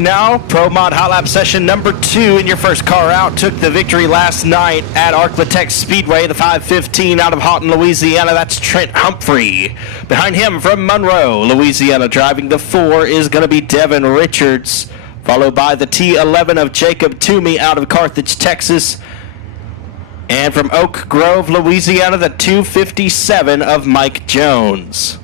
Now, Pro Mod Hot Lap session number 2, and your first car out took the victory last night at Arklatex Speedway, the 515 out of Houghton, Louisiana. That's Trent Humphrey. Behind him from Monroe, Louisiana, driving the 4 is going to be Devin Richards, followed by the T11 of Jacob Toomey out of Carthage, Texas. And from Oak Grove, Louisiana, the 257 of Mike Jones.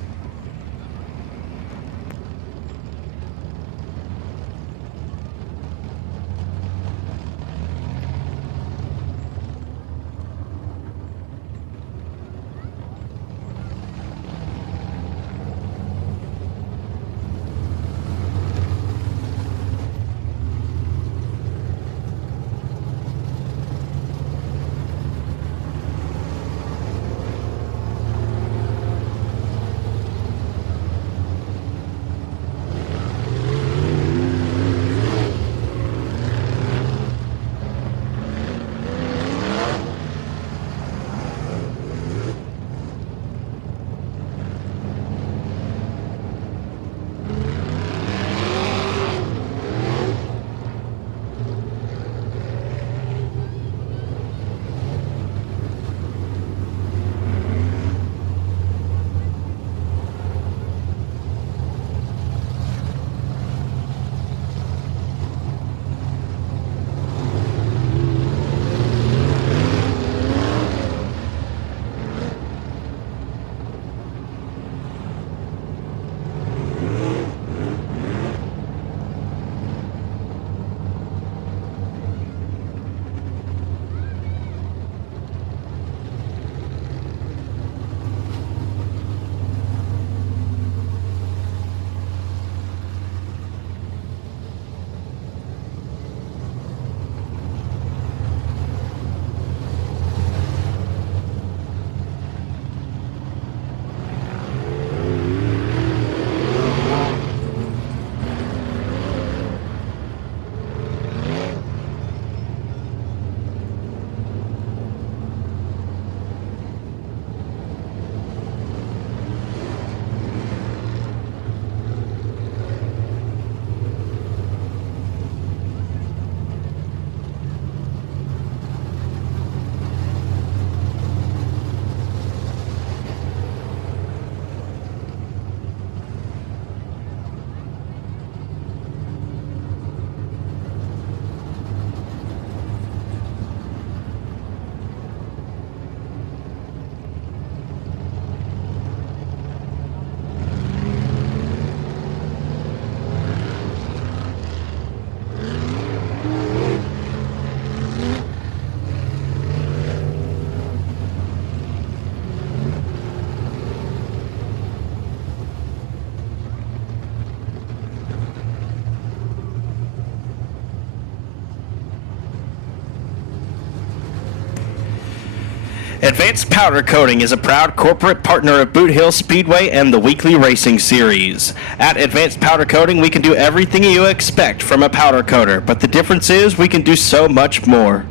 Advanced Powder Coating is a proud corporate partner of Boothill Speedway and the weekly racing series. At Advanced Powder Coating, we can do everything you expect from a powder coater, but the difference is we can do so much more.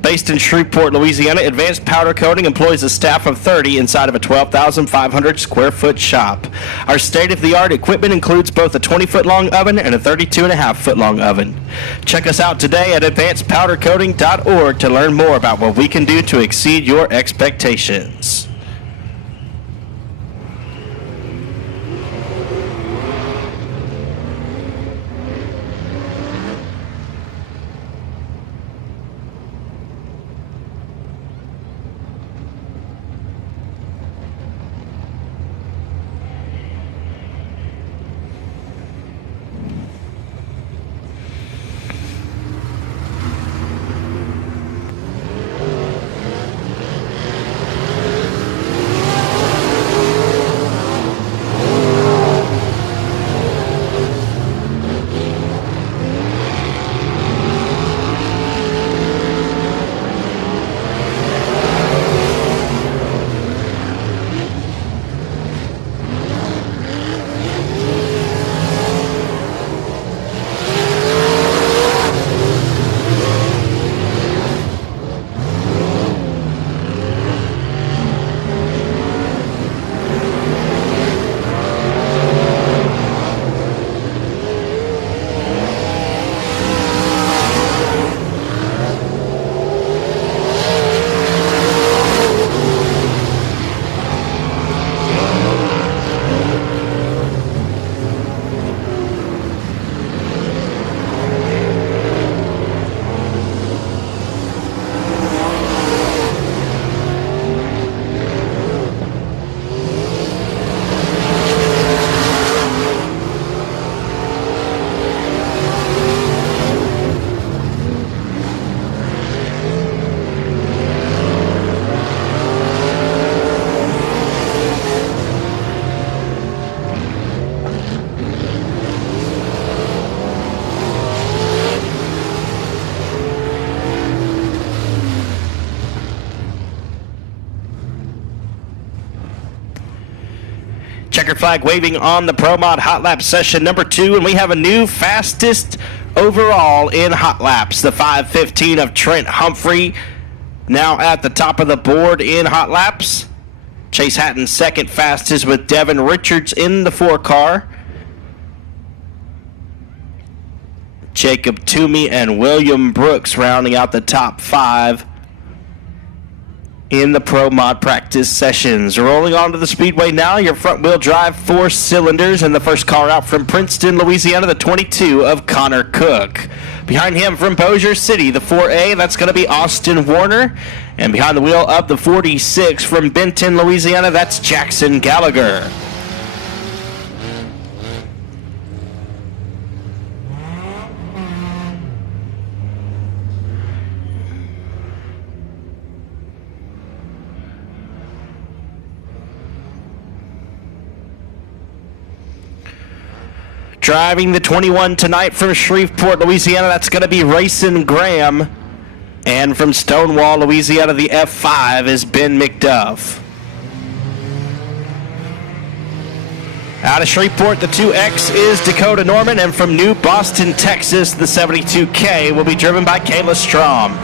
Based in Shreveport, Louisiana, Advanced Powder Coating employs a staff of 30 inside of a 12,500 square foot shop. Our state-of-the-art equipment includes both a 20-foot long oven and a 32.5-foot long oven. Check us out today at advancedpowdercoating.org to learn more about what we can do to exceed your expectations. Checkered flag waving on the Pro Mod Hot Lap session number 2, and we have a new fastest overall in Hot Laps. The 5:15 of Trent Humphrey now at the top of the board in Hot Laps. Chase Hatton second fastest with Devin Richards in the 4 car. Jacob Toomey and William Brooks rounding out the top 5 in the Pro Mod practice sessions. Rolling onto the Speedway now, your front-wheel drive 4 cylinders, and the first car out from Princeton, Louisiana, the 22 of Connor Cook. Behind him from Bossier City, the 4A, that's going to be Austin Warner. And behind the wheel of the 46 from Benton, Louisiana, that's Jackson Gallagher. Driving the 21 tonight from Shreveport, Louisiana, that's going to be Rayson Graham. And from Stonewall, Louisiana, the F5 is Ben McDuff. Out of Shreveport, the 2X is Dakota Norman. And from New Boston, Texas, the 72K will be driven by Kayla Strom.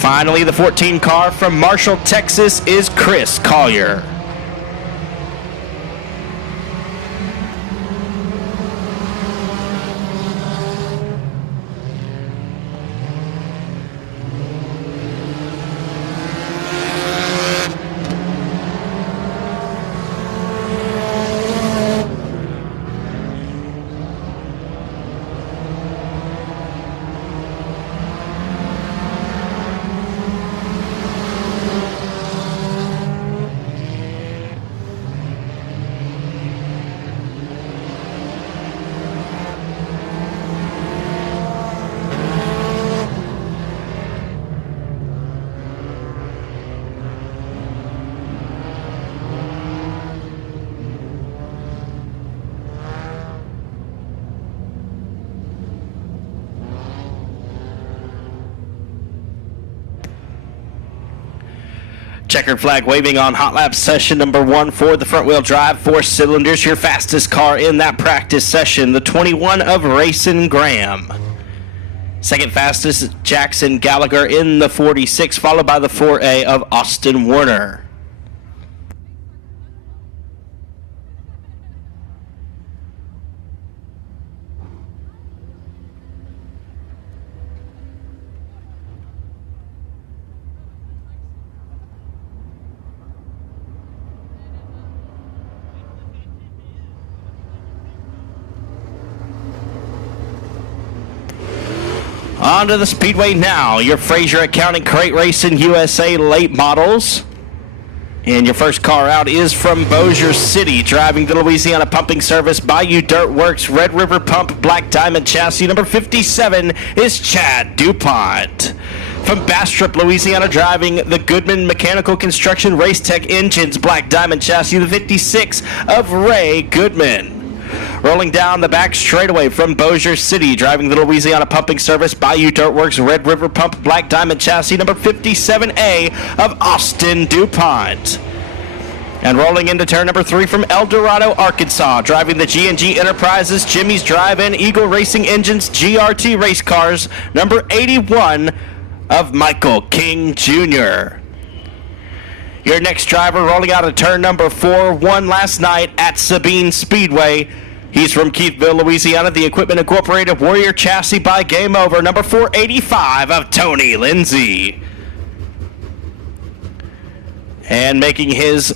Finally, the 14 car from Marshall, Texas is Chris Collier. Checkered flag waving on Hot Lap session number 1 for the front-wheel drive 4 cylinders. Your fastest car in that practice session, the 21 of Rayson Graham. Second fastest, Jackson Gallagher in the 46, followed by the 4A of Austin Warner. On to the Speedway now, your Fraser Accounting Crate Racing USA late models. And your first car out is from Bossier City, driving the Louisiana Pumping Service Bayou Dirt Works Red River Pump Black Diamond Chassis. Number 57 is Chad DuPont. From Bastrop, Louisiana, driving the Goodman Mechanical Construction Race Tech Engines Black Diamond Chassis, the 56 of Ray Goodman. Rolling down the back straightaway from Bossier City, driving the Louisiana Pumping Service Bayou Dirt Works Red River Pump Black Diamond Chassis, number 57A of Austin DuPont. And rolling into turn number 3 from El Dorado, Arkansas, driving the G&G Enterprises Jimmy's Drive-In Eagle Racing Engines GRT Race Cars, number 81 of Michael King Jr. Your next driver rolling out of turn number 4, won last night at Sabine Speedway. He's from Keithville, Louisiana, the Equipment Incorporated Warrior Chassis by Game Over, number 485 of Tony Lindsay. And making his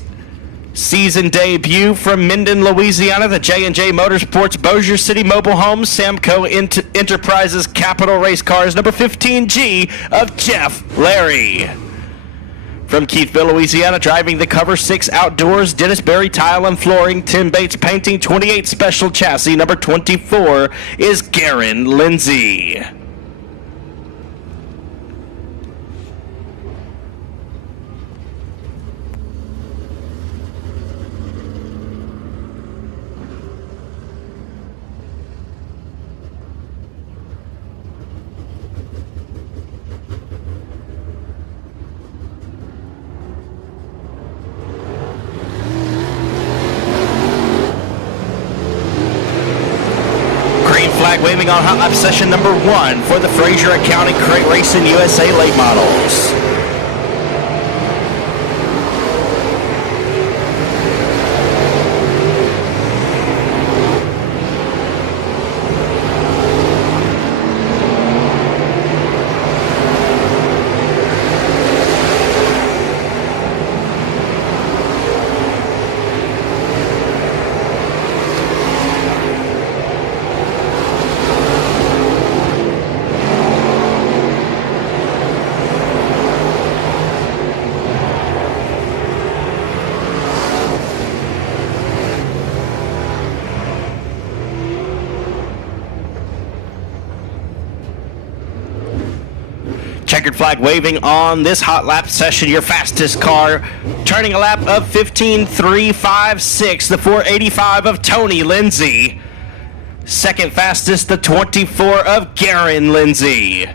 season debut from Minden, Louisiana, the J&J Motorsports Bossier City Mobile Homes Samco Enterprises Capital Race Cars, number 15G of Jeff Larry. From Keithville, Louisiana, driving the Cover 6 Outdoors, Dennis Berry Tile and Flooring, Tim Bates Painting 28 Special Chassis, number 24 is Garen Lindsay. waving on hot lap session number 1 for the Fraser Accounting Crate Racing USA late models. Checkered flag waving on this hot lap session. Your fastest car turning a lap of 15.356, the 485 of Tony Lindsay. Second fastest, the 24 of Garen Lindsay.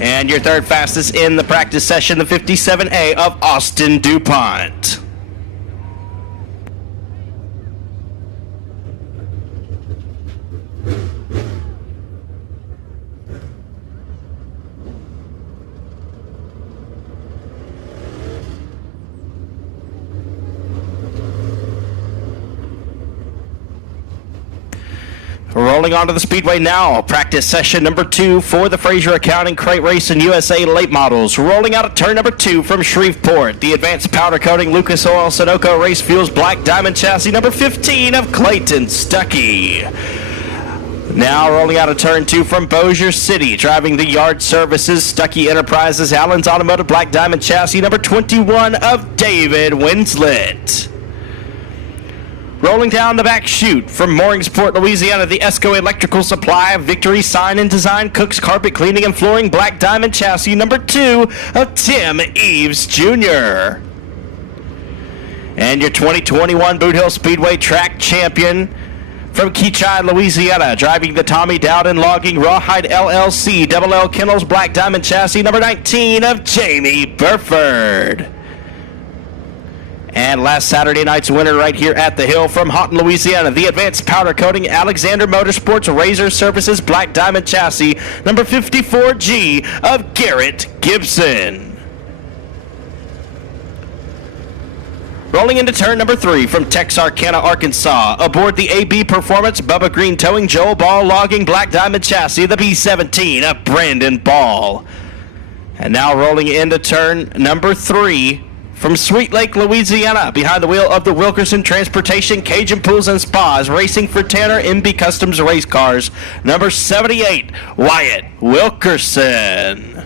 And your third fastest in the practice session, the 57A of Austin DuPont. Rolling onto the Speedway now. Practice session number 2 for the Fraser Accounting Crate Racing USA late models. Rolling out of turn number 2 from Shreveport. The advanced powder coating Lucas Oil Sunoco Race Fuels Black Diamond Chassis number 15 of Clayton Stuckey. Now rolling out of turn 2 from Bossier City. Driving the Yard Services Stuckey Enterprises Allen's Automotive Black Diamond Chassis number 21 of David Winslet. Rolling down the back chute from Mooringsport, Louisiana, the ESCO Electrical Supply of Victory Sign and Design Cook's Carpet Cleaning and Flooring Black Diamond Chassis number 2 of Tim Eves Jr. And your 2021 Boothill Speedway Track Champion from Keachai, Louisiana, driving the Tommy Dowden Logging Rawhide LLC Double L Kennels Black Diamond Chassis number 19 of Jamie Burford. And last Saturday night's winner right here at the Hill from Houghton, Louisiana, the advanced powder coating Alexander Motorsports Razor Services Black Diamond Chassis number 54G of Garrett Gibson. Rolling into turn number 3 from Texarkana, Arkansas, aboard the AB Performance Bubba Green Towing Joel Ball Logging Black Diamond Chassis, the B17 of Brandon Ball. And now rolling into turn number 3 from Sweet Lake, Louisiana, behind the wheel of the Wilkerson Transportation Cajun Pools and Spas, racing for Tanner MB Customs Race Cars, number 78, Wyatt Wilkerson.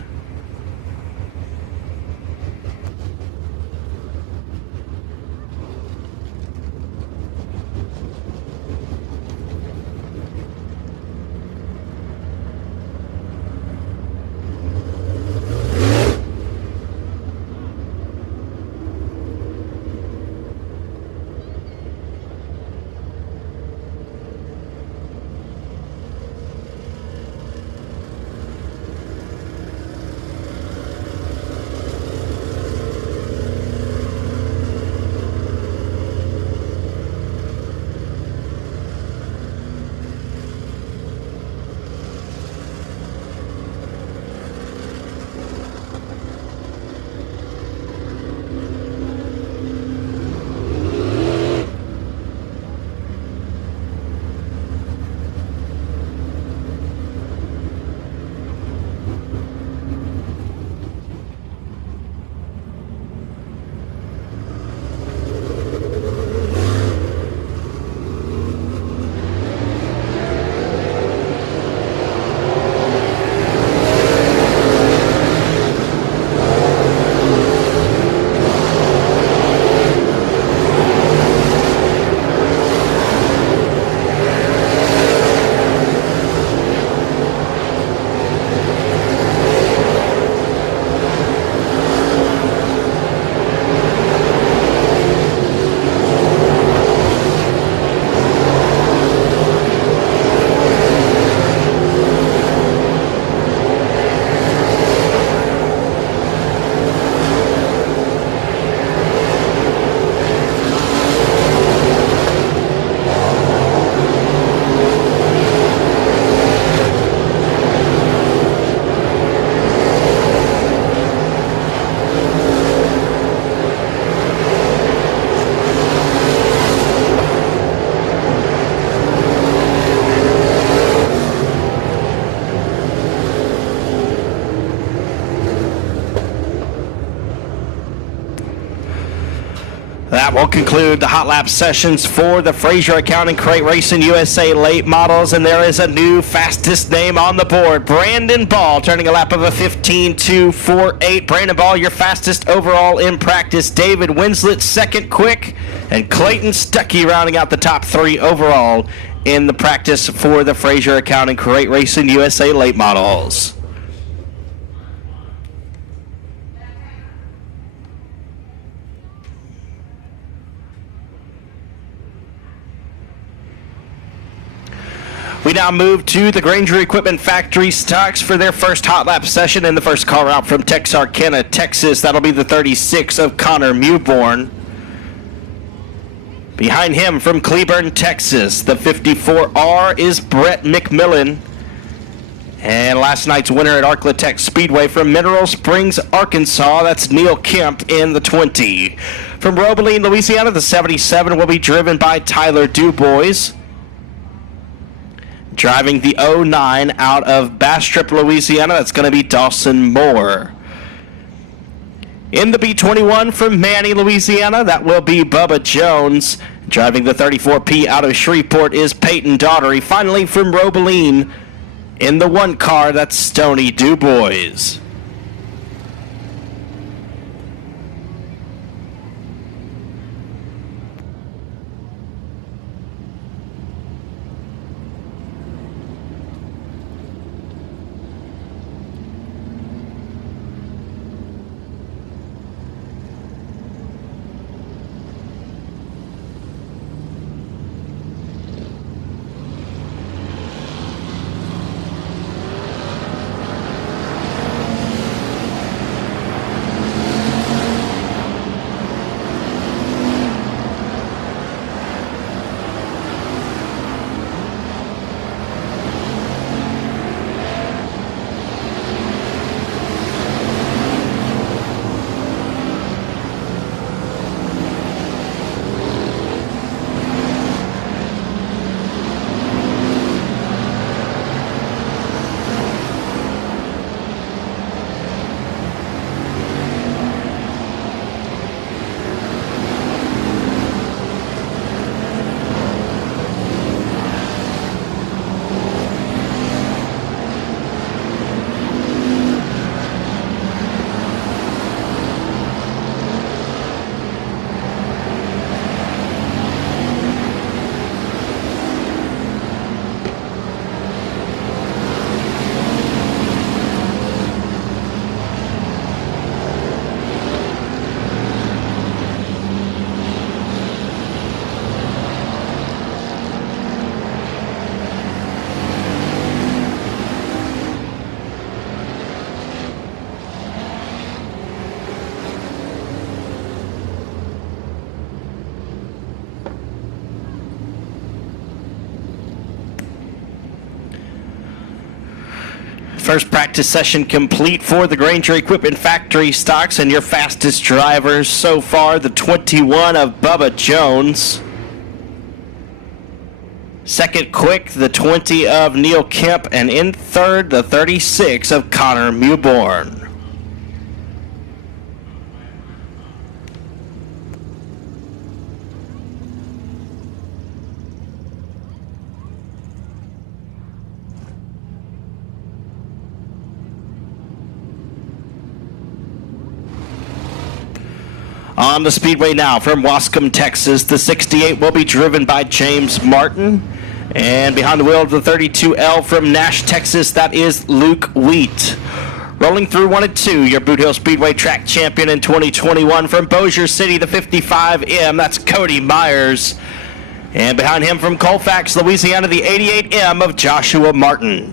We'll conclude the hot lap sessions for the Fraser Accounting Crate Racing USA late models, and there is a new fastest name on the board. Brandon Ball turning a lap of a 15.248. Brandon Ball, your fastest overall in practice. David Winslet second quick, and Clayton Stuckey rounding out the top three overall in the practice for the Fraser Accounting Crate Racing USA late models. We now move to the Granger Equipment Factory stocks for their first hot lap session, in the first car out from Texarkana, Texas. That'll be the 36 of Connor Mewborn. Behind him from Cleburne, Texas, the 54R is Brett McMillan. And last night's winner at Arklatex Speedway from Mineral Springs, Arkansas, that's Neil Kemp in the 20. From Robeline, Louisiana, the 77 will be driven by Tyler Dubois. Driving the 09 out of Bastrop, Louisiana, that's going to be Dawson Moore. In the B21 from Manny, Louisiana, that will be Bubba Jones. Driving the 34P out of Shreveport is Peyton Daughtery. Finally from Robeline, in the one car, that's Stoney Dubois. First practice session complete for the Granger Equipment Factory stocks, and your fastest drivers so far, the 21 of Bubba Jones. Second quick, the 20 of Neil Kemp, and in third, the 36 of Connor Mewborn. On the speedway now from Wascom, Texas, the 68 will be driven by James Martin. And behind the wheel of the 32L from Nash, Texas, that is Luke Wheat. Rolling through 1 and 2, your Boothill Speedway track champion in 2021 from Bossier City, the 55M, that's Cody Myers. And behind him from Colfax, Louisiana, the 88M of Joshua Martin.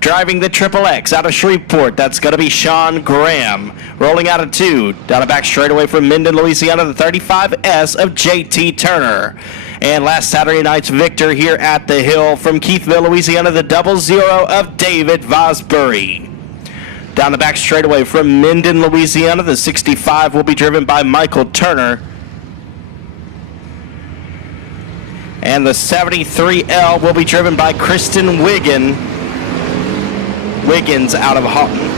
Driving the Triple X out of Shreveport, that's going to be Sean Graham. Rolling out of 2, down a back straightaway from Minden, Louisiana, the 35S of JT Turner. And last Saturday night's victor here at the Hill from Keithville, Louisiana, the 00 of David Vosbury. Down the back straightaway from Minden, Louisiana, the 65 will be driven by Michael Turner. And the 73L will be driven by Kristen Wiggins out of Houghton.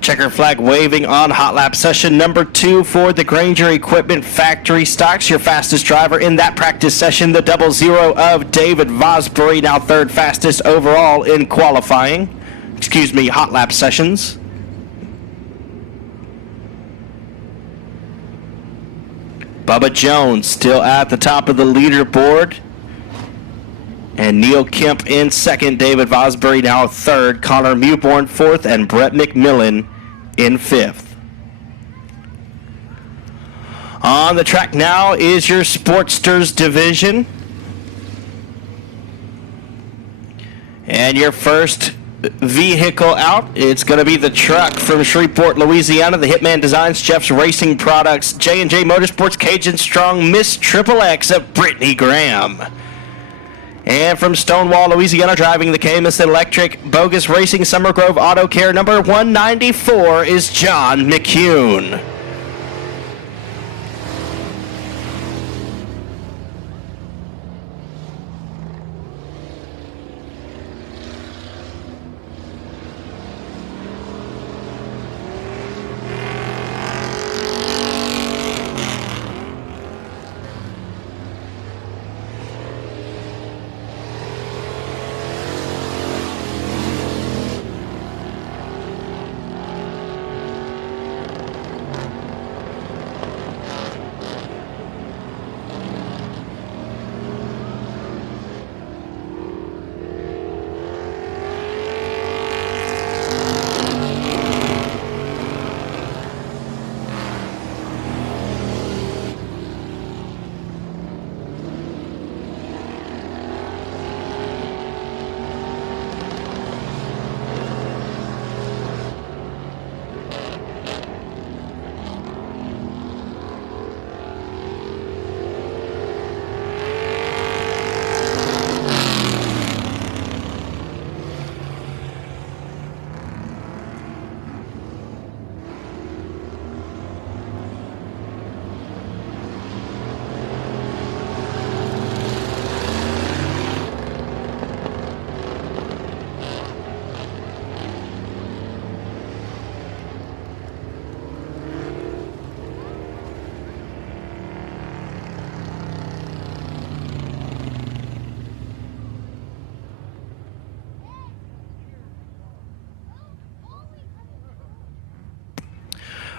Checker flag waving on hot lap session number 2 for the Granger Equipment Factory Stocks. Your fastest driver in that practice session, the 00 of David Vosbury, now third fastest overall in qualifying. Hot lap sessions. Bubba Jones still at the top of the leaderboard. And Neil Kemp in second, David Vosbury now third, Connor Mewborn fourth, and Brett McMillan in fifth. On the track now is your Sportsters division. And your first vehicle out, it's going to be the truck from Shreveport, Louisiana, the Hitman Designs, Jeff's Racing Products, J&J Motorsports, Cajun Strong, Miss Triple X of Brittany Graham. And from Stonewall, Louisiana, driving the KMS Electric Bogus Racing Summer Grove Auto Care number 194 is John McCune.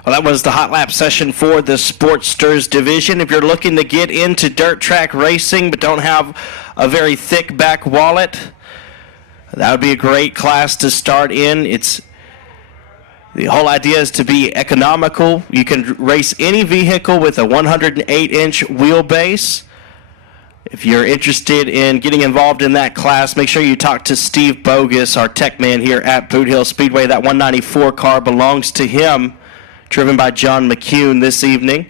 Well, that was the hot lap session for the Sportsters division. If you're looking to get into dirt track racing but don't have a very thick back wallet, that would be a great class to start in. The whole idea is to be economical. You can race any vehicle with a 108-inch wheelbase. If you're interested in getting involved in that class, make sure you talk to Steve Bogus, our tech man here at Boothill Speedway. That 194 car belongs to him, driven by John McCune this evening.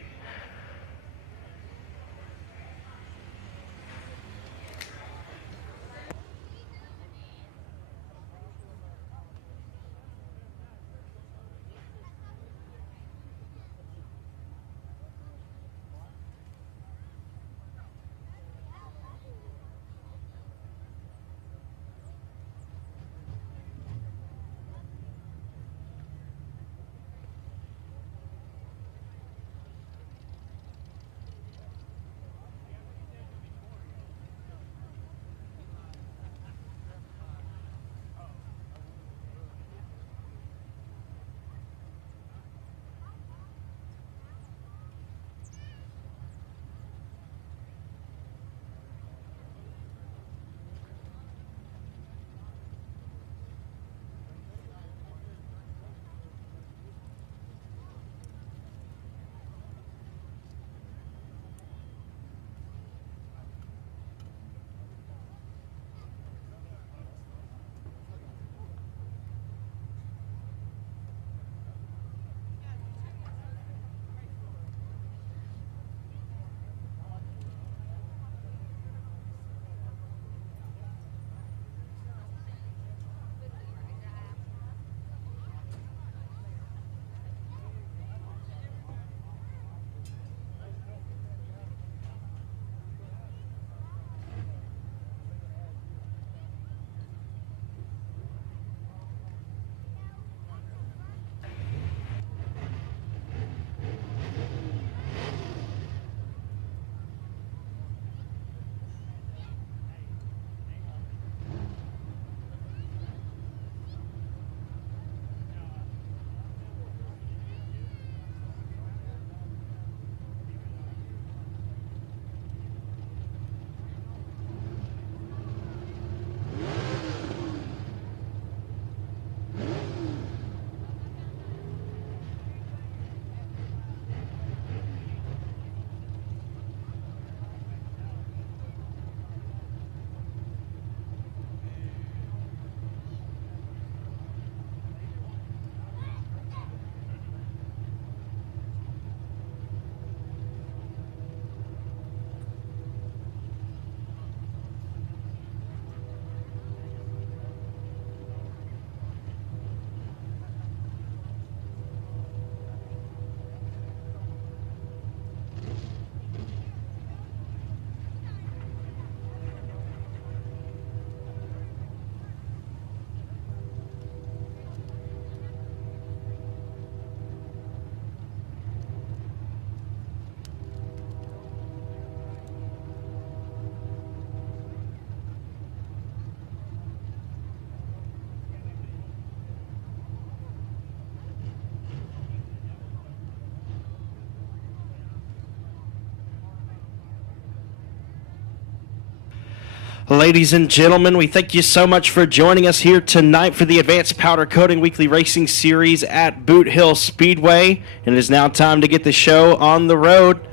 Ladies and gentlemen, we thank you so much for joining us here tonight for the Advanced Powder Coating Weekly Racing Series at Boothill Speedway. And it is now time to get the show on the road.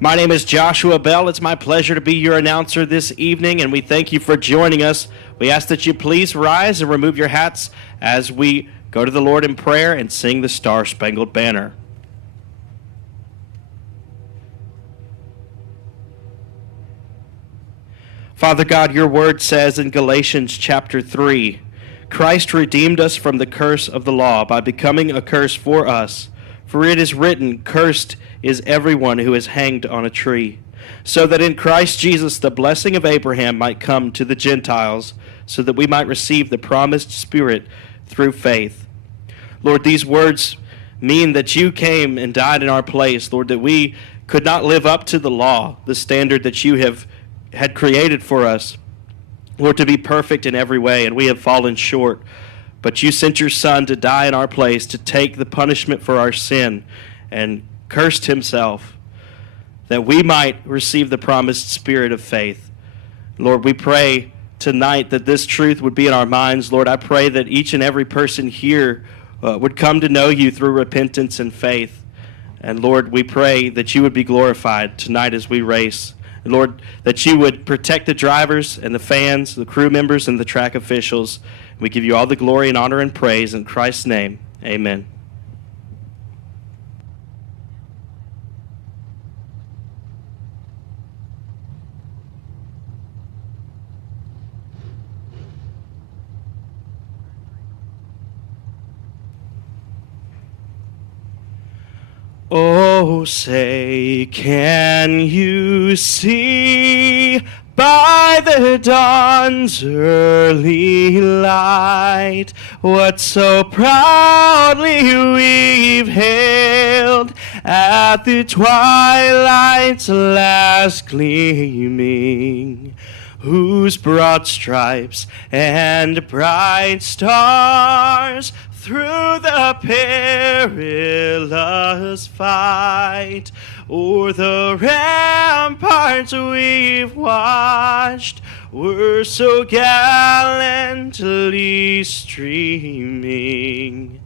My name is Joshua Bell. It's my pleasure to be your announcer this evening, and we thank you for joining us. We ask that you please rise and remove your hats as we go to the Lord in prayer and sing the Star-Spangled Banner. Father God, your word says in Galatians chapter 3, Christ redeemed us from the curse of the law by becoming a curse for us. For it is written, cursed is everyone who is hanged on a tree, so that in Christ Jesus the blessing of Abraham might come to the Gentiles, so that we might receive the promised Spirit through faith. Lord, these words mean that you came and died in our place, Lord, that we could not live up to the law, the standard that you had created for us, Lord, to be perfect in every way, and we have fallen short. But you sent your Son to die in our place, to take the punishment for our sin, and cursed himself, that we might receive the promised Spirit of faith. Lord, we pray tonight that this truth would be in our minds. Lord, I pray that each and every person here would come to know you through repentance and faith. And Lord, we pray that you would be glorified tonight as we race. And Lord, that you would protect the drivers and the fans, the crew members, and the track officials. We give you all the glory and honor and praise in Christ's name. Amen. Oh, say, can you see by the dawn's early light what so proudly we've hailed at the twilight's last gleaming, whose broad stripes and bright stars through the perilous fight o'er the ramparts we've watched were so gallantly streaming,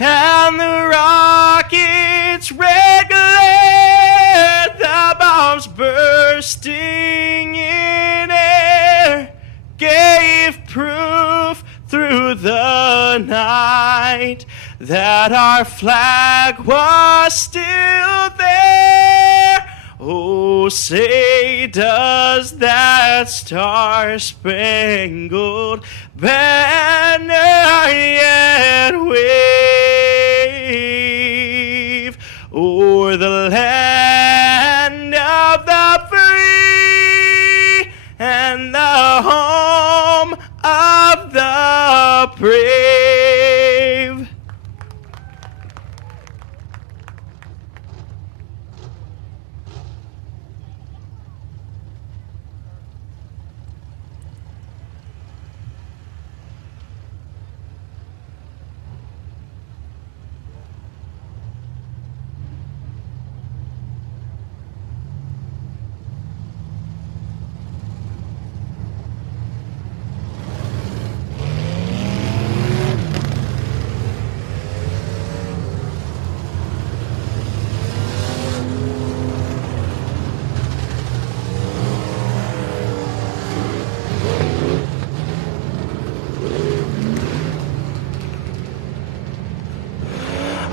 and the rocket's red glare, the bombs bursting in air, gave proof through the night that our flag was still there. Oh, say, does that star-spangled banner yet wave o'er the land of the free and the home of the brave?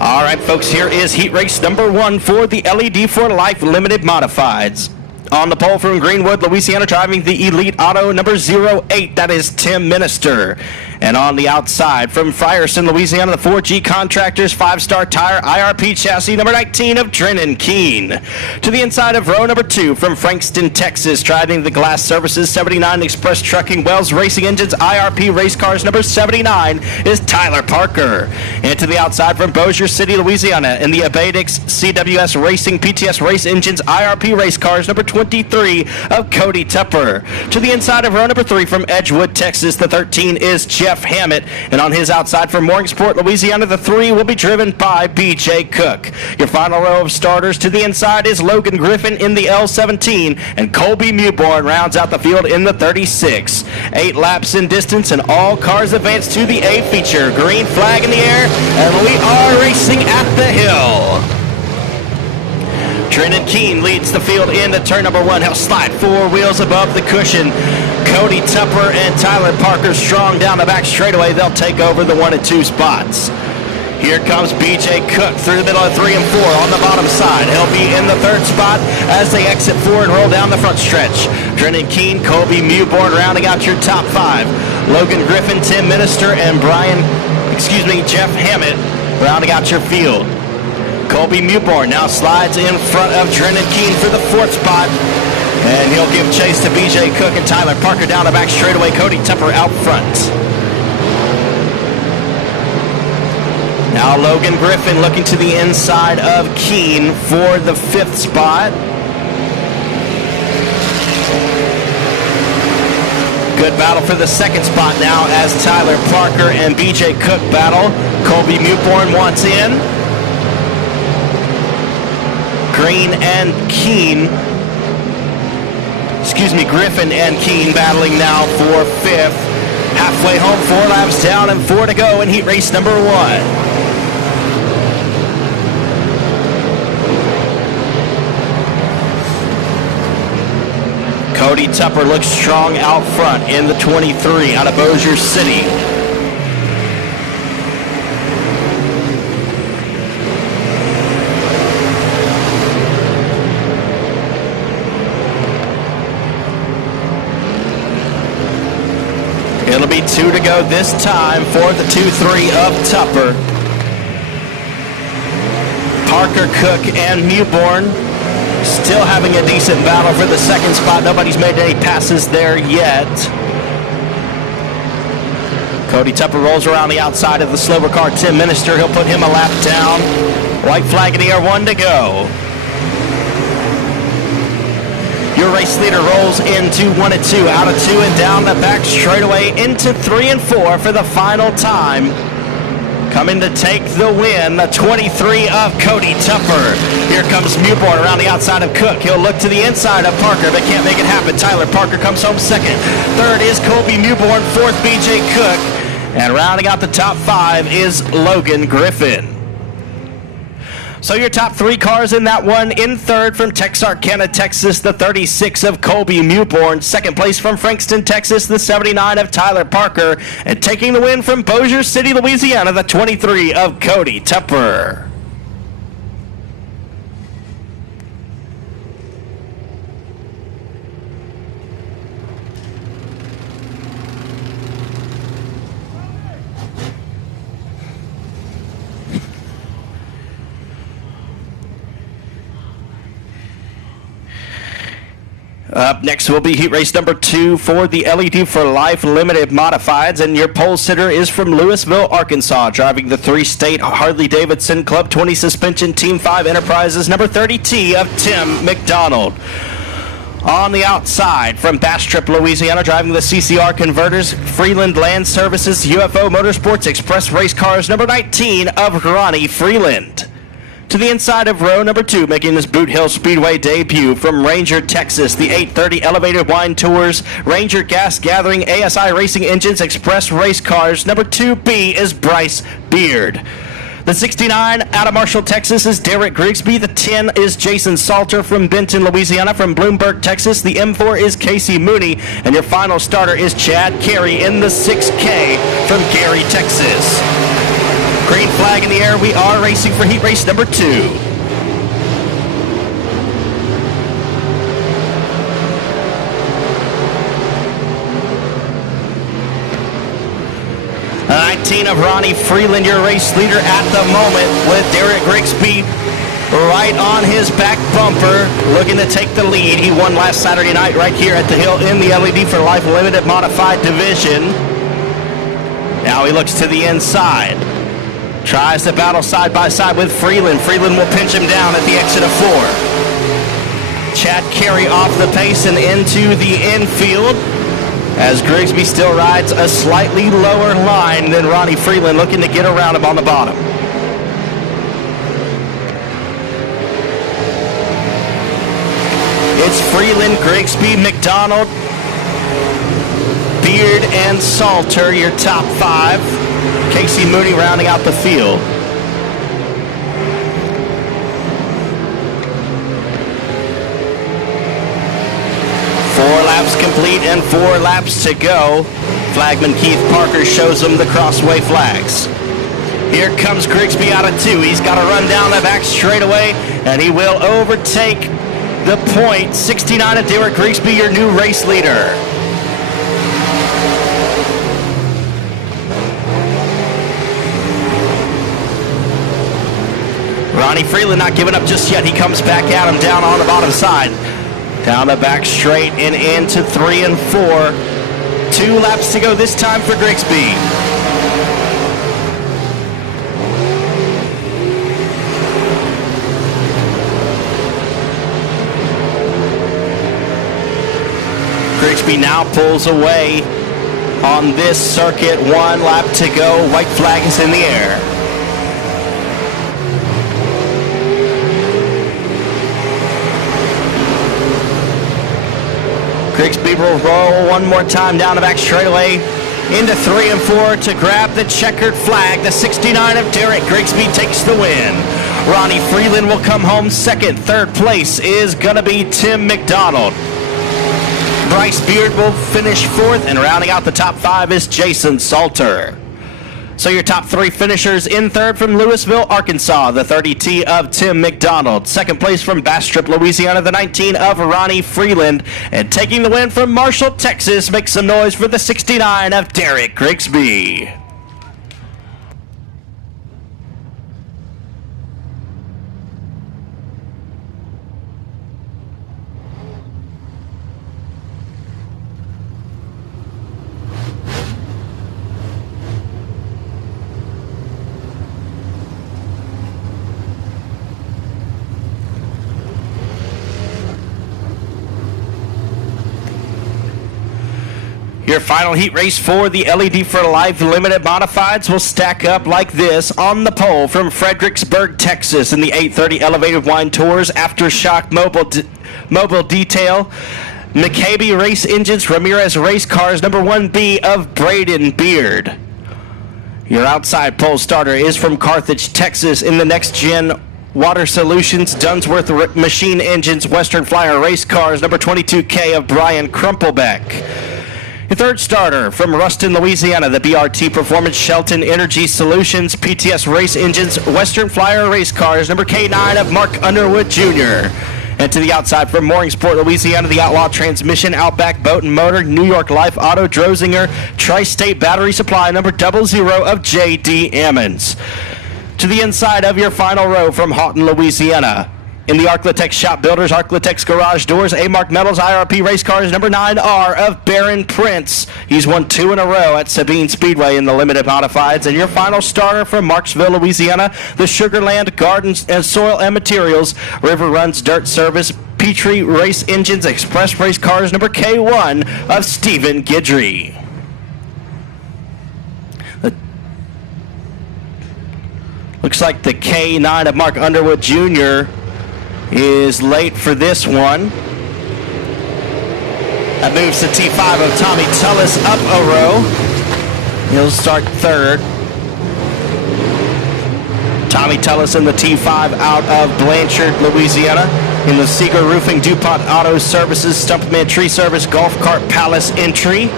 All right, folks, here is heat race number 1 for the LED for Life Limited Modifieds. On the pole from Greenwood, Louisiana, driving the Elite Auto number 08, that is Tim Minister. And on the outside from Frierson, Louisiana, the 4G Contractors 5-Star Tire IRP Chassis number 19 of Drennan Keene. To the inside of row number 2 from Frankston, Texas, driving the Glass Services 79 Express Trucking Wells Racing Engines IRP Race Cars number 79 is Tyler Parker. And to the outside from Bossier City, Louisiana, in the Abadix CWS Racing PTS Race Engines IRP Race Cars number 20 23 of Cody Tupper. To the inside of row number 3 from Edgewood, Texas, the 13 is Jeff Hammett. And on his outside from Morningsport, Louisiana, the 3 will be driven by B.J. Cook. Your final row of starters to the inside is Logan Griffin in the L17, and Colby Mewborn rounds out the field in the 36. 8 laps in distance, and all cars advance to the A feature. Green flag in the air, and we are racing at the hill. Trenton Keene leads the field into turn number 1. He'll slide 4 wheels above the cushion. Cody Tupper and Tyler Parker strong down the back straightaway. They'll take over the 1 and 2 spots. Here comes B.J. Cook through the middle of 3 and 4 on the bottom side. He'll be in the 3rd spot as they exit 4 and roll down the front stretch. Trenton Keene, Colby Mewborn rounding out your top 5. Logan Griffin, Tim Minister, and Jeff Hammett rounding out your field. Colby Mewborn now slides in front of Trenton Keene for the 4th spot. And he'll give chase to B.J. Cook and Tyler Parker down the back straightaway. Cody Tupper out front. Now Logan Griffin looking to the inside of Keene for the 5th spot. Good battle for the 2nd spot now as Tyler Parker and B.J. Cook battle. Colby Mewborn wants in. Griffin and Keene battling now for 5th. Halfway home, 4 laps down and 4 to go in heat race number 1. Cody Tupper looks strong out front in the 23 out of Bossier City. It'll be 2 to go this time for the 2-3 of Tupper. Parker, Cook, and Mewborn still having a decent battle for the 2nd spot. Nobody's made any passes there yet. Cody Tupper rolls around the outside of the slower car. Tim Minister, he'll put him a lap down. White flag in the air, 1 to go. Your race leader rolls into 1 and 2, out of 2 and down the back straightaway into 3 and 4 for the final time. Coming to take the win, the 23 of Cody Tupper. Here comes Mewborn around the outside of Cook. He'll look to the inside of Parker, but can't make it happen. Tyler Parker comes home 2nd. 3rd is Colby Mewborn. 4th, B.J. Cook. And rounding out the top 5 is Logan Griffin. So your top 3 cars in that one. In 3rd from Texarkana, Texas, the 36 of Colby Mewborn. 2nd place from Frankston, Texas, the 79 of Tyler Parker. And taking the win from Bossier City, Louisiana, the 23 of Cody Tupper. Up next will be heat race number 2 for the LED for Life Limited Modifieds, and your pole sitter is from Louisville, Arkansas, driving the 3-state Harley-Davidson Club 20 Suspension Team 5 Enterprises number 30T of Tim McDonald. On the outside from Bastrop, Louisiana, driving the CCR Converters, Freeland Land Services, UFO Motorsports Express Race Cars number 19 of Ronnie Freeland. To the inside of row number 2, making his Boothill Speedway debut from Ranger, Texas, the 830 Elevated Wine Tours, Ranger Gas Gathering, ASI Racing Engines, Express Race Cars. Number 2B is Bryce Beard. The 69 out of Marshall, Texas is Derek Grigsby. The 10 is Jason Salter from Benton, Louisiana. From Bloomberg, Texas, the M4 is Casey Mooney. And your final starter is Chad Carey in the 6K from Gary, Texas. Green flag in the air. We are racing for heat race number 2. 19 of Ronnie Freeland, your race leader at the moment, with Derek Grigsby right on his back bumper, looking to take the lead. He won last Saturday night right here at the Hill in the LED for Life Limited Modified Division. Now he looks to the inside. Tries to battle side by side with Freeland. Freeland will pinch him down at the exit of 4. Chad Carey off the pace and into the infield, as Grigsby still rides a slightly lower line than Ronnie Freeland, looking to get around him on the bottom. It's Freeland, Grigsby, McDonald, Beard, and Salter, your top 5. Casey Mooney rounding out the field. Four laps complete and 4 laps to go. Flagman Keith Parker shows them the crossway flags. Here comes Grigsby out of 2. He's got to run down the back straightaway, and he will overtake the point. 69 of Derek Grigsby, your new race leader. Ronnie Freeland not giving up just yet. He comes back at him down on the bottom side. Down the back straight and into 3 and 4. 2 laps to go this time for Grigsby. Grigsby now pulls away on this circuit. 1 lap to go. White flag is in the air. Grigsby will roll one more time down the back straightaway into 3 and 4 to grab the checkered flag. The 69 of Derek Grigsby takes the win. Ronnie Freeland will come home second. Third place is going to be Tim McDonald. Bryce Beard will finish 4th, and rounding out the top 5 is Jason Salter. So your top 3 finishers: in 3rd from Louisville, Arkansas, the 30T of Tim McDonald. 2nd place from Bastrop, Louisiana, the 19 of Ronnie Freeland. And taking the win from Marshall, Texas, make some noise for the 69 of Derek Grigsby. Your final heat race for the LED for Life Limited Modifieds will stack up like this. On the pole from Fredericksburg, Texas, in the 830 Elevated Wine Tours Aftershock Mobile Detail. McCabe Race Engines, Ramirez Race Cars, number 1B of Braden Beard. Your outside pole starter is from Carthage, Texas, in the Next Gen Water Solutions, Dunsworth Machine Engines, Western Flyer Race Cars, number 22K of Brian Crumplebeck. Your third starter from Ruston, Louisiana, the BRT Performance Shelton Energy Solutions, PTS Race Engines, Western Flyer Race Cars, number K9 of Mark Underwood Jr. And to the outside from Mooringsport, Louisiana, the Outlaw Transmission, Outback Boat and Motor, New York Life Auto, Drosinger, Tri-State Battery Supply, number 00 of J.D. Ammons. To the inside of your final row from Houghton, Louisiana, in the Arclitex Shop Builders, Arclitex Garage Doors, A-Mark Metals, IRP Race Cars, number 9R of Baron Prince. He's won 2 in a row at Sabine Speedway in the Limited Modifieds. And your final starter from Marksville, Louisiana, the Sugarland Gardens and Soil and Materials, River Runs Dirt Service, Petrie Race Engines, Express Race Cars, number K1 of Stephen Guidry. Looks like the K9 of Mark Underwood Jr. is late for this one. That moves the T5 of Tommy Tullis up a row. He'll start 3rd. Tommy Tullis in the T5 out of Blanchard, Louisiana. In the Seeger Roofing, DuPont Auto Services, Stumpman Tree Service, Golf Cart Palace entry.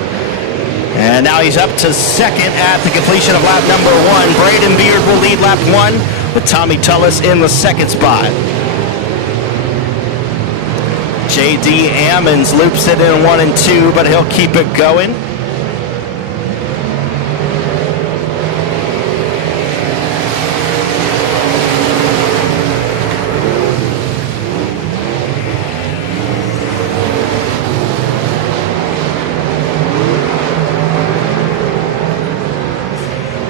And now he's up to 2nd at the completion of lap number 1. Braden Beard will lead lap 1 with Tommy Tullis in the 2nd spot. J.D. Ammons loops it in 1 and 2, but he'll keep it going.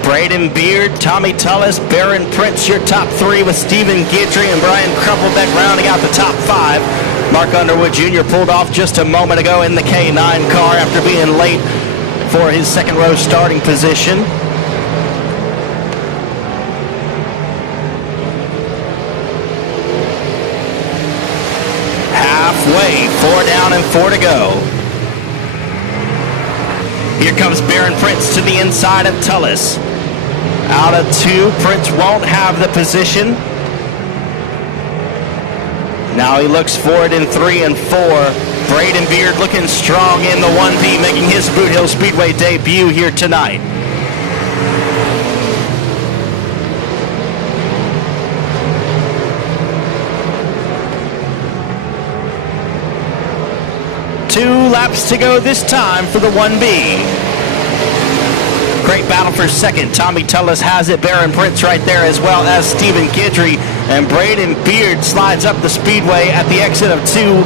Braden Beard, Tommy Tullis, Baron Prince, your top 3 with Stephen Guidry and Brian Crumplebeck rounding out the top 5. Mark Underwood Jr. pulled off just a moment ago in the K9 car after being late for his second row starting position. Halfway, 4 down and 4 to go. Here comes Baron Prince to the inside of Tullis. Out of 2, Prince won't have the position. Now he looks forward in 3 and 4. Braden Beard looking strong in the 1B, making his Boothill Speedway debut here tonight. Two laps to go this time for the 1B. Great battle for second. Tommy Tullis has it. Baron Prince right there, as well as Stephen Guidry. And Braden Beard slides up the speedway at the exit of 2.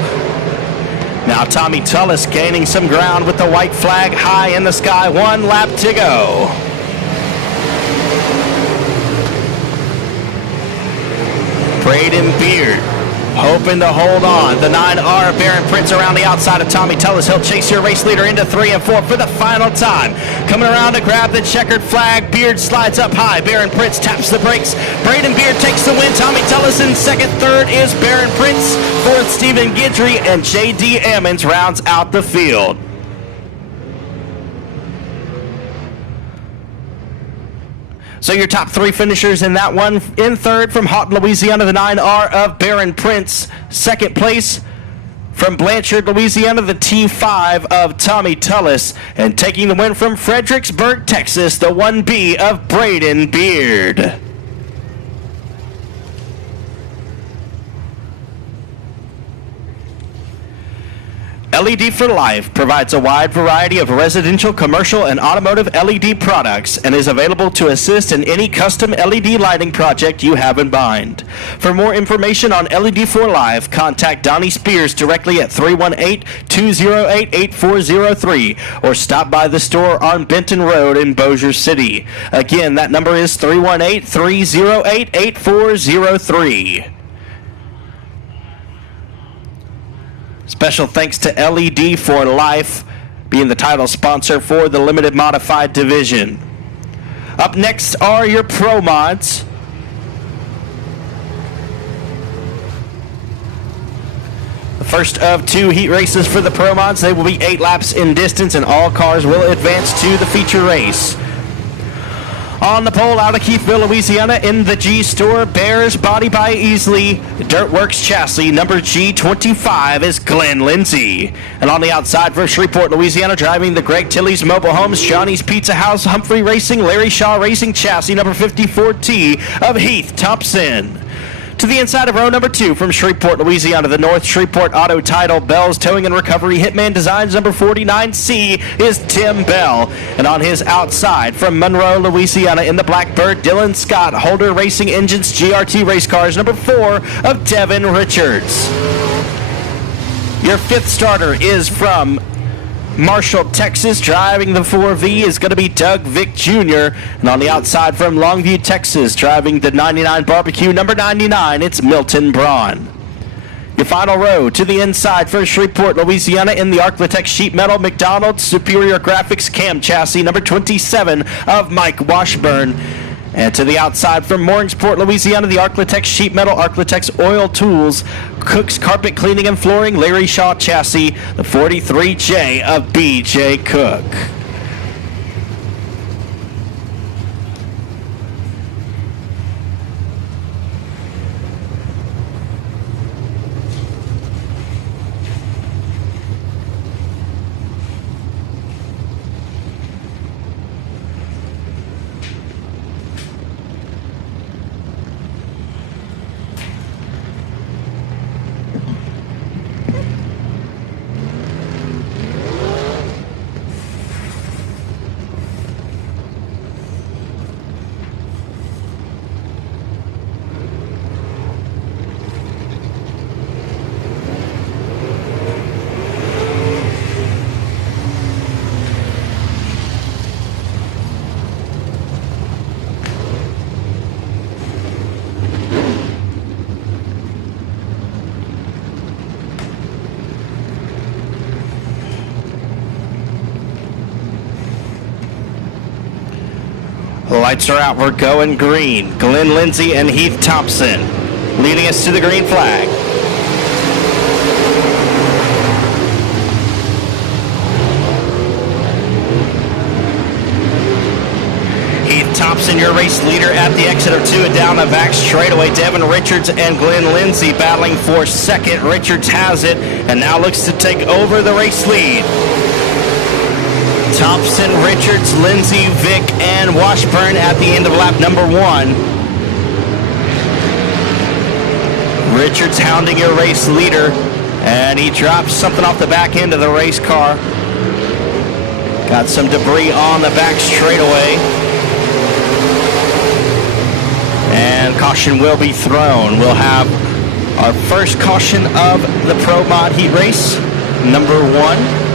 Now Tommy Tullis gaining some ground with the white flag high in the sky. 1 lap to go. Braden Beard hoping to hold on. The 9R of Baron Prince around the outside of Tommy Tullis. He'll chase your race leader into 3 and 4 for the final time. Coming around to grab the checkered flag. Beard slides up high. Baron Prince taps the brakes. Braden Beard takes the win. Tommy Tullis in second. Third is Baron Prince. Fourth, Stephen Guidry. And J.D. Ammons rounds out the field. So your top 3 finishers in that one. In third from Houghton, Louisiana, the 9R of Baron Prince. Second place from Blanchard, Louisiana, the T5 of Tommy Tullis. And taking the win from Fredericksburg, Texas, the 1B of Braden Beard. LED for Life provides a wide variety of residential, commercial, and automotive LED products and is available to assist in any custom LED lighting project you have in mind. For more information on LED for Life, contact Donnie Spears directly at 318-208-8403 or stop by the store on Benton Road in Bossier City. Again, that number is 318-308-8403. Special thanks to LED for Life, being the title sponsor for the Limited Modified Division. Up next are your Pro Mods. The first of 2 heat races for the Pro Mods. They will be 8 laps in distance, and all cars will advance to the feature race. On the pole out of Keithville, Louisiana, in the G Store, Bears Body by Easley, Dirtworks Chassis, number G25 is Glenn Lindsay. And on the outside for Shreveport, Louisiana, driving the Greg Tilley's Mobile Homes, Johnny's Pizza House, Humphrey Racing, Larry Shaw Racing Chassis, number 54T of Heath Thompson. To the inside of row number 2 from Shreveport, Louisiana, the North Shreveport Auto Title, Bell's Towing and Recovery, Hitman Designs, number 49C is Tim Bell. And on his outside from Monroe, Louisiana, in the Blackbird, Dylan Scott, Holder Racing Engines, GRT Race Cars, number 4 of Devin Richards. Your 5th starter is from Marshall, Texas. Driving the 4V is going to be Doug Vick Jr. And on the outside from Longview, Texas, driving the 99 Barbecue, number 99, it's Milton Braun. Your final row to the inside for Shreveport, Louisiana, in the Arclitex Sheet Metal, McDonald's Superior Graphics Cam Chassis, number 27 of Mike Washburn. And to the outside from Mooringsport, Louisiana, the Arclitex Sheet Metal, Arclitex Oil Tools, Cook's Carpet Cleaning and Flooring, Larry Shaw Chassis, the 43J of B.J. Cook. Lights are out. We're going green. Glenn Lindsay and Heath Thompson leading us to the green flag. Heath Thompson, your race leader at the exit of 2 and down the back straightaway. Devin Richards and Glenn Lindsay battling for second. Richards has it and now looks to take over the race lead. Thompson, Richards, Lindsay, Vick, and Washburn at the end of lap number 1. Richards hounding your race leader, and he drops something off the back end of the race car. Got some debris on the back straightaway. And caution will be thrown. We'll have our first caution of the Pro Mod Heat Race, number 1.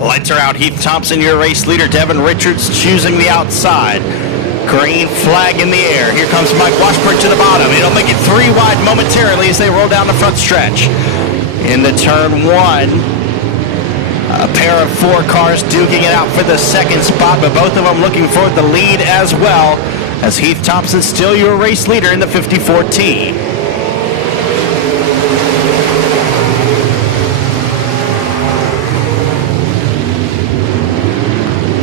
Lights are out. Heath Thompson, your race leader. Devin Richards choosing the outside. Green flag in the air. Here comes Mike Washburn to the bottom. It'll make it 3 wide momentarily as they roll down the front stretch. Into turn 1. A pair of 4 cars duking it out for the second spot, but both of them looking for the lead as well, as Heath Thompson still your race leader in the 54T.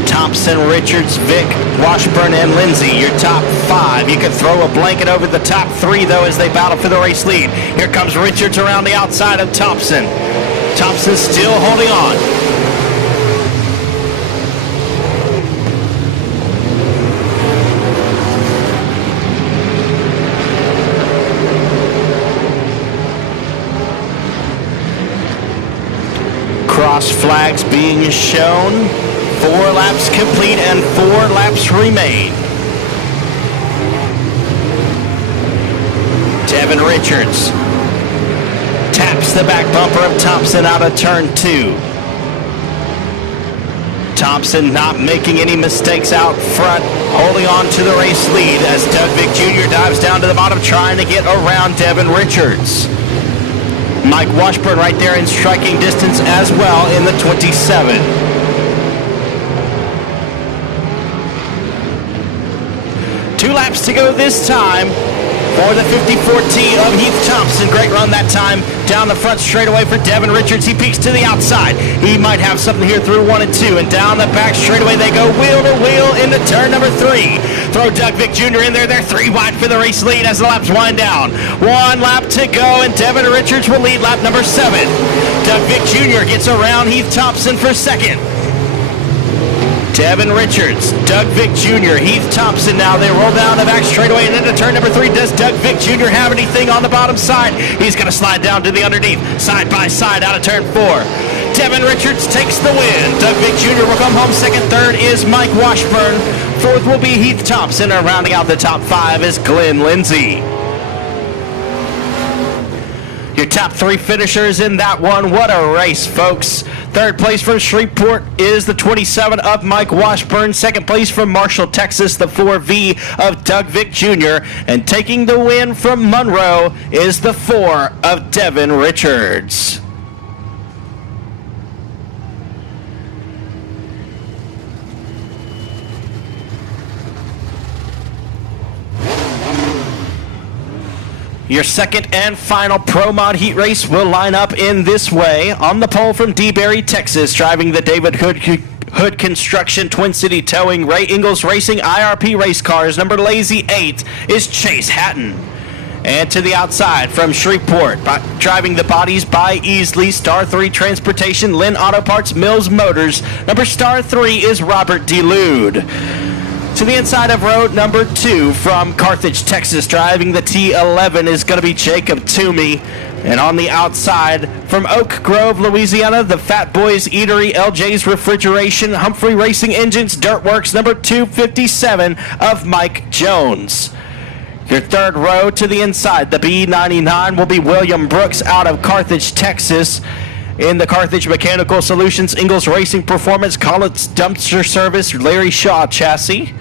Thompson, Richards, Vick, Washburn, and Lindsay, your top 5. You can throw a blanket over the top 3, though, as they battle for the race lead. Here comes Richards around the outside of Thompson. Thompson still holding on. Cross flags being shown. 4 laps complete and 4 laps remain. Devin Richards taps the back bumper of Thompson out of turn 2. Thompson not making any mistakes out front, holding on to the race lead as Doug Vick Jr. dives down to the bottom trying to get around Devin Richards. Mike Washburn right there in striking distance as well in the 27. 2 laps to go this time for the 54T of Heath Thompson. Great run that time down the front straightaway for Devin Richards. He peeks to the outside. He might have something here through 1 and 2. And down the back straightaway they go wheel to wheel into turn number 3. Throw Doug Vick Jr. in there. They're 3 wide for the race lead as the laps wind down. 1 lap to go and Devin Richards will lead lap number 7. Doug Vick Jr. gets around Heath Thompson for second. Devin Richards, Doug Vick Jr., Heath Thompson now. They roll down the back straightaway and into turn number 3. Does Doug Vick Jr. have anything on the bottom side? He's going to slide down to the underneath, side by side out of turn 4. Devin Richards takes the win. Doug Vick Jr. will come home second. Third is Mike Washburn. Fourth will be Heath Thompson. And rounding out the top 5 is Glenn Lindsay. Your top 3 finishers in that one. What a race, folks. Third place from Shreveport is the 27 of Mike Washburn. Second place from Marshall, Texas, the 4V of Doug Vick Jr. And taking the win from Monroe is the 4 of Devin Richards. Your second and final Pro Mod Heat Race will line up in this way. On the pole from DeBerry, Texas, driving the David Hood Construction Twin City Towing Ray Ingalls Racing IRP race cars, number Lazy 8, is Chase Hatton. And to the outside from Shreveport, driving the bodies by Easley, Star 3 Transportation, Lynn Auto Parts, Mills Motors, number Star 3 is Robert DeLude. To the inside of road number 2 from Carthage, Texas, driving the T11 is going to be Jacob Toomey. And on the outside from Oak Grove, Louisiana, the Fat Boys Eatery, LJ's Refrigeration, Humphrey Racing Engines, Dirtworks, number 257 of Mike Jones. Your third row to the inside, the B99 will be William Brooks out of Carthage, Texas. In the Carthage Mechanical Solutions, Ingalls Racing Performance, Collins Dumpster Service, Larry Shaw Chassis.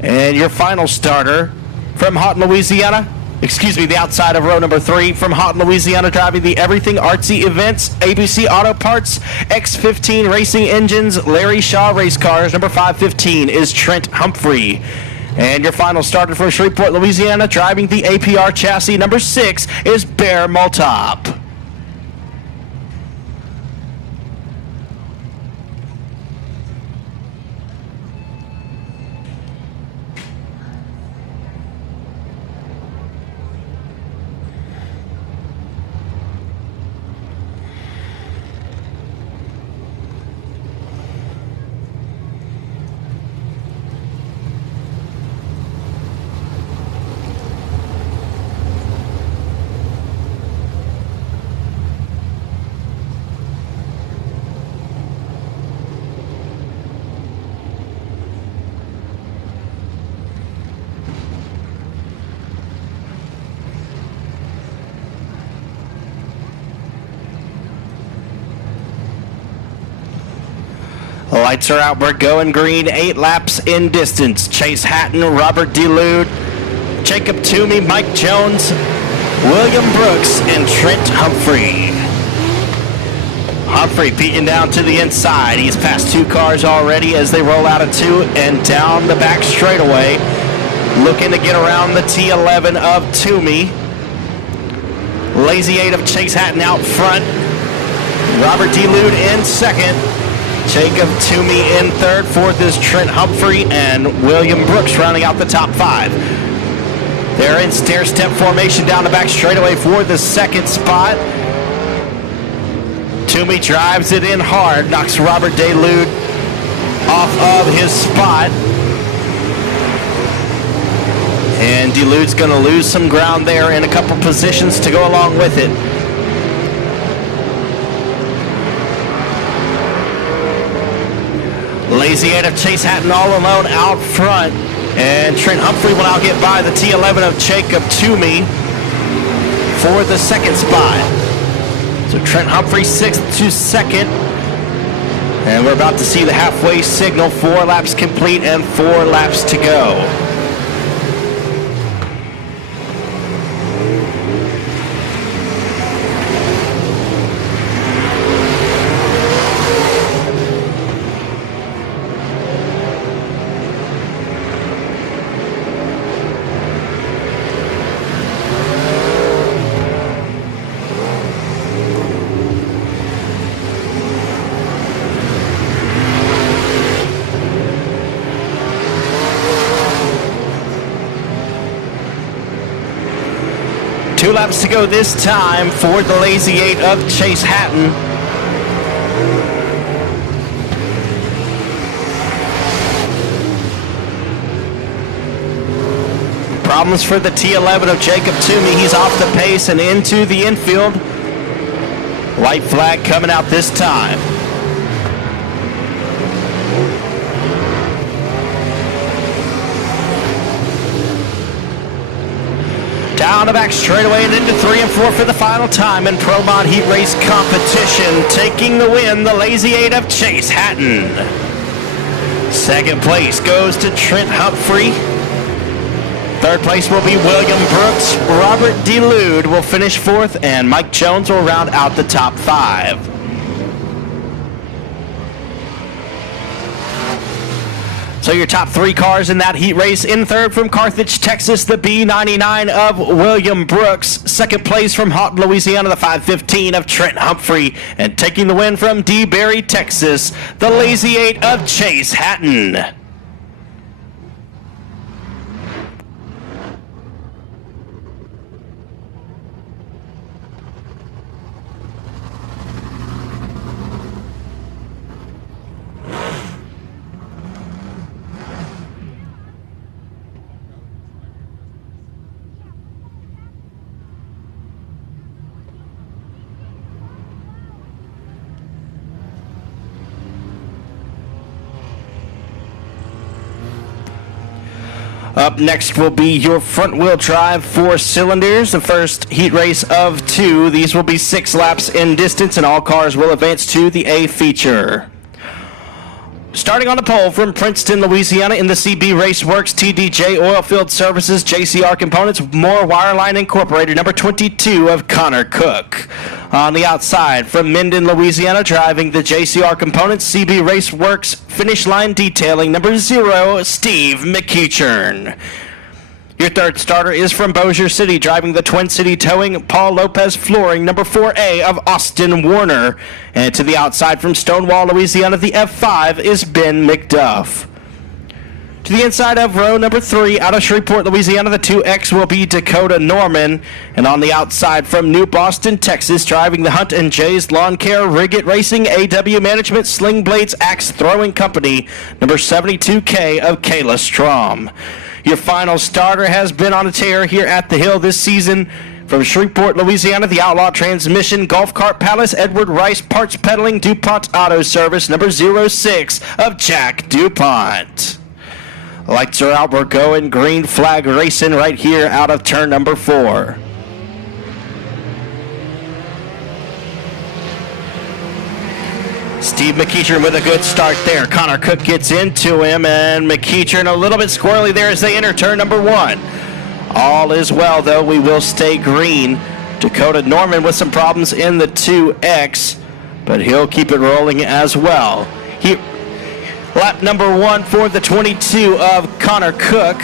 And your final starter from Houghton, Louisiana, the outside of row number 3 from Houghton, Louisiana, driving the Everything Artsy Events, ABC Auto Parts, X15 Racing Engines, Larry Shaw Race Cars, number 515 is Trent Humphrey. And your final starter from Shreveport, Louisiana, driving the APR chassis, number 6 is Bear Moltop. The lights are out. We're going green. 8 laps in distance. Chase Hatton, Robert DeLude, Jacob Toomey, Mike Jones, William Brooks, and Trent Humphrey. Humphrey beating down to the inside. He's passed 2 cars already as they roll out of 2 and down the back straightaway. Looking to get around the T11 of Toomey. Lazy 8 of Chase Hatton out front. Robert DeLude in second. Jacob Toomey in third. Fourth is Trent Humphrey and William Brooks rounding out the top 5. They're in stair-step formation down the back straightaway for the second spot. Toomey drives it in hard, knocks Robert DeLude off of his spot. And DeLude's going to lose some ground there in a couple positions to go along with it. Lazy 8 of Chase Hatton all alone out front. And Trent Humphrey will now get by the T11 of Jacob Toomey for the second spot. So Trent Humphrey 6th to 2nd. And we're about to see the halfway signal. 4 laps complete and 4 laps to go. Two laps to go this time for the Lazy 8 of Chase Hatton. Problems for the T11 of Jacob Toomey. He's off the pace and into the infield. White flag coming out this time. Down the back straightaway and into 3 and 4 for the final time in Pro Mod Heat Race competition. Taking the win, the Lazy 8 of Chase Hatton. Second place goes to Trent Humphrey. Third place will be William Brooks. Robert DeLude will finish 4th, and Mike Jones will round out the top 5. So your top 3 cars in that heat race: in third from Carthage, Texas, the B99 of William Brooks. Second place from Houghton, Louisiana, the 515 of Trent Humphrey. And taking the win from DeBerry, Texas, the Lazy 8 of Chase Hatton. Up next will be your front-wheel drive 4 cylinders, the first heat race of 2. These will be 6 laps in distance, and all cars will advance to the A feature. Starting on the pole from Princeton, Louisiana, in the CB Raceworks TDJ Oilfield Services JCR Components More Wireline Incorporated, number 22 of Connor Cook. On the outside from Minden, Louisiana, driving the JCR Components CB Raceworks Finish Line Detailing, number 0, Steve McEachern. Your third starter is from Bossier City, driving the Twin City Towing, Paul Lopez Flooring, number 4A of Austin Warner. And to the outside from Stonewall, Louisiana, the F5 is Ben McDuff. To the inside of row number 3, out of Shreveport, Louisiana, the 2X will be Dakota Norman. And on the outside from New Boston, Texas, driving the Hunt and Jay's Lawn Care, Riggett Racing, AW Management, Sling Blades Axe Throwing Company, number 72K of Kayla Strom. Your final starter has been on a tear here at the Hill this season. From Shreveport, Louisiana, the Outlaw Transmission, Golf Cart Palace, Edward Rice Parts Peddling, DuPont Auto Service, number 06 of Jack DuPont. Lights are out. We're going green flag racing right here out of turn number 4. Steve McEachern with a good start there. Connor Cook gets into him, and McEachern a little bit squirrely there as they enter turn number 1. All is well, though. We will stay green. Dakota Norman with some problems in the 2X, but he'll keep it rolling as well. Lap number 1 for the 22 of Connor Cook.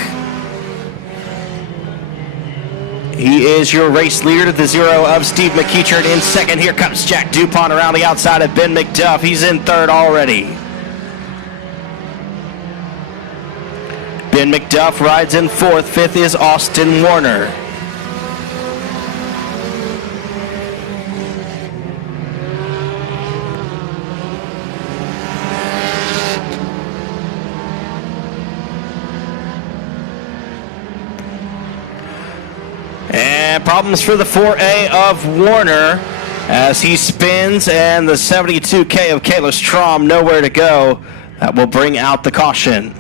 He is your race leader, the 0 of Steve McEachern in second. Here comes Jack DuPont around the outside of Ben McDuff. He's in third already. Ben McDuff rides in fourth. Fifth is Austin Warner. And problems for the 4A of Warner as he spins, and the 72K of Kayla Strom nowhere to go. That will bring out the caution.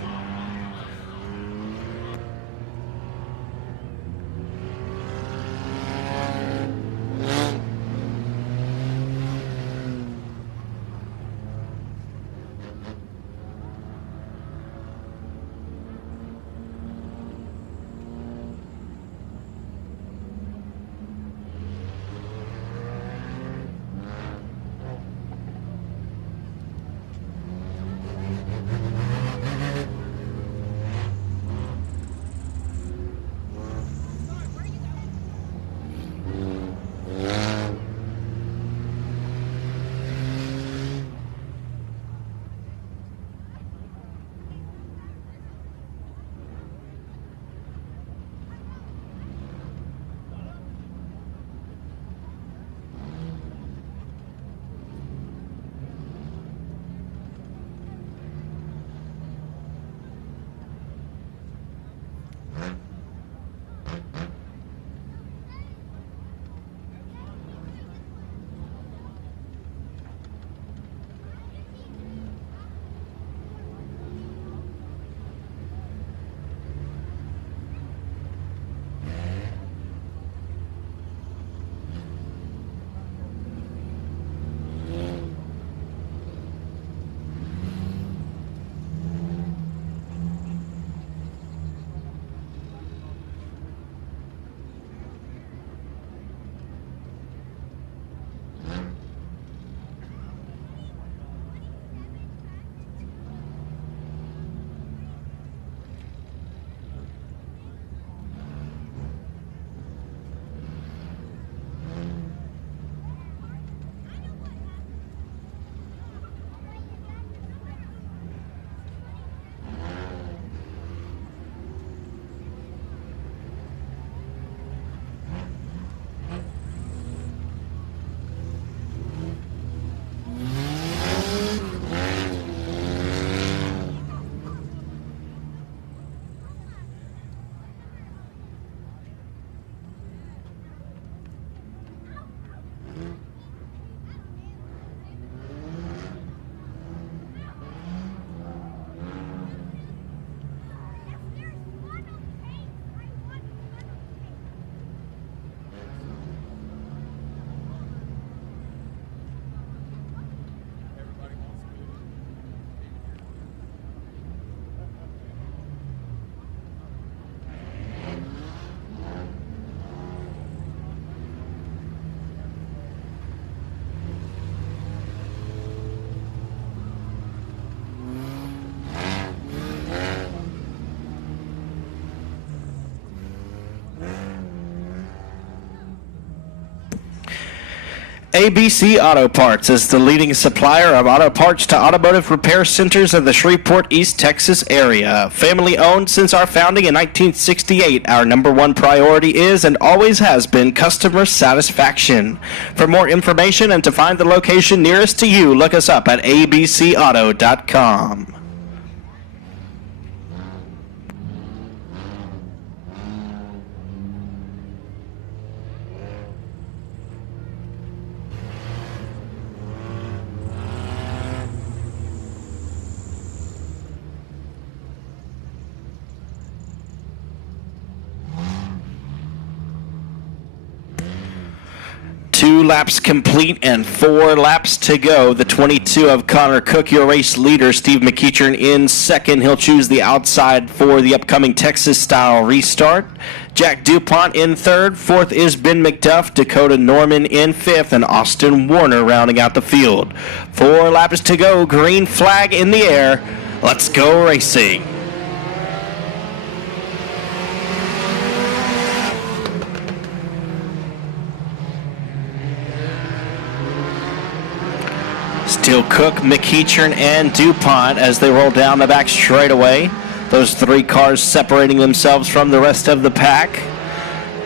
ABC Auto Parts is the leading supplier of auto parts to automotive repair centers in the Shreveport, East Texas area. Family owned since our founding in 1968, our number one priority is and always has been customer satisfaction. For more information and to find the location nearest to you, look us up at abcauto.com. Two laps complete and 4 laps to go. The 22 of Connor Cook, your race leader. Steve McEachern in second. He'll choose the outside for the upcoming Texas-style restart. Jack DuPont in third. Fourth is Ben McDuff. Dakota Norman in fifth. And Austin Warner rounding out the field. 4 laps to go. Green flag in the air. Let's go racing. Still Cook, McEachern, and DuPont as they roll down the back straightaway. Those 3 cars separating themselves from the rest of the pack.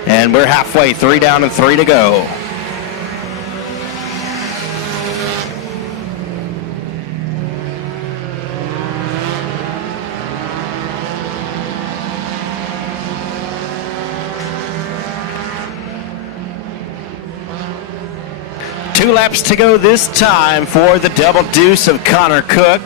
And we're halfway, 3 down and 3 to go. Two laps to go this time for the double deuce of Connor Cook.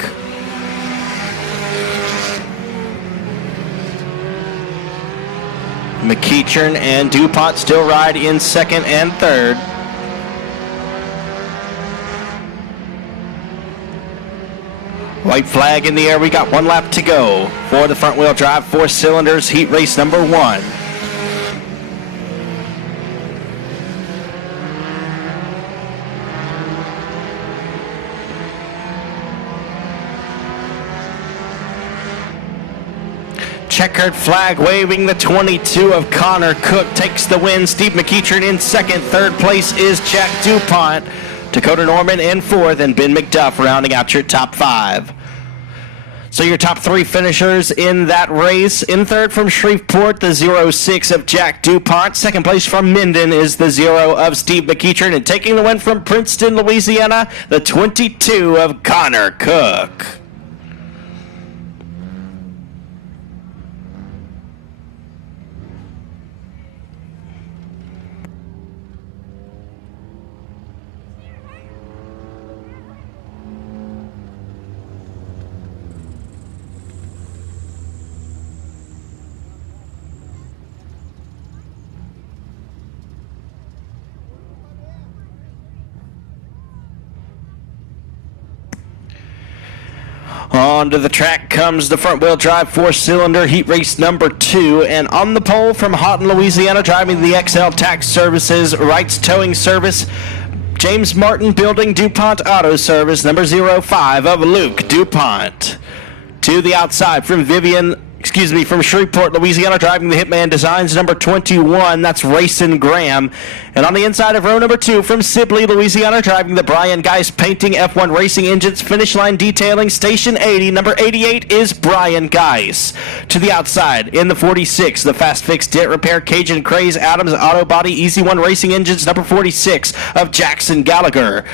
McEachern and DuPont still ride in second and third. White flag in the air. We got 1 lap to go for the front wheel drive 4 cylinders heat race number 1. Checkered flag waving. The 22 of Connor Cook takes the win. Steve McEachern in second. Third place is Jack DuPont. Dakota Norman in fourth, and Ben McDuff rounding out your top 5. So your top 3 finishers in that race. In third from Shreveport, the 06 of Jack DuPont. Second place from Minden is the 0 of Steve McEachern. And taking the win from Princeton, Louisiana, the 22 of Connor Cook. Onto the track comes the front-wheel drive 4-cylinder heat race number 2. And on the pole from Houghton, Louisiana, driving the XL Tax Services Wrights Towing Service, James Martin Building DuPont Auto Service, number 05 of Luke DuPont. To the outside from from Shreveport, Louisiana, driving the Hitman Designs, number 21, that's Rayson Graham. And on the inside of row number 2 from Sibley, Louisiana, driving the Brian Geis Painting F1 Racing Engines Finish Line Detailing, station 80, number 88 is Brian Geis. To the outside, in the 46, the Fast Fix Dent Repair Cajun Craze Adams Auto Body Easy One Racing Engines, number 46 of Jackson Gallagher.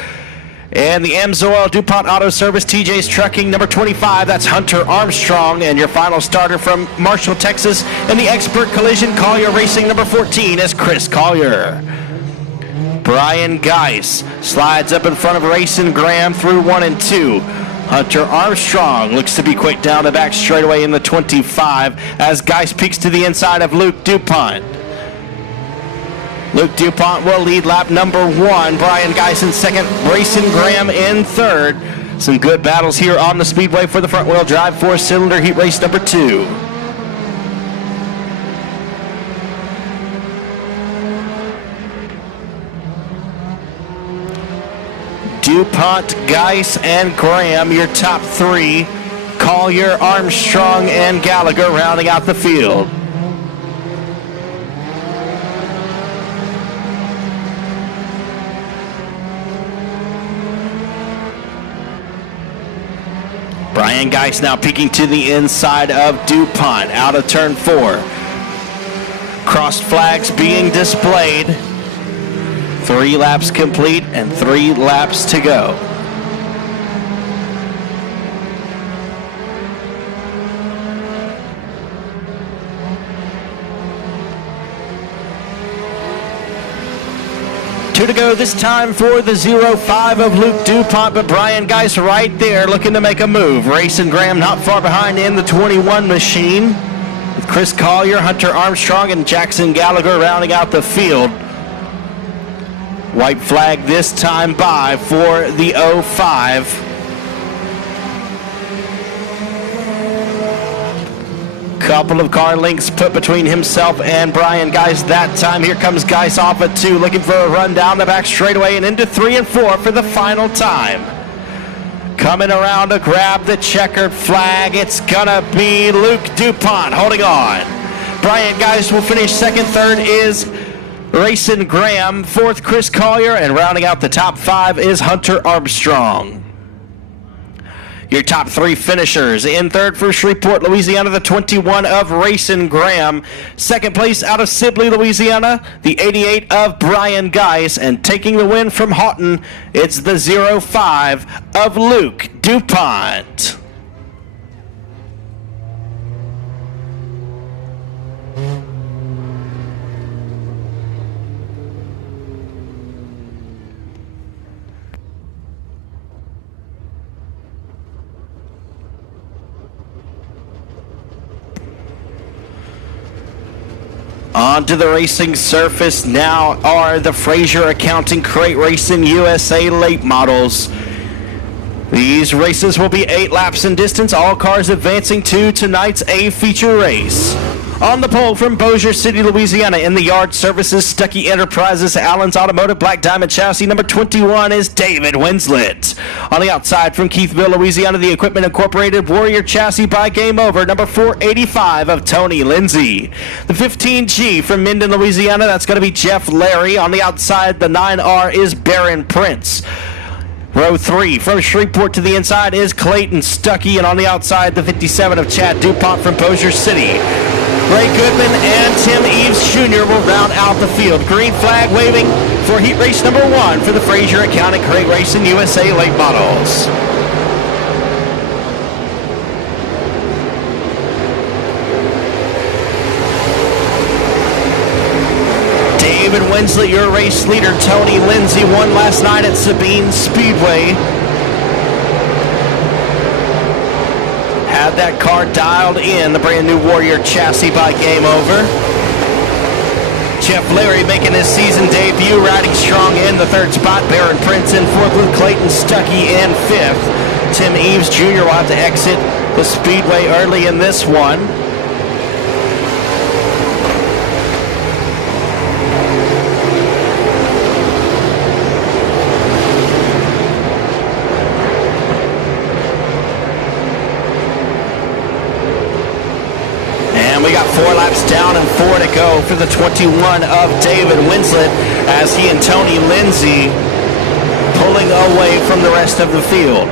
And the Amsoil DuPont Auto Service TJ's Trucking, number 25, that's Hunter Armstrong. And your final starter from Marshall, Texas, and the Expert Collision Collier Racing, number 14, is Chris Collier. Brian Geis slides up in front of Rayson Graham through 1 and 2. Hunter Armstrong looks to be quick down the back straightaway in the 25 as Geis peeks to the inside of Luke DuPont. Luke DuPont will lead lap number 1. Brian Geis in second. Rayson Graham in third. Some good battles here on the Speedway for the front-wheel drive 4-cylinder heat race number 2. DuPont, Geis, and Graham, your top 3. Collier, Armstrong, and Gallagher rounding out the field. Brian Geist now peeking to the inside of DuPont, out of turn 4. Crossed flags being displayed. 3 laps complete and 3 laps to go. Two to go this time for the 05 of Luke DuPont, but Brian Geist right there looking to make a move. Racing Graham not far behind in the 21 machine, with Chris Collier, Hunter Armstrong, and Jackson Gallagher rounding out the field. White flag this time by for the 05. Couple of car links put between himself and Brian Geist that time. Here comes Geist off at 2, looking for a run down the back straightaway and into 3 and 4 for the final time. Coming around to grab the checkered flag, it's gonna be Luke DuPont holding on. Brian Geist will finish second. Third is Racing Graham. Fourth, Chris Collier, and rounding out the top 5 is Hunter Armstrong. Your top 3 finishers. In third for Shreveport, Louisiana, the 21 of Racing Graham. Second place out of Sibley, Louisiana, the 88 of Brian Geist. And taking the win from Houghton, it's the 05 of Luke DuPont. Onto the racing surface now are the Fraser Accounting Crate Racing USA late models. These races will be 8 laps in distance, all cars advancing to tonight's A feature race. On the pole from Bossier City, Louisiana, in the yard services, Stuckey Enterprises, Allen's Automotive, Black Diamond Chassis, number 21 is David Winslet. On the outside from Keithville, Louisiana, the Equipment Incorporated, Warrior Chassis by Game Over, number 485 of Tony Lindsay. The 15G from Minden, Louisiana, that's going to be Jeff Larry. On the outside, the 9R is Baron Prince. Row 3 from Shreveport to the inside is Clayton Stuckey, and on the outside, the 57 of Chad DuPont from Bossier City. Ray Goodman and Tim Eves Jr. will round out the field. Green flag waving for heat race number 1 for the Fraser Accounting Crate Racing USA late models. David Winslet, your race leader. Tony Lindsay won last night at Sabine Speedway. Had that car dialed in, the brand new Warrior Chassis by Game Over. Jeff Larry making his season debut, riding strong in the 3rd spot. Baron Prince in 4th with Clayton Stuckey in 5th. Tim Eves Jr. will have to exit the Speedway early in this one. We got 4 laps down and 4 to go for the 21 of David Winslet as he and Tony Lindsay pulling away from the rest of the field.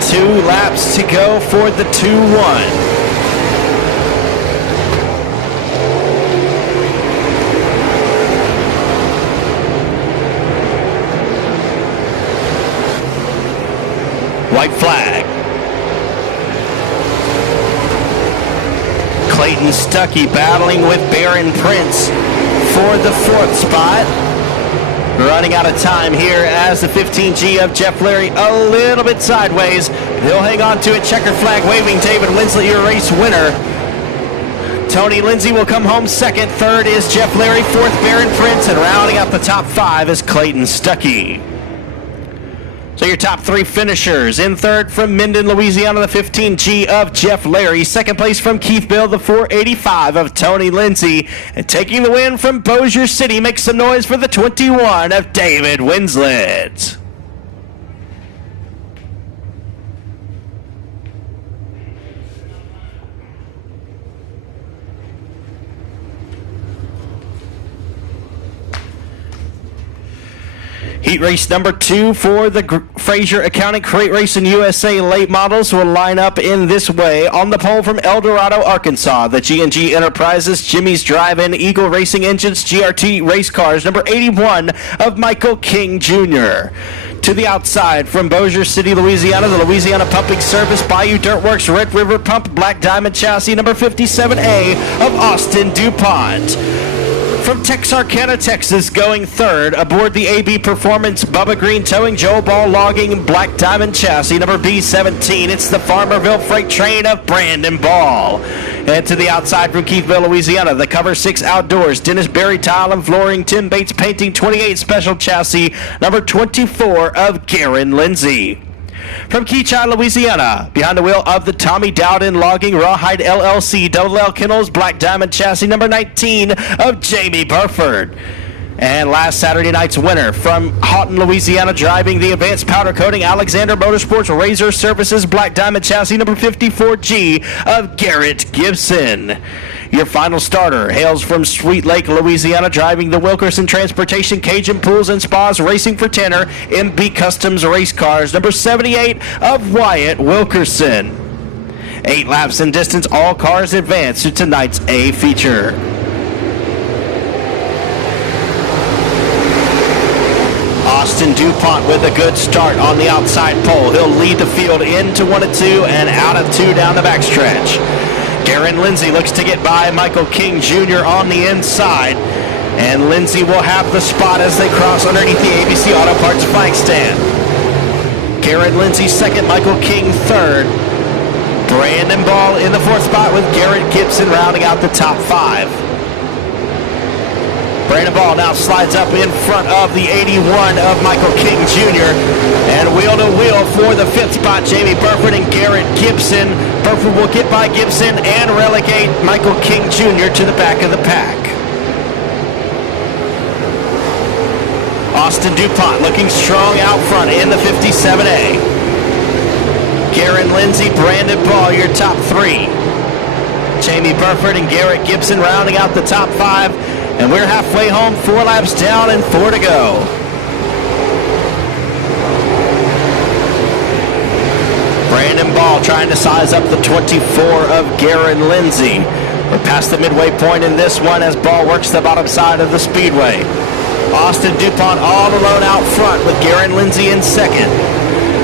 Two laps to go for the 2-1. White flag. Clayton Stuckey battling with Baron Prince for the 4th spot. Running out of time here as the 15G of Jeff Larry a little bit sideways. He'll hang on to it. Checker flag waving. David Winslet, your race winner. Tony Lindsay will come home 2nd. 3rd is Jeff Larry. 4th, Baron Prince. And rounding out the top 5 is Clayton Stuckey. So your top 3 finishers. In 3rd from Minden, Louisiana, the 15G of Jeff Larry. 2nd place from Keithville, the 485 of Tony Lindsay. And taking the win from Bossier City, make some noise for the 21 of David Winslet. Heat race number 2 for the Fraser Accounting Crate Racing USA late models will line up in this way. On the pole from El Dorado, Arkansas, the G&G Enterprises, Jimmy's Drive-In, Eagle Racing Engines, GRT Race Cars, number 81 of Michael King Jr. To the outside from Bossier City, Louisiana, the Louisiana Pumping Service, Bayou Dirtworks, Red River Pump, Black Diamond Chassis, number 57A of Austin DuPont. From Texarkana, Texas, going third aboard the AB Performance, Bubba Green Towing, Joe Ball Logging, Black Diamond Chassis, number B17. It's the Farmerville Freight Train of Brandon Ball. And to the outside from Keithville, Louisiana, the Cover 6 Outdoors, Dennis Berry Tile and Flooring, Tim Bates Painting, 28 Special Chassis, number 24 of Garen Lindsay. From Keachai, Louisiana, behind the wheel of the Tommy Dowden Logging Rawhide LLC, Double L Kennels, Black Diamond Chassis, number 19 of Jamie Burford. And last Saturday night's winner from Houghton, Louisiana, driving the Advanced Powder Coating Alexander Motorsports Razor Services, Black Diamond Chassis, number 54G of Garrett Gibson. Your final starter hails from Sweet Lake, Louisiana, driving the Wilkerson Transportation Cajun Pools and Spas Racing for Tanner MB Customs Race Cars, number 78 of Wyatt Wilkerson. 8 laps in distance, all cars advance to tonight's A feature. Austin DuPont with a good start on the outside pole. He'll lead the field into 1 of 2 and out of 2 down the backstretch. Garen Lindsay looks to get by Michael King Jr. on the inside, and Lindsay will have the spot as they cross underneath the ABC Auto Parts flag stand. Garen Lindsay second, Michael King third. Brandon Ball in the 4th spot with Garrett Gibson rounding out the top 5. Brandon Ball now slides up in front of the 81 of Michael King Jr. And wheel to wheel for the 5th spot, Jamie Burford and Garrett Gibson. Burford will get by Gibson and relegate Michael King Jr. to the back of the pack. Austin DuPont looking strong out front in the 57A. Garen Lindsay, Brandon Ball, your top 3. Jamie Burford and Garrett Gibson rounding out the top 5. And we're halfway home, 4 laps down and 4 to go. Brandon Ball trying to size up the 24 of Garen Lindsay. We're past the midway point in this one as Ball works the bottom side of the Speedway. Austin DuPont all alone out front with Garen Lindsay in second.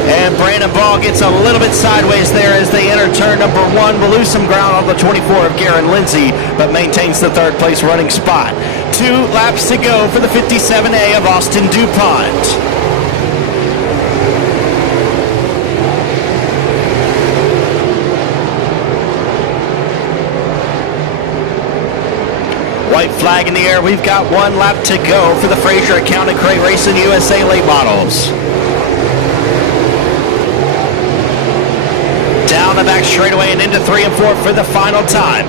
And Brandon Ball gets a little bit sideways there as they enter turn number 1. Will lose some ground on the 24 of Garen Lindsay, but maintains the 3rd place running spot. 2 laps to go for the 57A of Austin DuPont. White flag in the air. We've got 1 lap to go for the Fraser Accounting Crate Racing USA late models. Down the back straightaway and into 3 and 4 for the final time.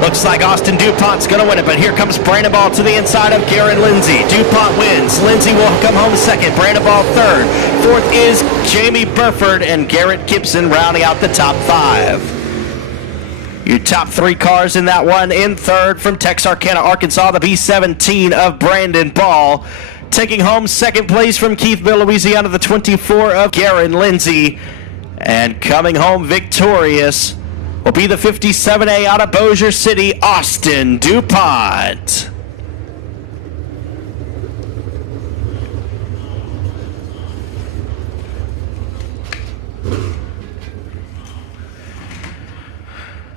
Looks like Austin DuPont's going to win it, but here comes Brandon Ball to the inside of Garen Lindsay. DuPont wins. Lindsay will come home second. Brandon Ball third. 4th is Jamie Burford and Garrett Gibson rounding out the top 5. Your top 3 cars in that one. In third from Texarkana, Arkansas, the B17 of Brandon Ball. Taking home 2nd place from Keithville, Louisiana, the 24 of Garen Lindsay. And coming home victorious will be the 57A out of Bossier City, Austin DuPont.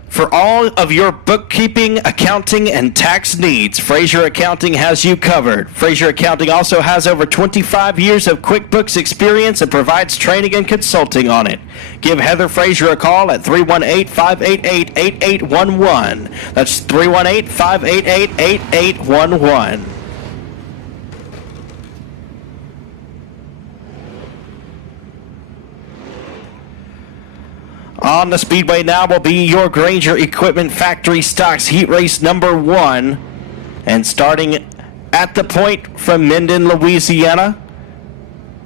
For all of your bookkeeping, accounting, and tax needs, Fraser Accounting has you covered. Fraser Accounting also has over 25 years of QuickBooks experience and provides training and consulting on it. Give Heather Fraser a call at 318-588-8811. That's 318-588-8811. On the Speedway now will be your Granger Equipment Factory Stocks Heat Race number 1. And starting at the point from Minden, Louisiana,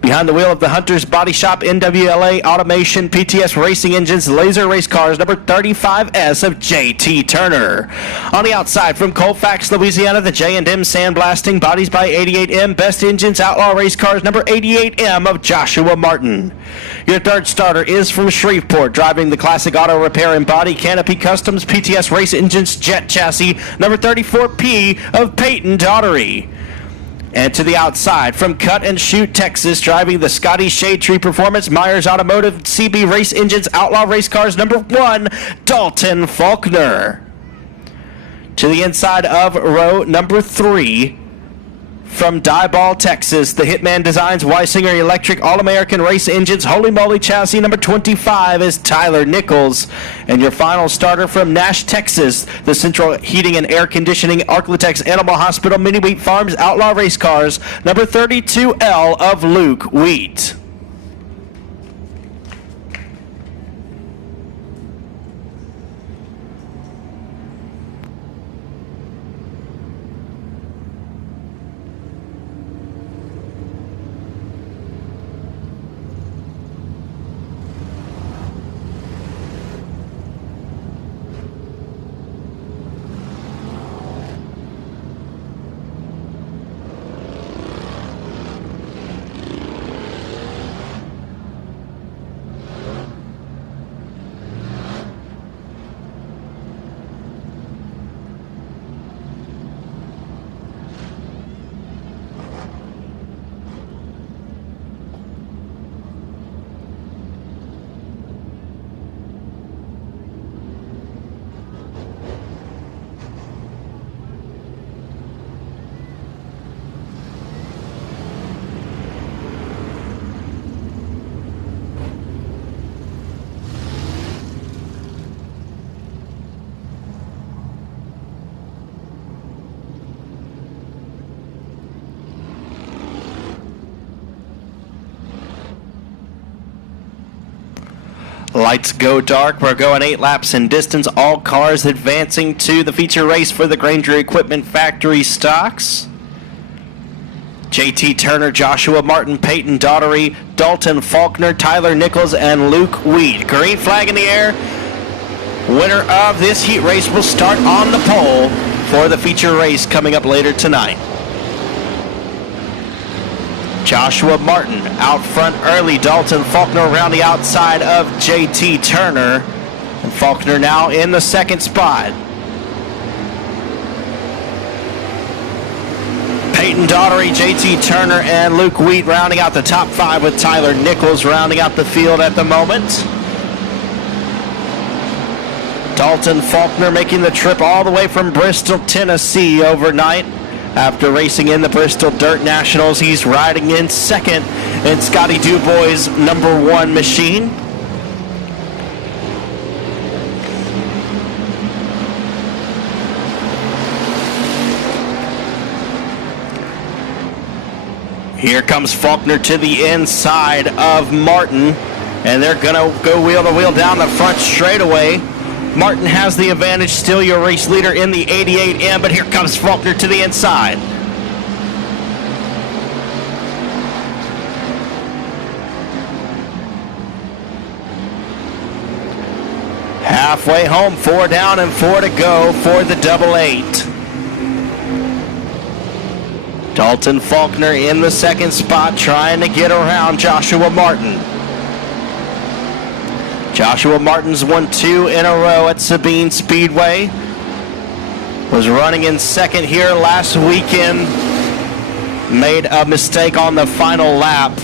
Behind the wheel of the Hunters Body Shop, NWLA Automation, PTS Racing Engines, Laser Race Cars, number 35S of J.T. Turner. On the outside from Colfax, Louisiana, the J&M Sandblasting, Bodies by 88M, Best Engines, Outlaw Race Cars, number 88M of Joshua Martin. Your third starter is from Shreveport, driving the Classic Auto Repair and Body, Canopy Customs, PTS Race Engines, Jet Chassis, number 34P of Peyton Daughtery. And to the outside, from Cut and Shoot, Texas, driving the Scotty Shade Tree Performance, Myers Automotive, CB Race Engines, Outlaw Race Cars, number 1, Dalton Faulkner. To the inside of row number 3, from Dieball, Texas, the Hitman Designs, Weisinger Electric, All-American Race Engines, Holy Moly Chassis, number 25 is Tyler Nichols. And your final starter from Nash, Texas, the Central Heating and Air Conditioning, Arklitex Animal Hospital, Mini Wheat Farms, Outlaw Race Cars, number 32L of Luke Wheat. Lights go dark. We're going 8 laps in distance. All cars advancing to the feature race for the Granger Equipment Factory stocks. J.T. Turner, Joshua Martin, Peyton Daughtery, Dalton Faulkner, Tyler Nichols, and Luke Wheat. Green flag in the air. Winner of this heat race will start on the pole for the feature race coming up later tonight. Joshua Martin out front early. Dalton Faulkner around the outside of J.T. Turner. And Faulkner now in the second spot. Peyton Daughtery, J.T. Turner, and Luke Wheat rounding out the top 5 with Tyler Nichols rounding out the field at the moment. Dalton Faulkner making the trip all the way from Bristol, Tennessee overnight. After racing in the Bristol Dirt Nationals, he's riding in second in Scotty Dubois' number 1 machine. Here comes Faulkner to the inside of Martin, and they're going to go wheel to wheel down the front straightaway. Martin has the advantage, still your race leader in the 88M, but here comes Faulkner to the inside. Halfway home, 4 down and 4 to go for the double 8. Dalton Faulkner in the second spot, trying to get around Joshua Martin. Joshua Martin's won 2 in a row at Sabine Speedway. Was running in second here last weekend. Made a mistake on the final lap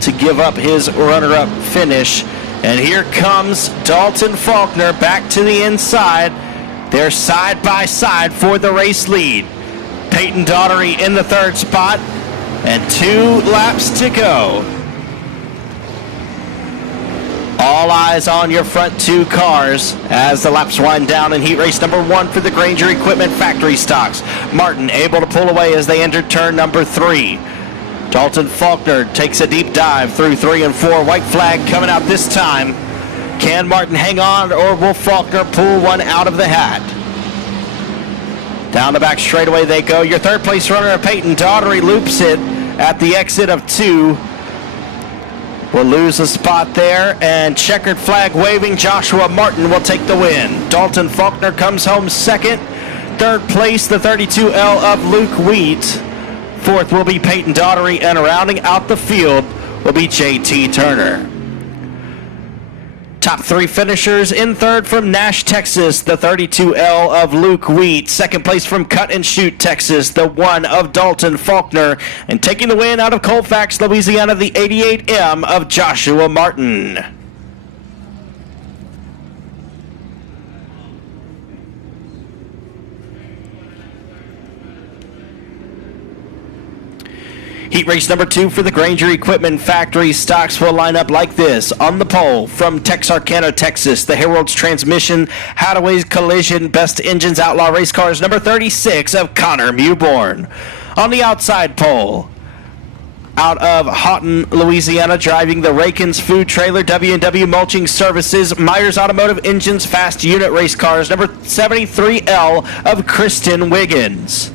to give up his runner-up finish. And here comes Dalton Faulkner back to the inside. They're side by side for the race lead. Peyton Daughtery in the third spot, and 2 laps to go. All eyes on your front 2 cars as the laps wind down in heat race number 1 for the Granger Equipment Factory stocks. Martin able to pull away as they enter turn number 3. Dalton Faulkner takes a deep dive through 3 and 4. White flag coming out this time. Can Martin hang on, or will Faulkner pull one out of the hat? Down the back straightaway they go. Your third place runner, Peyton Daughtery, loops it at the exit of 2. Will lose a spot there, and checkered flag waving, Joshua Martin will take the win. Dalton Faulkner comes home second. Third place, the 32L of Luke Wheat. Fourth will be Peyton Daughtery, and rounding out the field will be JT Turner. Top 3 finishers: in third from Nash, Texas, the 32L of Luke Wheat. Second place from Cut and Shoot, Texas, the 1 of Dalton Faulkner. And taking the win out of Colfax, Louisiana, the 88M of Joshua Martin. Heat race number 2 for the Granger Equipment Factory stocks will line up like this. On the pole, from Texarkana, Texas, the Harold's Transmission, Hadaway's Collision, Best Engines Outlaw Race Cars, number 36 of Connor Mewborn. On the outside pole, out of Houghton, Louisiana, driving the Rakins Food Trailer, W&W Mulching Services, Myers Automotive Engines, Fast Unit Race Cars, number 73L of Kristen Wiggins.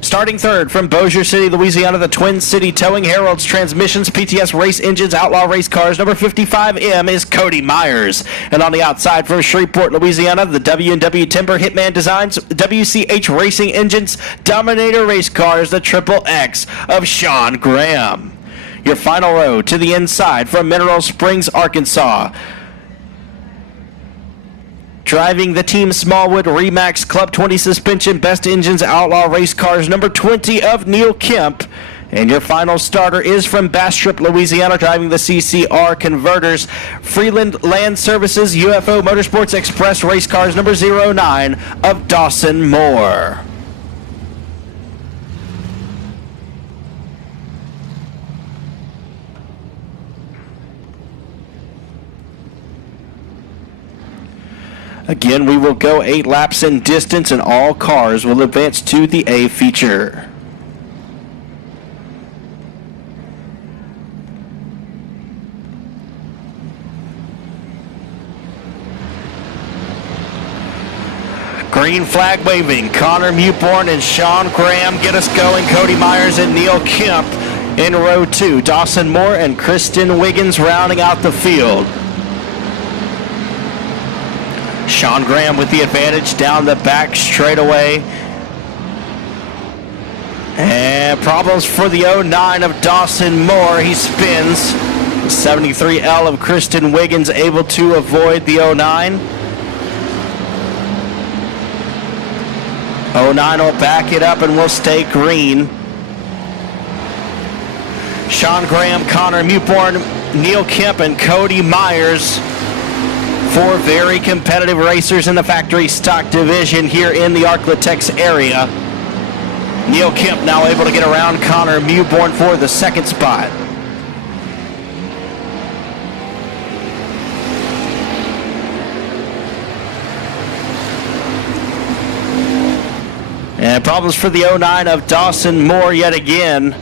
Starting third from Bossier City, Louisiana, the Twin City Towing, Harold's Transmissions, PTS Race Engines, Outlaw Race Cars, number 55M is Cody Myers. And on the outside from Shreveport, Louisiana, the W&W Timber Hitman Designs, WCH Racing Engines, Dominator Race Cars, the Triple X of Sean Graham. Your final row to the inside from Mineral Springs, Arkansas, driving the Team Smallwood Remax Club 20 Suspension, Best Engines Outlaw Race Cars, number 20 of Neil Kemp. And your final starter is from Bastrop, Louisiana, driving the CCR Converters, Freeland Land Services, UFO Motorsports Express Race Cars, number 09 of Dawson Moore. Again, we will go 8 laps in distance, and all cars will advance to the A feature. Green flag waving, Connor Mewborn and Sean Graham get us going. Cody Myers and Neil Kemp in row 2. Dawson Moore and Kristen Wiggins rounding out the field. Sean Graham with the advantage down the back straightaway. And problems for the 09 of Dawson Moore. He spins. 73L of Kristen Wiggins able to avoid the 09. 09 will back it up and will stay green. Sean Graham, Connor Mewborn, Neil Kemp, and Cody Myers. 4 very competitive racers in the factory stock division here in the Arklatex area. Neil Kemp now able to get around Connor Mewborn for the second spot. And problems for the 09 of Dawson Moore yet again.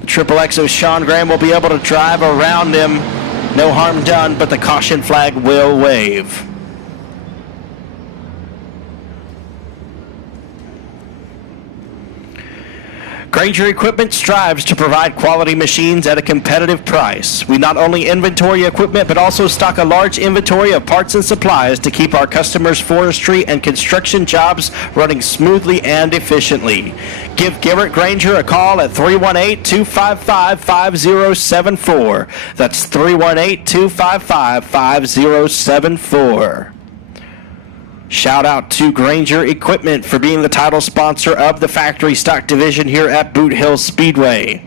The Triple X of Sean Graham will be able to drive around him. No harm done, but the caution flag will wave. Granger Equipment strives to provide quality machines at a competitive price. We not only inventory equipment, but also stock a large inventory of parts and supplies to keep our customers' forestry and construction jobs running smoothly and efficiently. Give Garrett Granger a call at 318-255-5074. That's 318-255-5074. Shout out to Granger Equipment for being the title sponsor of the factory stock division here at Boothill Speedway.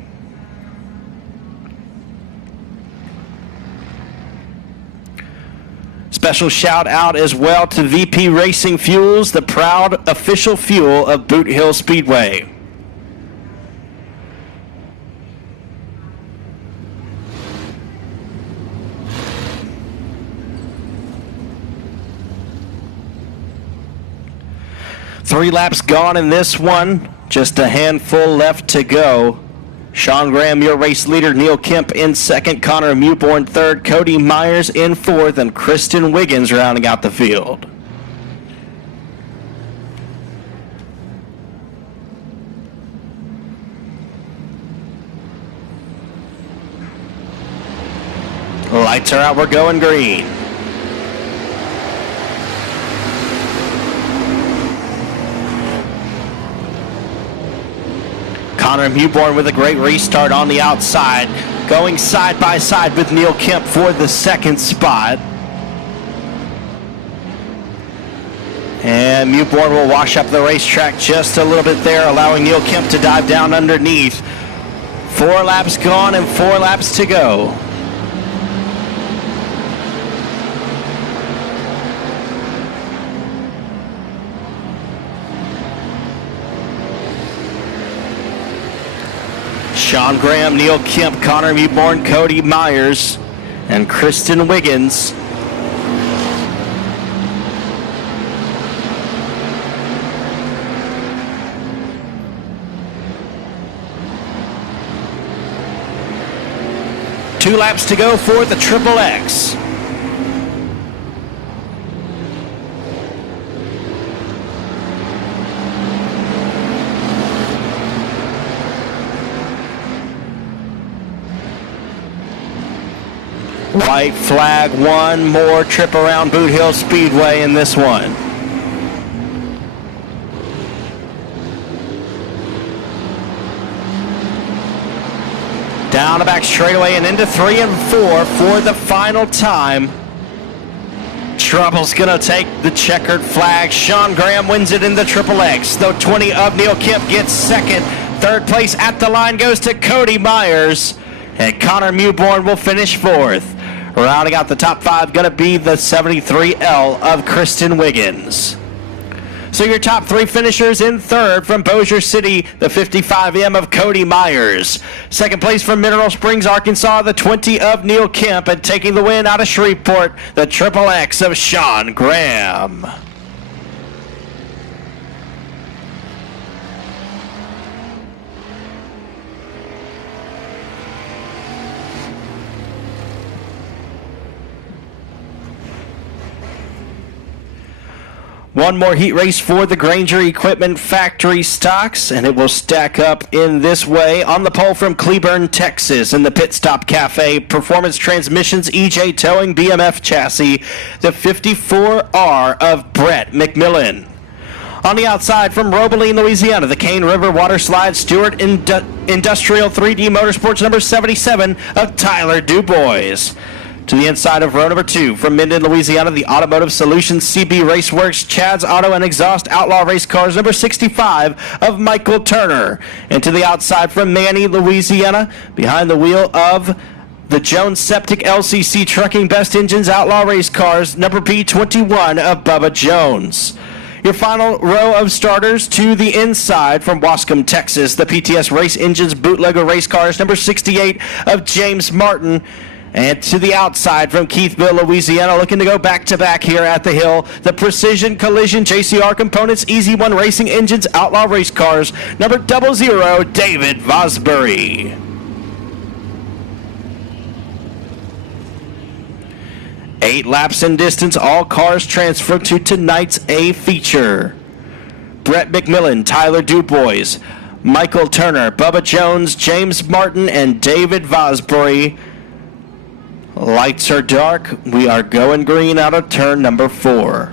Special shout out as well to VP Racing Fuels, the proud official fuel of Boothill Speedway. Three laps gone in this one. Just a handful left to go. Sean Graham, your race leader. Neil Kemp in second. Connor Mewborn third. Cody Myers in fourth. And Kristen Wiggins rounding out the field. Lights are out, we're going green. Connor Mewborn with a great restart on the outside, going side by side with Neil Kemp for the second spot. And Mewborn will wash up the racetrack just a little bit there, allowing Neil Kemp to dive down underneath. 4 laps gone and 4 laps to go. Sean Graham, Neil Kemp, Connor Mewborn, Cody Myers, and Kristen Wiggins. Two laps to go for the Triple X. White flag, one more trip around Boothill Speedway in this one. Down the back straightaway and into 3 and 4 for the final time. Trouble's gonna take the checkered flag. Sean Graham wins it in the Triple X. Though 20 of Neil Kemp gets second. Third place at the line goes to Cody Myers. And Connor Mewborn will finish fourth. Rounding out the top 5 gonna be the 73L of Kristen Wiggins. So your top 3 finishers: in third from Bossier City, the 55M of Cody Myers. Second place from Mineral Springs, Arkansas, the 20 of Neil Kemp. And taking the win out of Shreveport, the Triple X of Sean Graham. One more heat race for the Granger Equipment Factory stocks, and it will stack up in this way. On the pole from Cleburne, Texas, in the Pit Stop Cafe, Performance Transmissions, EJ Towing, BMF Chassis, the 54R of Brett McMillan. On the outside from Robeline, Louisiana, the Cane River Water Slide, Stewart Industrial 3D Motorsports, number 77 of Tyler Dubois. To the inside of row number 2, from Minden, Louisiana, the Automotive Solutions CB Raceworks, Chad's Auto and Exhaust Outlaw Race Cars, number 65 of Michael Turner. And to the outside from Manny, Louisiana, behind the wheel of the Jones Septic LCC Trucking Best Engines Outlaw Race Cars, number B21 of Bubba Jones. Your final row of starters to the inside from Wascom, Texas, the PTS Race Engines Bootlegger Race Cars, number 68 of James Martin. And to the outside from Keithville, Louisiana, looking to go back-to-back here at the hill, the Precision Collision JCR Components Easy One Racing Engines Outlaw Race Cars, number 00, David Vosbury. Eight laps in distance, all cars transfer to tonight's A feature. Brett McMillan, Tyler Dubois, Michael Turner, Bubba Jones, James Martin, and David Vosbury. Lights are dark. We are going green out of turn number 4.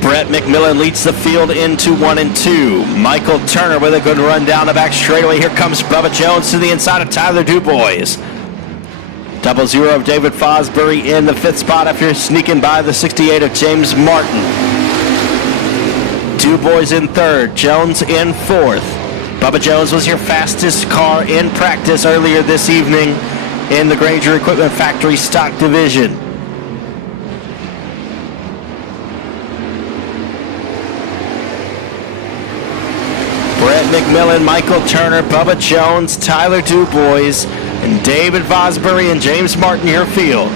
Brett McMillan leads the field into 1 and 2. Michael Turner with a good run down the back straightaway. Here comes Bubba Jones to the inside of Tyler Dubois. 00 of David Fosbury in the 5th spot after sneaking by the 68 of James Martin. Dubois in 3rd, Jones in 4th. Bubba Jones was your fastest car in practice earlier this evening in the Granger Equipment Factory Stock Division. Brett McMillan, Michael Turner, Bubba Jones, Tyler Dubois, and David Vosbury and James Martin your field.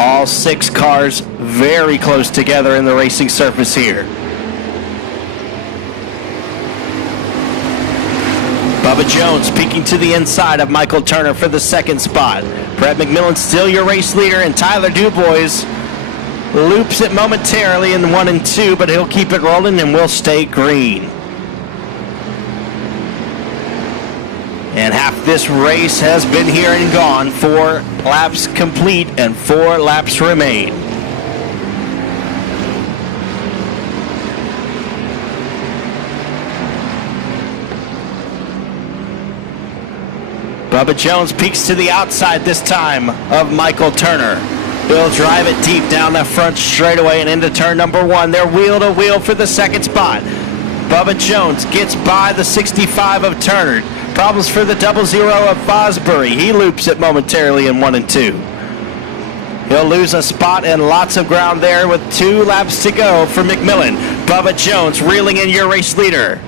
All 6 cars very close together in the racing surface here. Bubba Jones peeking to the inside of Michael Turner for the second spot. Brett McMillan still your race leader, and Tyler Dubois loops it momentarily in 1 and 2, but he'll keep it rolling and will stay green. And half this race has been here and gone. 4 laps complete and 4 laps remain. Bubba Jones peeks to the outside this time of Michael Turner. He'll drive it deep down the front straightaway and into turn number 1. They're wheel to wheel for the second spot. Bubba Jones gets by the 65 of Turner. Problems for the 00 of Fosbury. He loops it momentarily in 1 and 2. He'll lose a spot and lots of ground there with 2 laps to go for McMillan. Bubba Jones reeling in your race leader.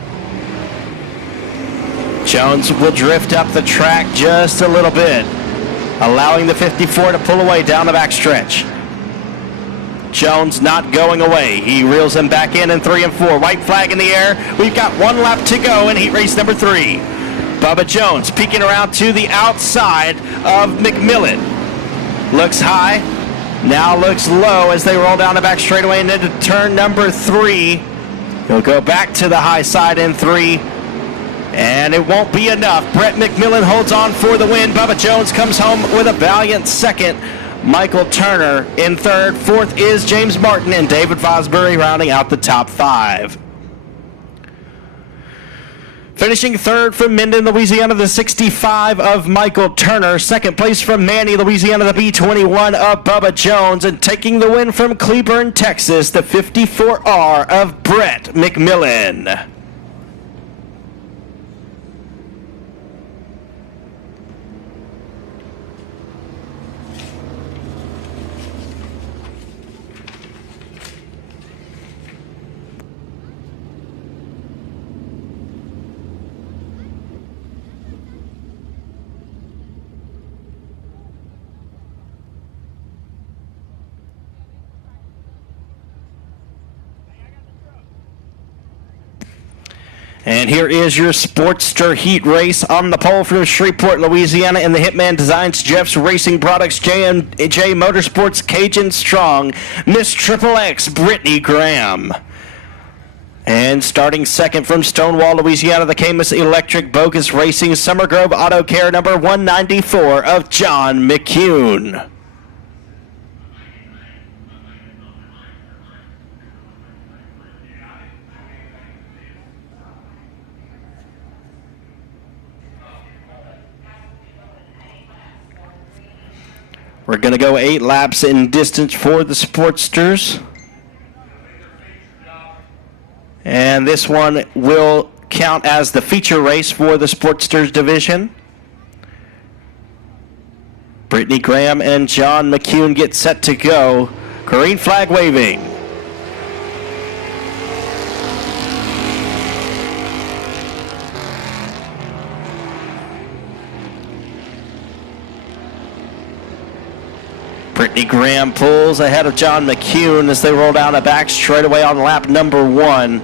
Jones will drift up the track just a little bit, allowing the 54 to pull away down the backstretch. Jones not going away. He reels him back in 3 and 4. White flag in the air. We've got 1 lap to go in heat race number 3. Bubba Jones peeking around to the outside of McMillan. Looks high, now looks low as they roll down the back straightaway and into turn number 3. He'll go back to the high side in 3. And it won't be enough. Brett McMillan holds on for the win. Bubba Jones comes home with a valiant second. Michael Turner in third. Fourth is James Martin and David Fosbury rounding out the top 5. Finishing third from Minden, Louisiana, the 65 of Michael Turner. Second place from Manny, Louisiana, the B21 of Bubba Jones. And taking the win from Cleburne, Texas, the 54R of Brett McMillan. And here is your Sportster Heat race on the pole from Shreveport, Louisiana, in the Hitman Designs, Jeff's Racing Products, J&J Motorsports, Cajun Strong, Miss Triple X, Brittany Graham. And starting second from Stonewall, Louisiana, the Camus Electric Bogus Racing, Summer Grove Auto Care, number 194 of John McCune. We're going to go 8 laps in distance for the Sportsters. And this one will count as the feature race for the Sportsters division. Brittany Graham and John McCune get set to go. Green flag waving. Brittany Graham pulls ahead of John McCune as they roll down the back straightaway on lap number 1.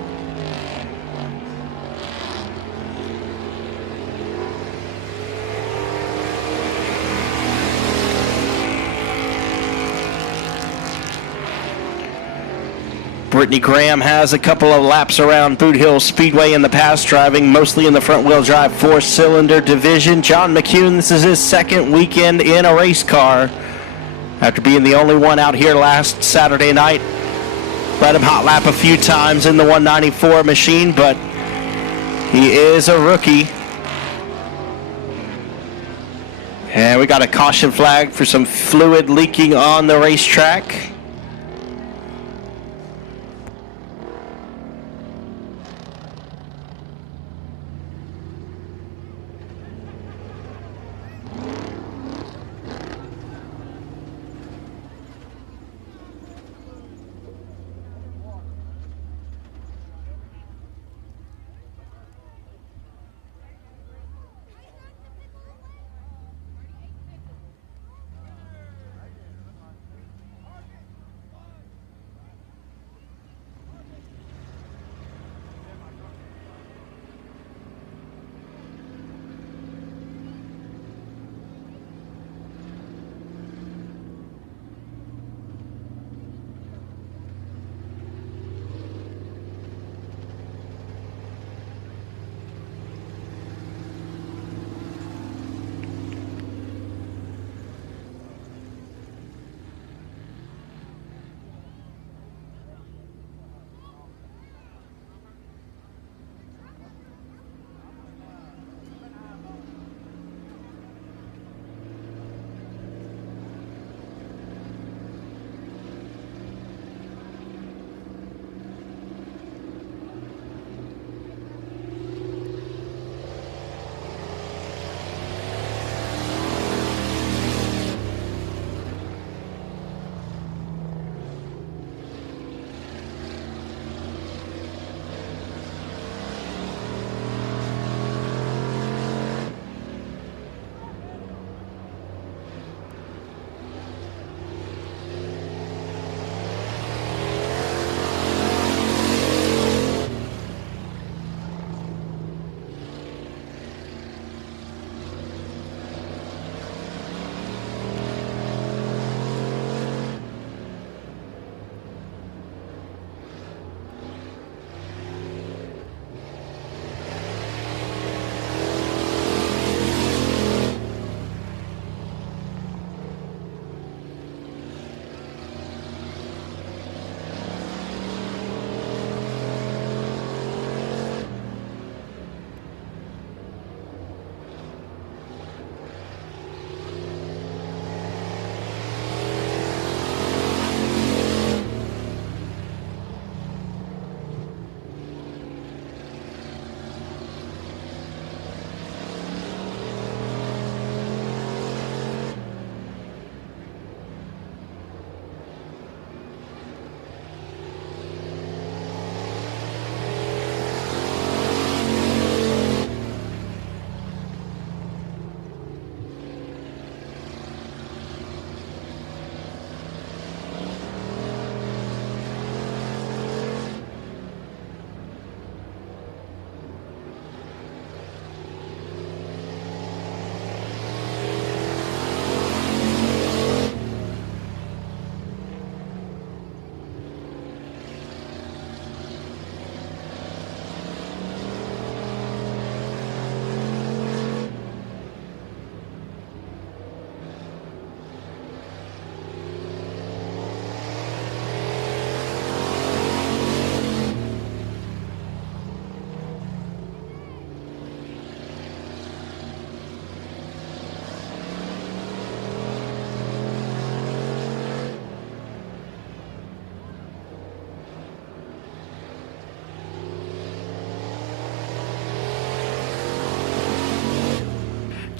Brittany Graham has a couple of laps around Boothill Speedway in the past, driving mostly in the front-wheel drive 4-cylinder division. John McCune, this is his second weekend in a race car, after being the only one out here last Saturday night. Let him hot lap a few times in the 194 machine, but he is a rookie. And we got a caution flag for some fluid leaking on the racetrack.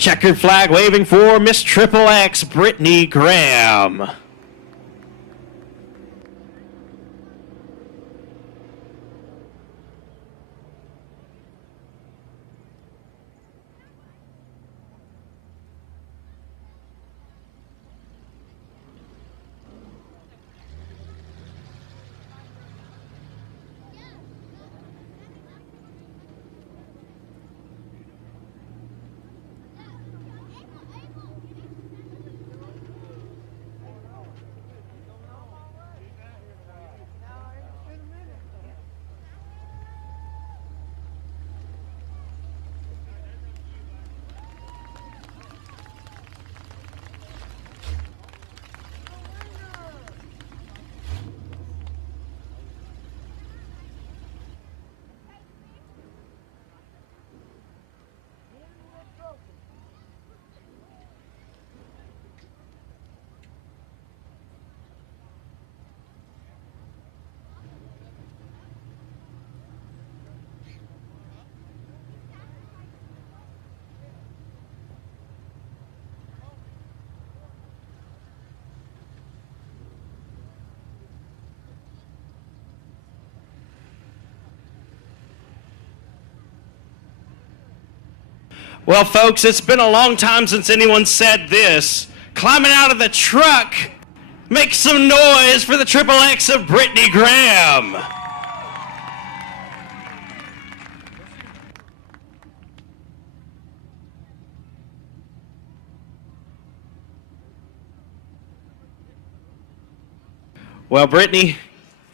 checkered flag waving for Miss Triple X, Brittany Graham. Well, folks, it's been a long time since anyone said this. Climbing out of the truck, make some noise for the Triple X of Brittany Graham. Well, Brittany,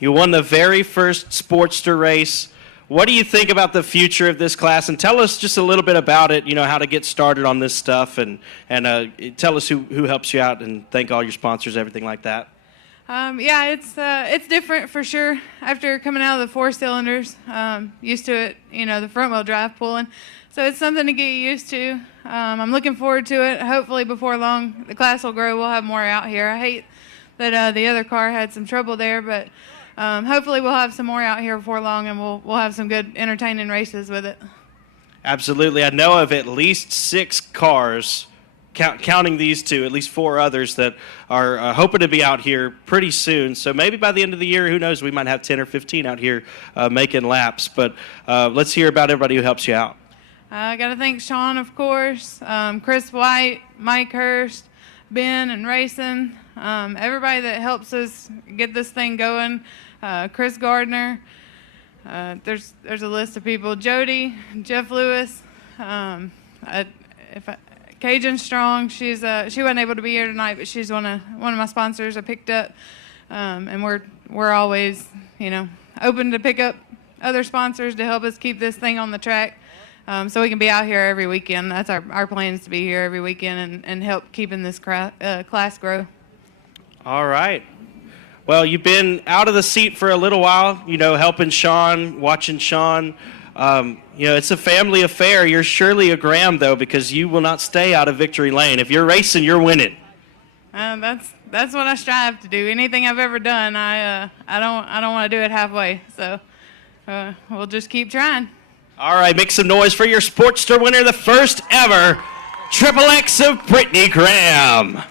you won the very first Sportster race. What do you think about the future of this class? And tell us just a little bit about it, you know, how to get started on this stuff, and tell us who helps you out, and thank all your sponsors, everything like that. Yeah, it's different for sure. After coming out of the 4 cylinders, used to it, you know, the front wheel drive pulling. So it's something to get used to. I'm looking forward to it. Hopefully before long the class will grow. We'll have more out here. I hate that the other car had some trouble there, but hopefully we'll have some more out here before long, and we'll have some good entertaining races with it. Absolutely. I know of at least 6 cars, counting these 2, at least 4 others that are hoping to be out here pretty soon. So maybe by the end of the year, who knows, we might have 10 or 15 out here making laps. But let's hear about everybody who helps you out. I got to thank Sean, of course, Chris White, Mike Hurst, Ben and Racing, everybody that helps us get this thing going. Chris Gardner, there's a list of people. Jody, Jeff Lewis, Cajun Strong. She wasn't able to be here tonight, but she's one of my sponsors I picked up, and we're always, you know, open to pick up other sponsors to help us keep this thing on the track, so we can be out here every weekend. That's our plan, is to be here every weekend and help keeping this class grow. All right. Well, you've been out of the seat for a little while, you know, helping Sean, watching Sean. You know, it's a family affair. You're surely a Graham, though, because you will not stay out of victory lane. If you're racing, you're winning. That's what I strive to do. Anything I've ever done, I don't want to do it halfway. So we'll just keep trying. All right, make some noise for your Sportster winner, the first ever Triple X of Brittany Graham.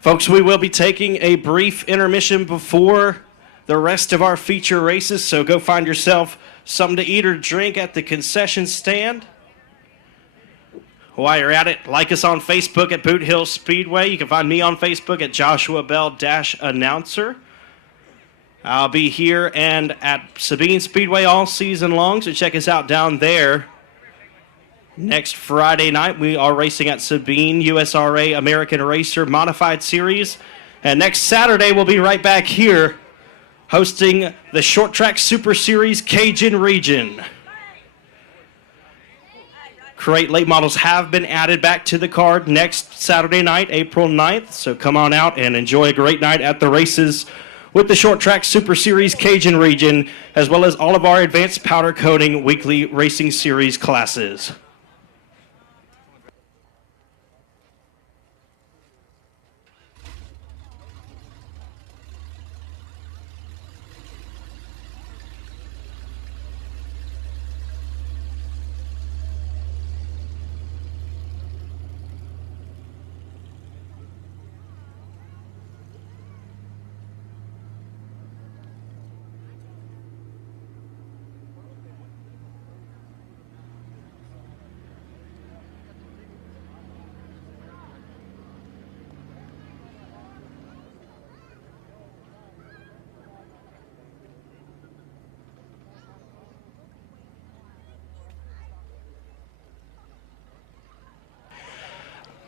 Folks, we will be taking a brief intermission before the rest of our feature races, so go find yourself something to eat or drink at the concession stand. While you're at it, like us on Facebook at Boothill Speedway. You can find me on Facebook at Joshua Bell-Announcer. I'll be here and at Sabine Speedway all season long, so check us out down there. Next Friday night, we are racing at Sabine USRA American Racer Modified Series. And next Saturday, we'll be right back here hosting the Short Track Super Series Cajun Region. Crate late models have been added back to the card next Saturday night, April 9th. So come on out and enjoy a great night at the races with the Short Track Super Series Cajun Region, as well as all of our Advanced Powder Coating Weekly Racing Series classes.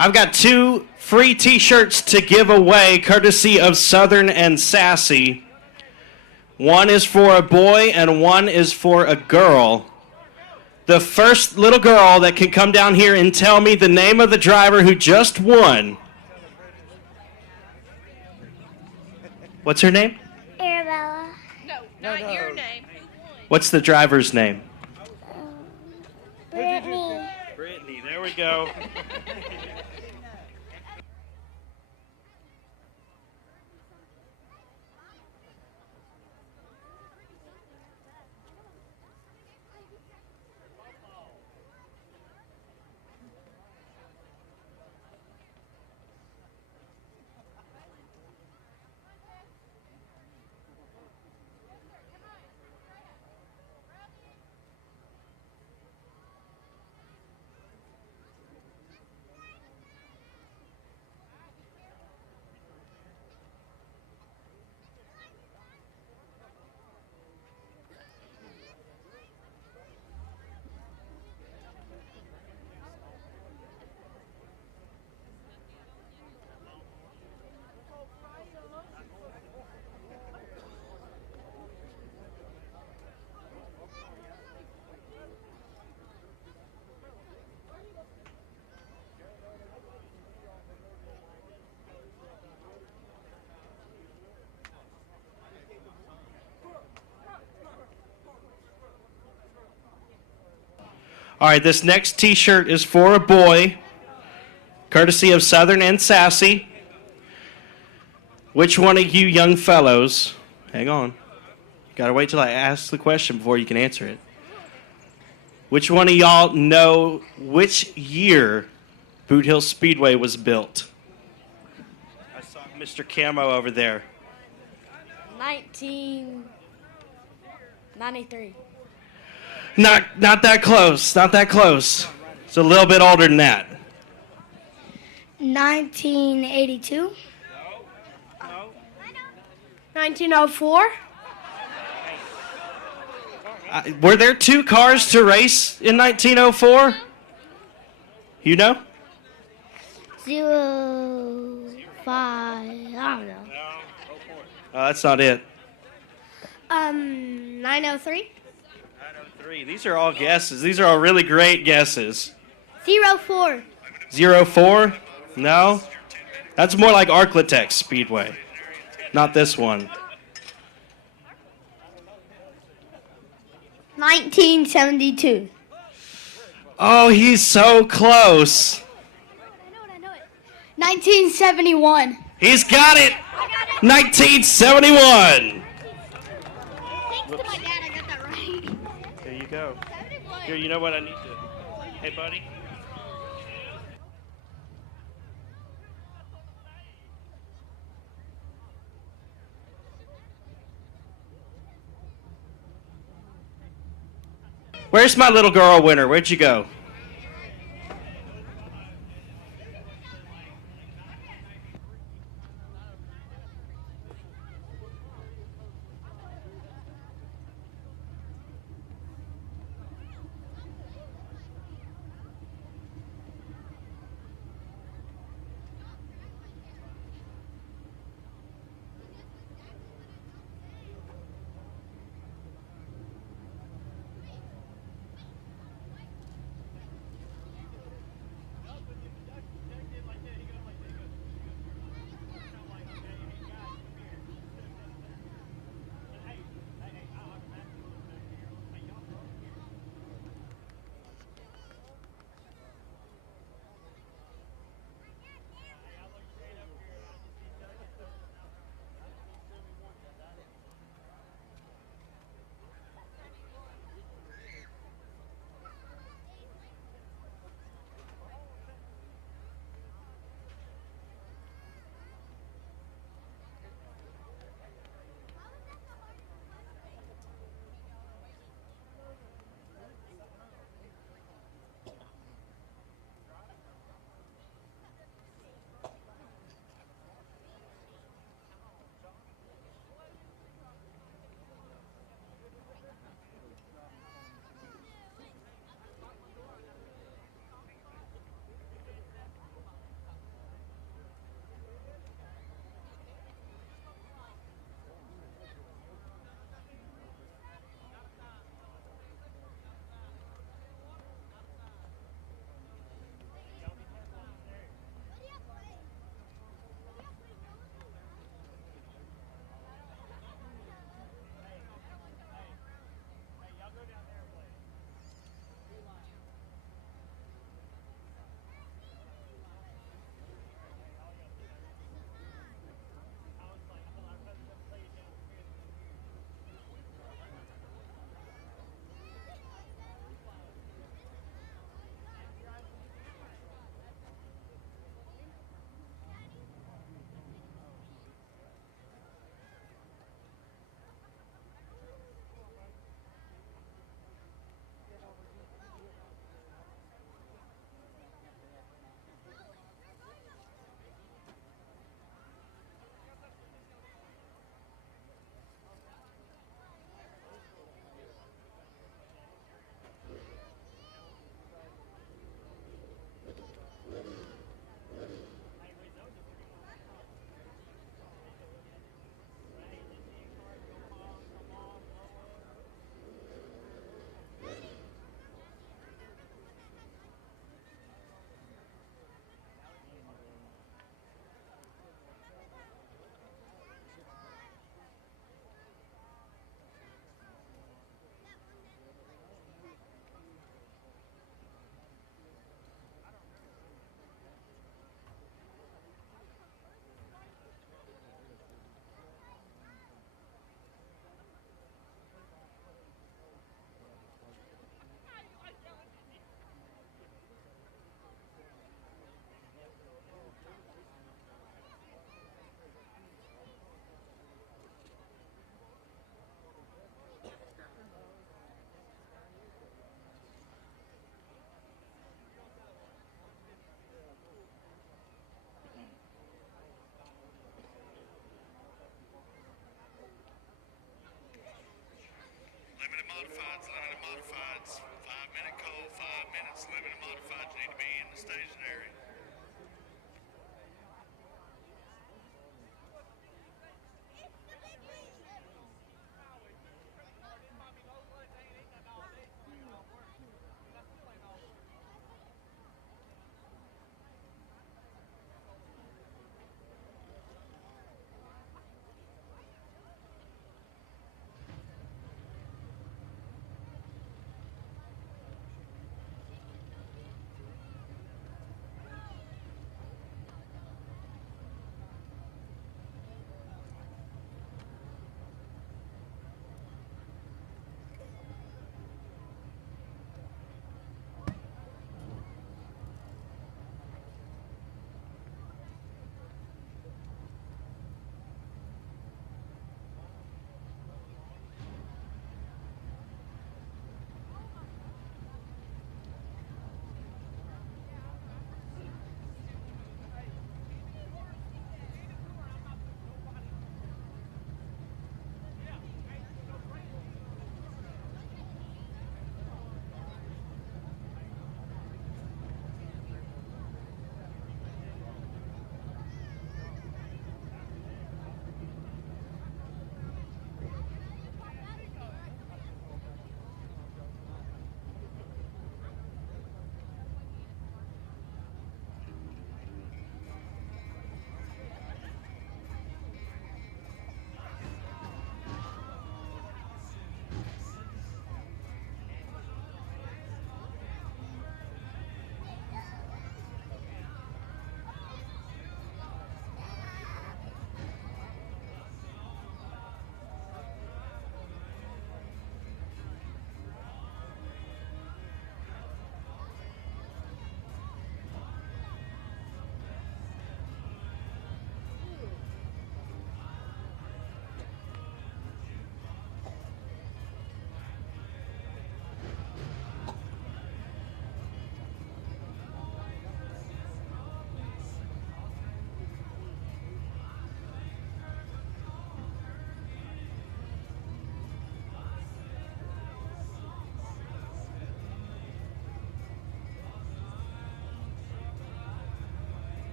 I've got 2 free t-shirts to give away, courtesy of Southern and Sassy. One is for a boy and one is for a girl. The first little girl that can come down here and tell me the name of the driver who just won. What's her name? Arabella. No, not your name. Who won? What's the driver's name? Brittany. Brittany, there we go. All right, this next t-shirt is for a boy, courtesy of Southern and Sassy. Which one of you young fellows, hang on, you gotta wait till I ask the question before you can answer it. Which one of y'all know which year Boothill Speedway was built? I saw Mr. Camo over there. 1993. Not that close, not that close. It's a little bit older than that. 1982. No. 1904. Were there 2 cars to race in 1904? You know? 05. I don't know. That's not it. 903. 903. These are all guesses. These are all really great guesses. 04. 04? No? That's more like Arklatex Speedway. Not this one. 1972. Oh, he's so close. I know it. 1971. He's got it. 1971. Thanks to my dad, I got that right. There you go. Here, you know what I need to... Hey, buddy. Where's my little girl winner? Where'd you go? modifieds, limited modifieds. 5-minute call, 5 minutes. Limited modifieds need to be in the stationary.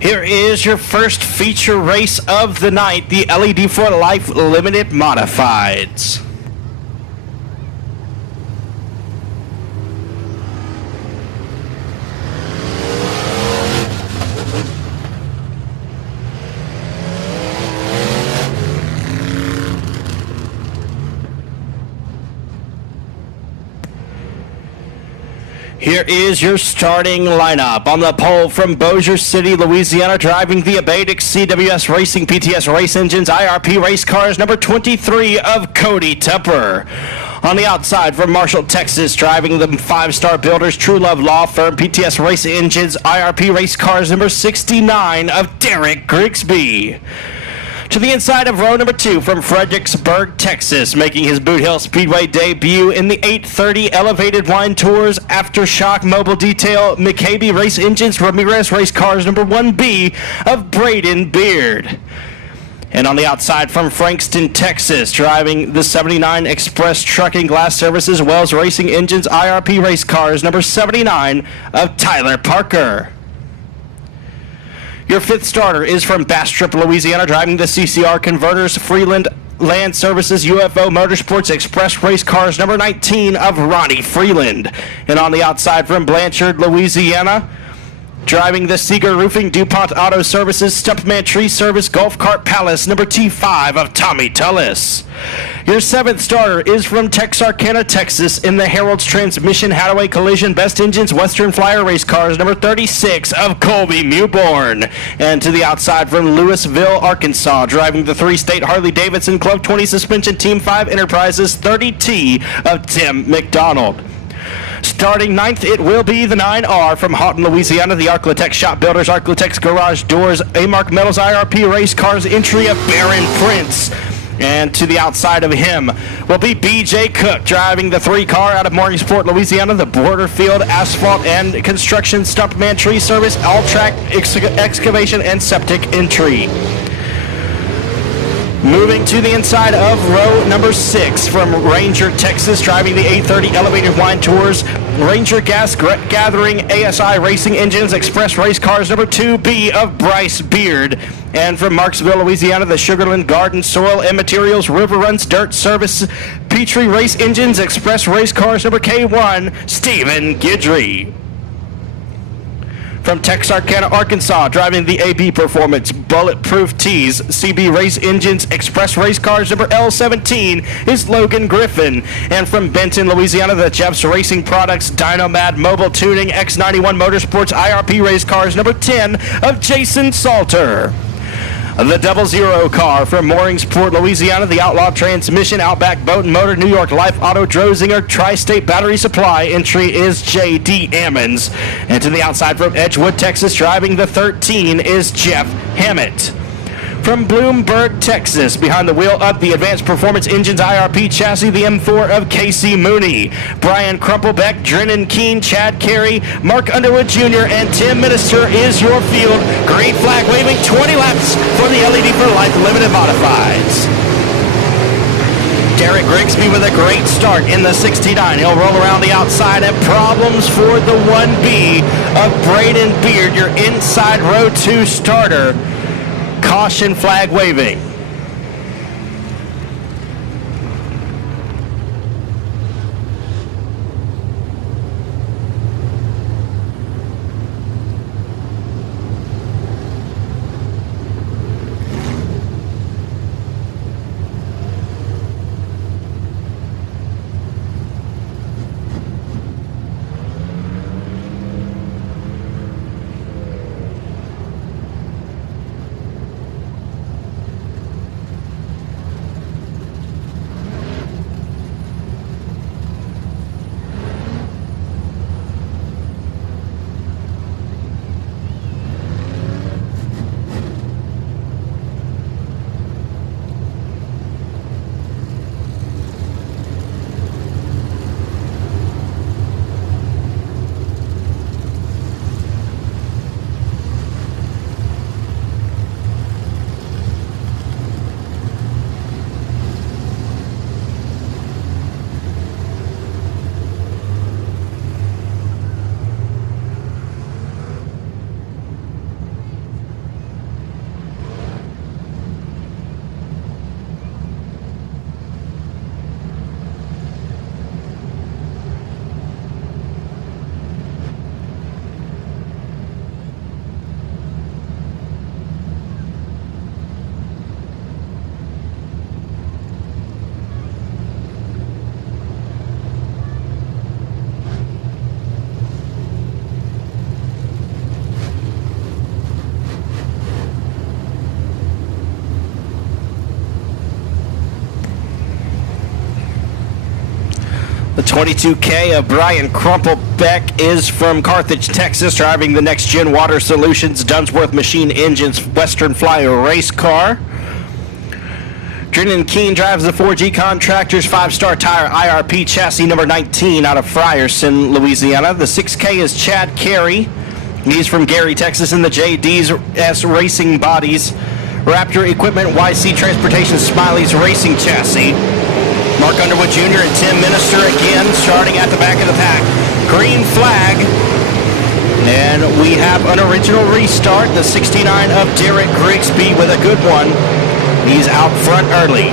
Here is your first feature race of the night, the LED for Life Limited Modifieds. Here is your starting lineup. On the pole from Bossier City, Louisiana, driving the Abatic CWS Racing PTS Race Engines IRP race cars, number 23 of Cody Tepper. On the outside from Marshall, Texas, driving the 5-Star Builders True Love Law Firm PTS Race Engines IRP race cars, number 69 of Derek Grigsby. To the inside of row number 2 from Fredericksburg, Texas, making his Boothill Speedway debut in the 830 Elevated Wine Tours Aftershock Mobile Detail McCabe Race Engines Ramirez Race Cars number 1B of Braden Beard. And on the outside from Frankston, Texas, driving the 79 Express Trucking Glass Services Wells Racing Engines IRP Race Cars number 79 of Tyler Parker. Your 5th starter is from Bastrop, Louisiana, driving the CCR Converters Freeland Land Services UFO Motorsports Express Race Cars number 19 of Ronnie Freeland. And on the outside from Blanchard, Louisiana, driving the Seeger Roofing DuPont Auto Services Stumpman Tree Service Golf Cart Palace number T5 of Tommy Tullis. Your 7th starter is from Texarkana, Texas, in the Herald's Transmission Hathaway Collision Best Engines Western Flyer Race Cars number 36 of Colby Mewborn. And to the outside from Louisville, Arkansas, driving the 3-State Harley Davidson Club 20 Suspension Team 5 Enterprises 30T of Tim McDonald. Starting 9th, it will be the 9R from Houghton, Louisiana, the Arclitex Shop Builders, Arclitex Garage Doors, Amark Metals IRP Race Cars entry of Baron Prince. And to the outside of him will be BJ Cook, driving the 3-car out of Morningsport, Louisiana, the Borderfield Asphalt and Construction Stumpman Tree Service, All-Track Excavation and Septic entry. Moving to the inside of row number 6 from Ranger, Texas, driving the 830 Elevated Wine Tours, Ranger Gas Gathering ASI Racing Engines Express Race Cars number 2B of Bryce Beard. And from Marksville, Louisiana, the Sugarland Garden Soil and Materials River Runs Dirt Service Petrie Race Engines Express Race Cars number K1, Stephen Guidry. From Texarkana, Arkansas, driving the AB Performance Bulletproof Tees CB Race Engines Express Race Cars number L17 is Logan Griffin. And from Benton, Louisiana, the Jeff's Racing Products Dynomad Mobile Tuning X91 Motorsports IRP Race Cars number 10 of Jason Salter. The 00 car from Mooringsport, Louisiana, the Outlaw Transmission, Outback Boat and Motor, New York Life Auto, Drosinger, Tri-State Battery Supply. Entry is J.D. Ammons. And to the outside from Edgewood, Texas, driving the 13 is Jeff Hammett. From Bloomberg, Texas, behind the wheel of the Advanced Performance Engines IRP chassis, the M4 of Casey Mooney. Brian Crumplebeck, Drennan Keene, Chad Carey, Mark Underwood Jr., and Tim Minister is your field. Green flag waving, 20 laps for the LED for Life Limited Modifieds. Derek Grigsby with a great start in the 69. He'll roll around the outside and problems for the 1B of Braden Beard, your inside row 2 starter. Caution flag waving. 22K of Brian Crumplebeck is from Carthage, Texas, driving the Next Gen Water Solutions Dunsworth Machine Engines Western Flyer race car. Drennan Keene drives the 4G Contractors 5-star tire IRP chassis number 19 out of Frierson, Louisiana. The 6K is Chad Carey. He's from Gary, Texas, in the JD's Racing Bodies Raptor Equipment YC Transportation Smiley's Racing Chassis. Mark Underwood Jr. and Tim Minister again starting at the back of the pack. Green flag. And we have an original restart. The 69 of Derek Grigsby with a good one. He's out front early.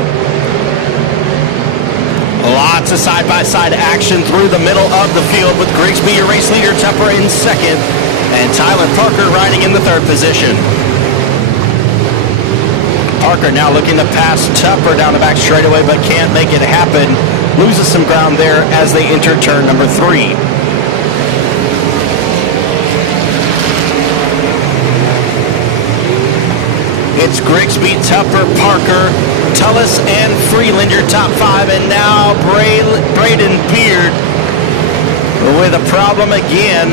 Lots of side-by-side action through the middle of the field with Grigsby, your race leader, Tupper in second, and Tyler Parker riding in the third position. Parker now looking to pass Tupper down the back straightaway, but can't make it happen. Loses some ground there as they enter turn number 3. It's Grigsby, Tupper, Parker, Tullis, and Freeland, your top 5. And now Braden Beard with a problem again.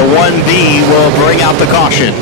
The 1B will bring out the caution.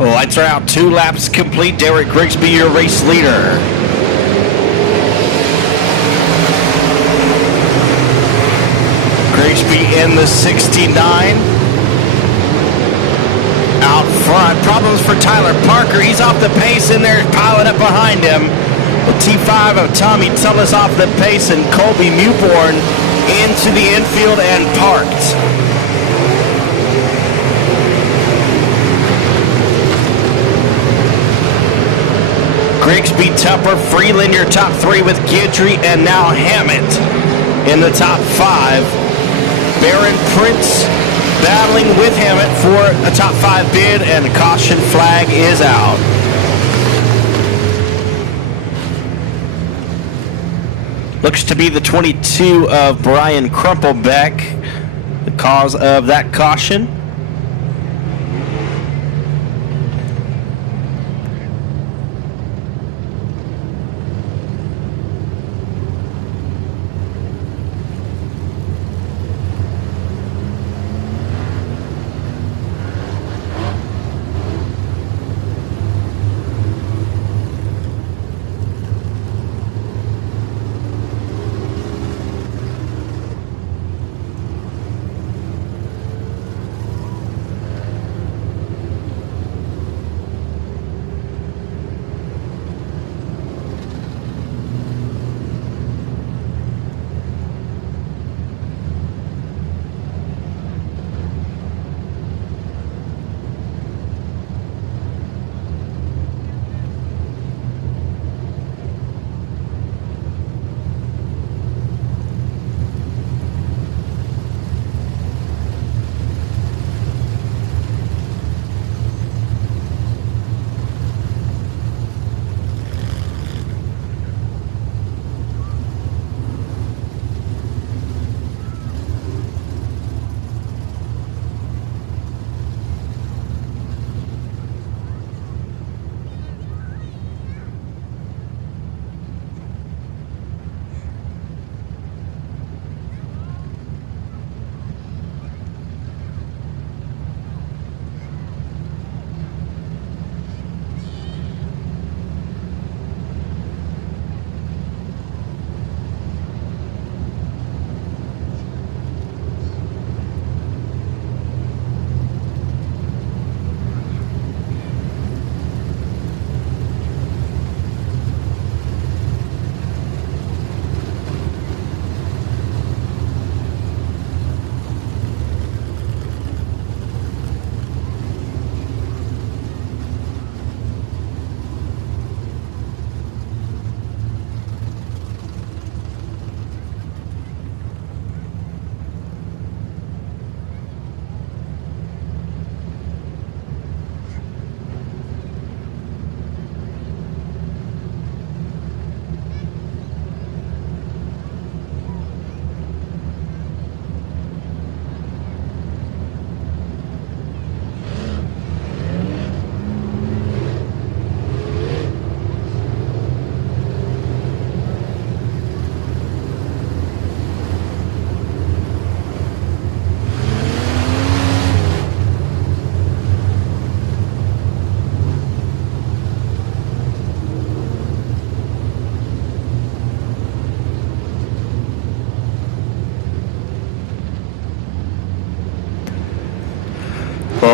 Lights are out. 2 laps complete. Derek Grigsby, your race leader. Grigsby in the 69. Out front. Problems for Tyler Parker. He's off the pace and they're piling up behind him. The T5 of Tommy Tullis off the pace and Colby Mewborn into the infield and parked. Grigsby, Tupper, Freeland, your top 3 with Guidry, and now Hammett in the top 5. Baron Prince battling with Hammett for a top 5 bid, and the caution flag is out. Looks to be the 22 of Brian Crumplebeck, the cause of that caution.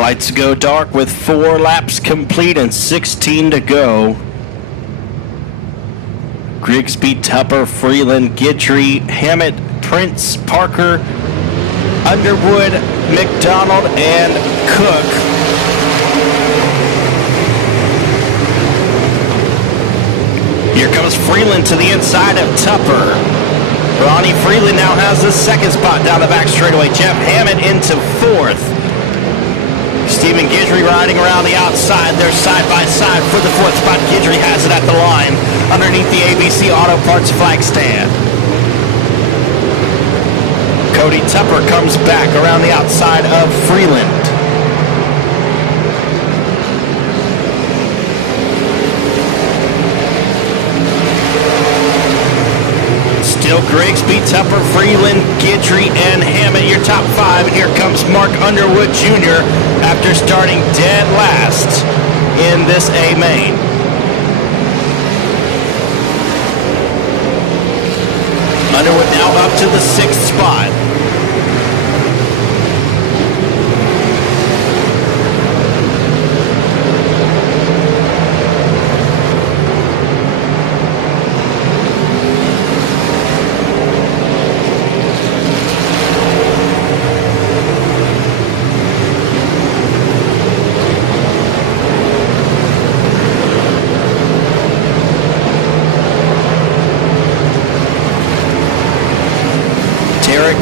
Lights go dark with 4 laps complete and 16 to go. Grigsby, Tupper, Freeland, Guidry, Hammett, Prince, Parker, Underwood, McDonald, and Cook. Here comes Freeland to the inside of Tupper. Ronnie Freeland now has the second spot down the back straightaway. Jeff Hammett into 4th. Stephen Guidry riding around the outside. They're side by side for the 4th spot. Guidry has it at the line underneath the ABC Auto Parts flag stand. Cody Tupper comes back around the outside of Freeland. Still Grigsby, Tupper, Freeland, Guidry, and Hammett, your top 5. And here comes Mark Underwood Jr. after starting dead last in this A main. Underwood now up to the 6th spot.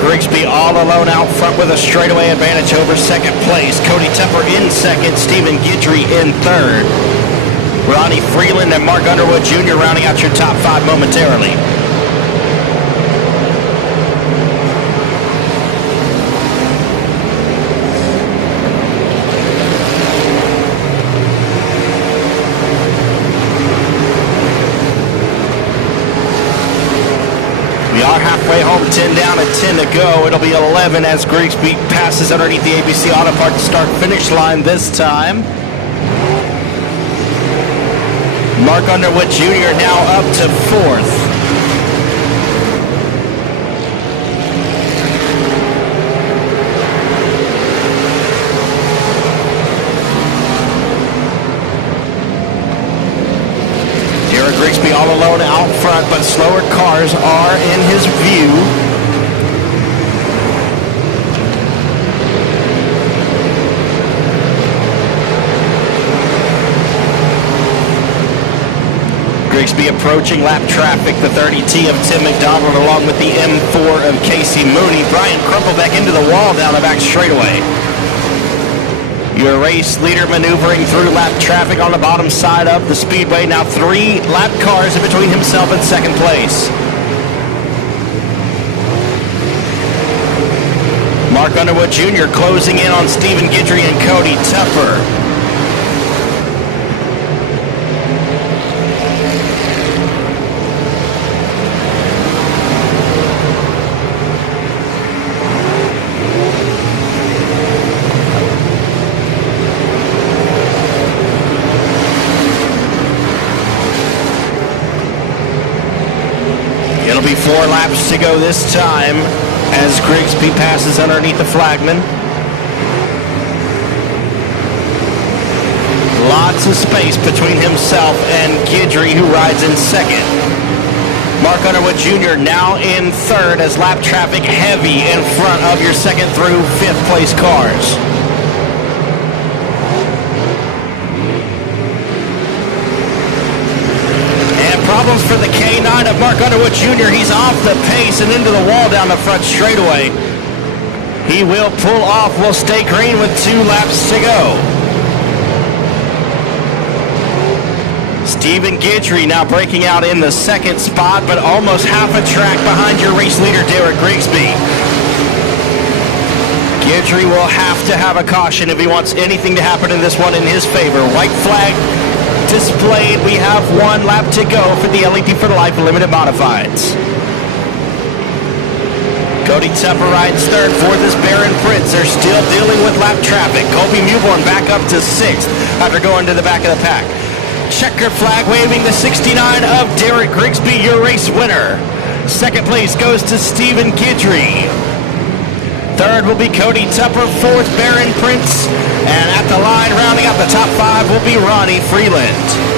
Grigsby all alone out front with a straightaway advantage over second place. Cody Tupper in second, Stephen Guidry in third. Ronnie Freeland and Mark Underwood Jr. rounding out your top 5 momentarily. Halfway home, 10 down and 10 to go. It'll be 11 as Grigsby passes underneath the ABC Auto Parts start-finish line this time. Mark Underwood Jr. now up to 4th. Grigsby all alone out front, but slower cars are in his view. Grigsby approaching lap traffic, the 30T of Tim McDonald along with the M4 of Casey Mooney. Brian Krumpelbeck into the wall down the back straightaway. Your race leader maneuvering through lap traffic on the bottom side of the Speedway. Now 3 lap cars in between himself and second place. Mark Underwood Jr. closing in on Stephen Guidry and Cody Tupper. It'll be 4 laps to go this time as Grigsby passes underneath the flagman. Lots of space between himself and Guidry, who rides in second. Mark Underwood Jr. now in third as lap traffic heavy in front of your second through 5th place cars. Problems for the K9 of Mark Underwood Jr. He's off the pace and into the wall down the front straightaway. He will pull off, will stay green with 2 laps to go. Stephen Guidry now breaking out in the second spot, but almost half a track behind your race leader, Derek Grigsby. Guidry will have to have a caution if he wants anything to happen in this one in his favor. White flag displayed. We have 1 lap to go for the LEP for Life Limited Modifieds. Cody Tupper rides third. 4th is Baron Prince. They're still dealing with lap traffic. Colby Mewborn back up to 6th after going to the back of the pack. Checker flag waving the 69 of Derek Grigsby, your race winner. Second place goes to Stephen Guidry. Third will be Cody Tupper. Fourth, Baron Prince. And at the line, rounding out the top 5, will be Ronnie Freeland.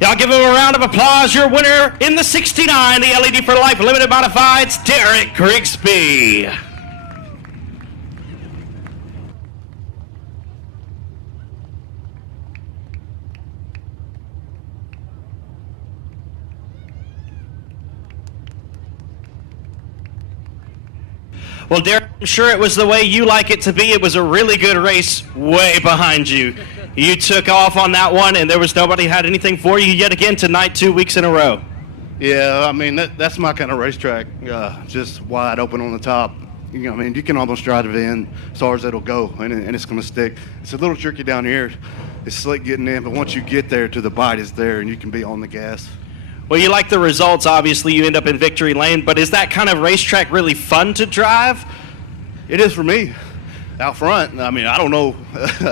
Y'all give him a round of applause. Your winner in the 69, the LED for Life Limited Modifieds, Derek Grigsby. Well, Derek, I'm sure it was the way you like it to be. It was a really good race way behind you. You took off on that one, and there was nobody had anything for you yet again tonight, 2 weeks in a row. Yeah, I mean, that's my kind of racetrack. Just wide open on the top. You know, I mean, you can almost drive it in as far as it'll go, and it's going to stick. It's a little tricky down here. It's slick getting in, but once you get there to the bite, it's there, and you can be on the gas. Well, you like the results. Obviously, you end up in victory lane, but is that kind of racetrack really fun to drive? It is for me. Out front, I mean, I don't know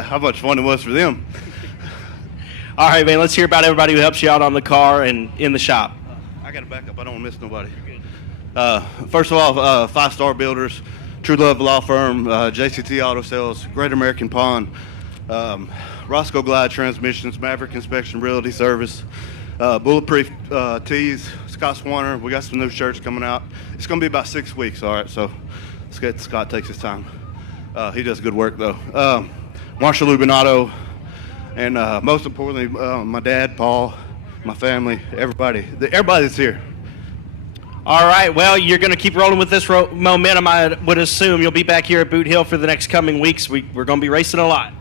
how much fun it was for them. All right, man, let's hear about everybody who helps you out on the car and in the shop. I got to back up. I don't want to miss nobody. First of all, 5 Star Builders, True Love Law Firm, JCT Auto Sales, Great American Pond, Roscoe Glide Transmissions, Maverick Inspection Realty Service, Bulletproof Tees, Scott Swanner. We got some new shirts coming out. It's going to be about 6 weeks, all right? So Scott takes his time. He does good work, though. Marshall Lubinato, and most importantly, my dad, Paul, my family, everybody that's here. All right, well, you're going to keep rolling with this momentum. I would assume you'll be back here at Boothill for the next coming weeks. We're going to be racing a lot.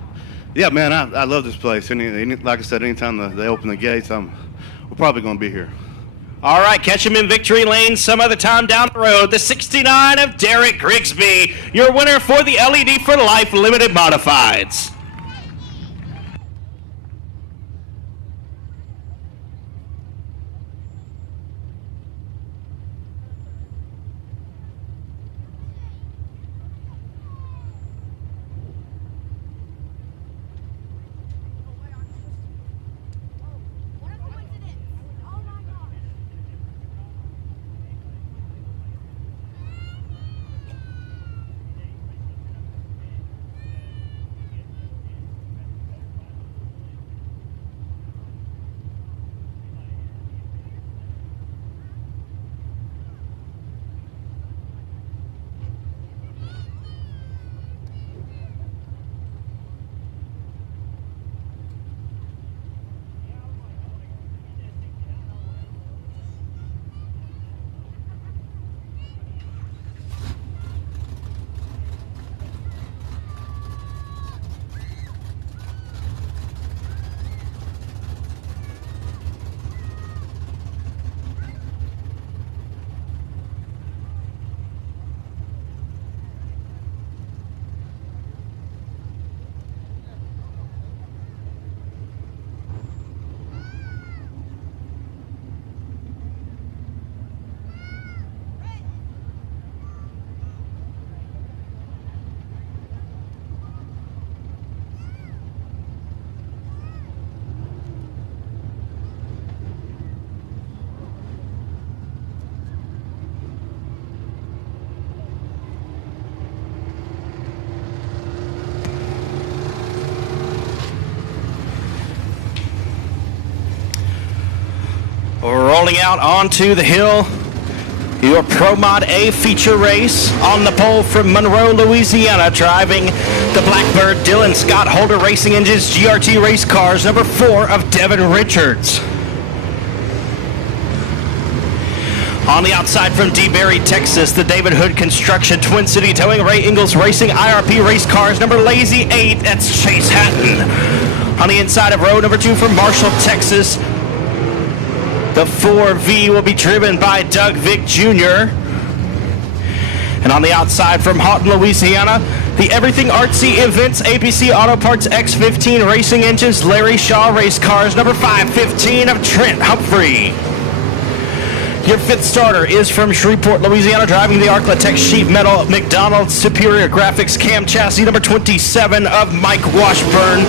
Yeah, man, I love this place. Like I said, anytime they open the gates, we're probably going to be here. All right, catch him in victory lane some other time down the road. The 69 of Derek Grigsby, your winner for the LED for Life Limited Modifieds. Rolling out onto the hill, your Pro Mod A feature race on the pole from Monroe, Louisiana, driving the Blackbird Dylan Scott Holder Racing Engines GRT race cars, number 4 of Devin Richards. On the outside from DeBerry, Texas, the David Hood Construction Twin City Towing Ray Ingalls Racing IRP race cars, number Lazy 8, that's Chase Hatton. On the inside of row number 2 from Marshall, Texas, the 4V will be driven by Doug Vick Jr. And on the outside from Houghton, Louisiana, the Everything Artsy Events ABC Auto Parts X15 Racing Engines Larry Shaw race cars, number 515 of Trent Humphrey. Your 5th starter is from Shreveport, Louisiana, driving the Arclatex Sheet Metal McDonald's Superior Graphics Cam Chassis, number 27 of Mike Washburn.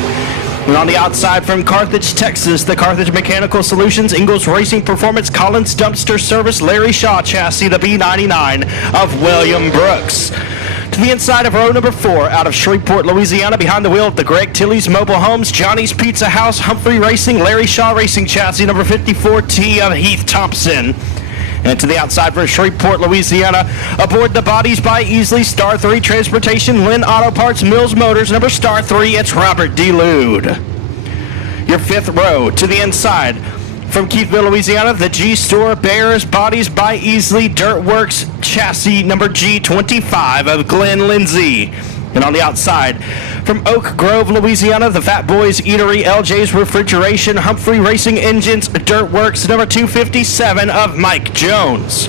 And on the outside from Carthage, Texas, the Carthage Mechanical Solutions Ingalls Racing Performance Collins Dumpster Service Larry Shaw Chassis, the B99 of William Brooks. To the inside of row number 4 out of Shreveport, Louisiana, behind the wheel of the Greg Tilley's Mobile Homes, Johnny's Pizza House, Humphrey Racing, Larry Shaw Racing Chassis, number 54T of Heath Thompson. And to the outside for Shreveport, Louisiana, aboard the Bodies by Easley, Star 3 Transportation, Lynn Auto Parts, Mills Motors, number Star 3, it's Robert D. Lude. Your 5th row to the inside from Keithville, Louisiana, the G-Store Bears Bodies by Easley Dirtworks Chassis, number G25 of Glenn Lindsay. And on the outside, from Oak Grove, Louisiana, the Fat Boys Eatery, LJ's Refrigeration, Humphrey Racing Engines, Dirtworks, number 257 of Mike Jones.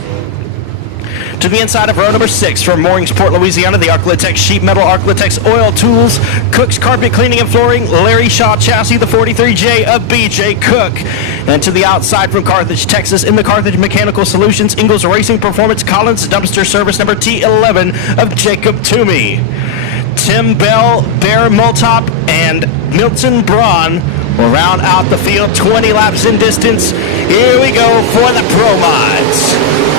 To the inside of row number 6, from Mooringsport, Louisiana, the Arclatex Sheet Metal, Arclatex Oil Tools, Cook's Carpet Cleaning and Flooring, Larry Shaw Chassis, the 43J of BJ Cook. And to the outside from Carthage, Texas, in the Carthage Mechanical Solutions, Ingalls Racing Performance, Collins Dumpster Service, number T11 of Jacob Toomey. Tim Bell, Bear Multop, and Milton Braun will round out the field, 20 laps in distance. Here we go for the Pro Mods.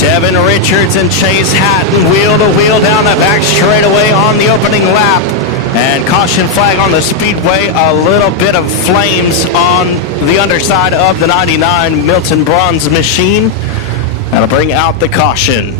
Devin Richards and Chase Hatton wheel to wheel down the back straightaway on the opening lap. And caution flag on the Speedway, a little bit of flames on the underside of the 99 Milton Braun's machine. That'll bring out the caution.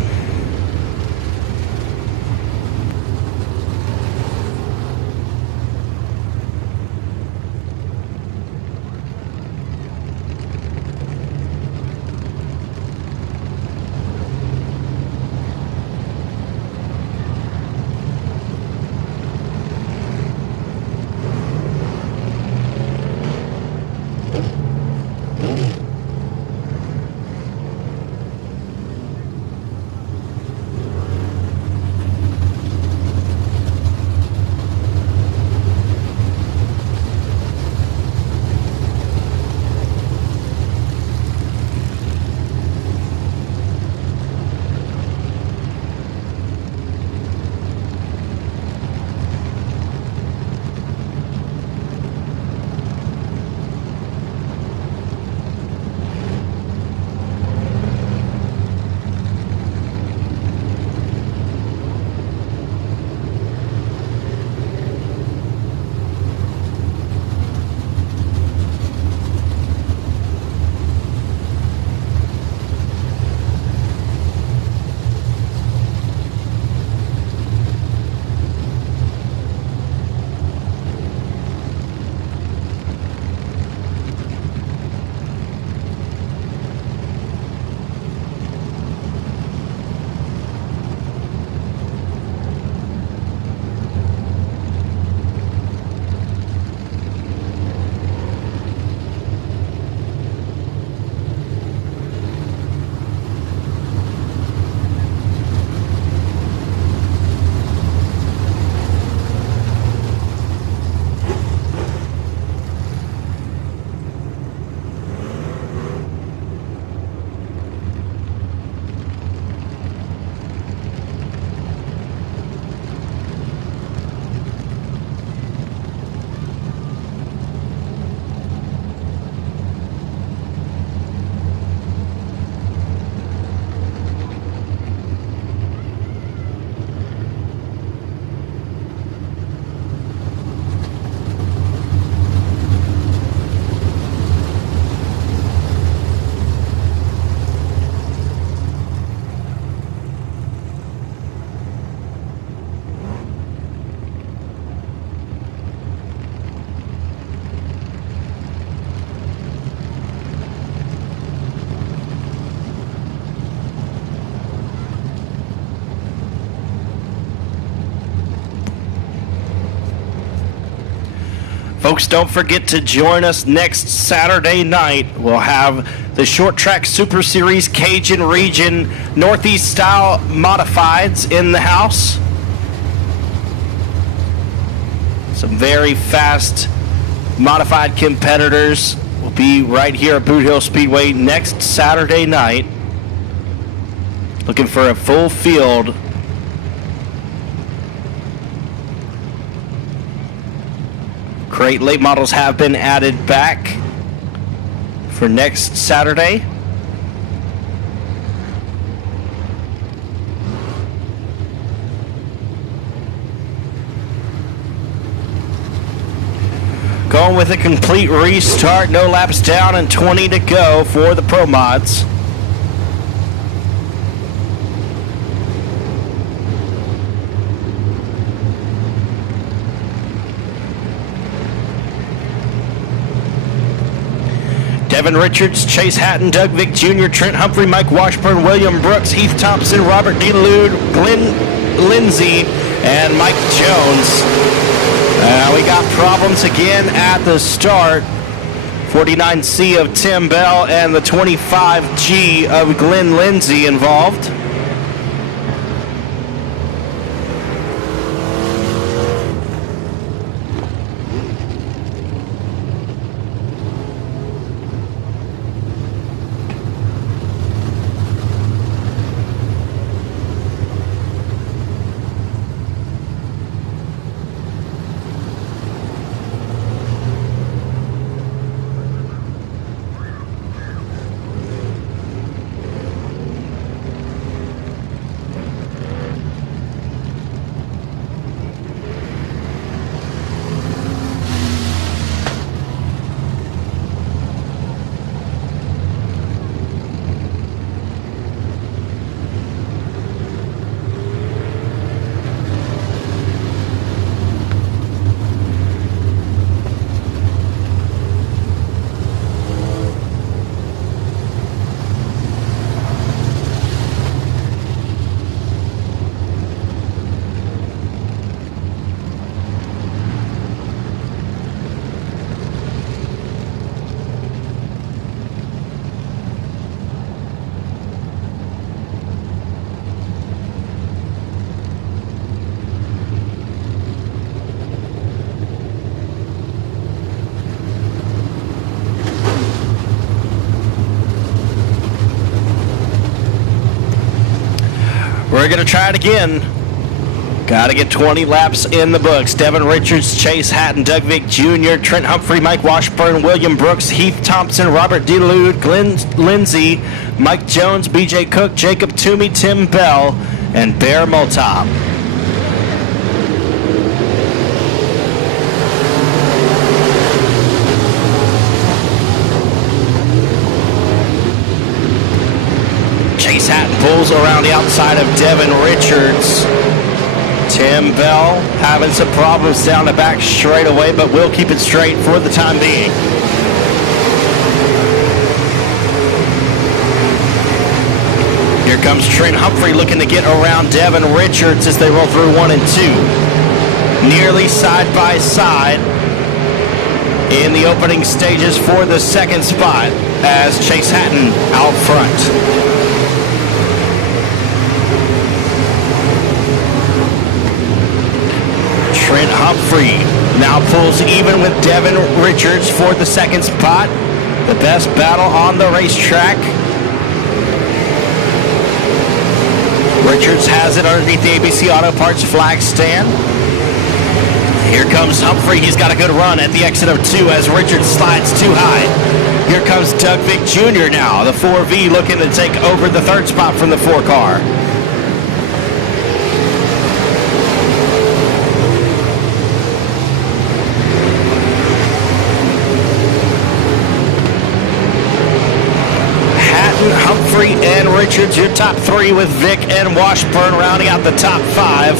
Folks, don't forget to join us next Saturday night. We'll have the Short Track Super Series Cajun Region Northeast Style Modifieds in the house. Some very fast modified competitors will be right here at Boothill Speedway next Saturday night. Looking for a full field. Great late models have been added back for next Saturday. Going with a complete restart, no laps down and 20 to go for the Pro Mods. Devin Richards, Chase Hatton, Doug Vick Jr., Trent Humphrey, Mike Washburn, William Brooks, Heath Thompson, Robert DeLude, Glenn Lindsay, and Mike Jones. We got problems again at the start. 49C of Tim Bell and the 25G of Glenn Lindsay involved. We're going to try it again. Got to get 20 laps in the books. Devin Richards, Chase Hatton, Doug Vick Jr., Trent Humphrey, Mike Washburn, William Brooks, Heath Thompson, Robert DeLude, Glenn Lindsay, Mike Jones, BJ Cook, Jacob Toomey, Tim Bell, and Bear Moltop. Chase Hatton pulls around the outside of Devin Richards. Tim Bell having some problems down the back straightaway, but we'll keep it straight for the time being. Here comes Trent Humphrey looking to get around Devin Richards as they roll through 1 and 2. Nearly side by side in the opening stages for the second spot as Chase Hatton out front. Trent Humphrey now pulls even with Devin Richards for the second spot. The best battle on the racetrack. Richards has it underneath the ABC Auto Parts flag stand. Here comes Humphrey. He's got a good run at the exit of 2 as Richards slides too high. Here comes Doug Vick Jr. now. The 4V looking to take over the third spot from the 4 car. Humphrey and Richards, your top 3 with Vick and Washburn rounding out the top 5.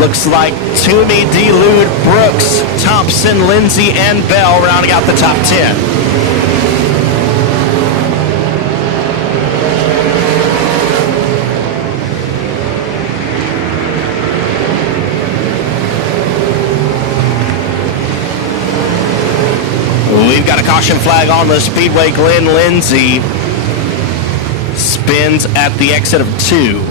Looks like Toomey, DeLude, Brooks, Thompson, Lindsay, and Bell rounding out the top 10. We've got a caution flag on the Speedway. Glenn Lindsay spins at the exit of 2.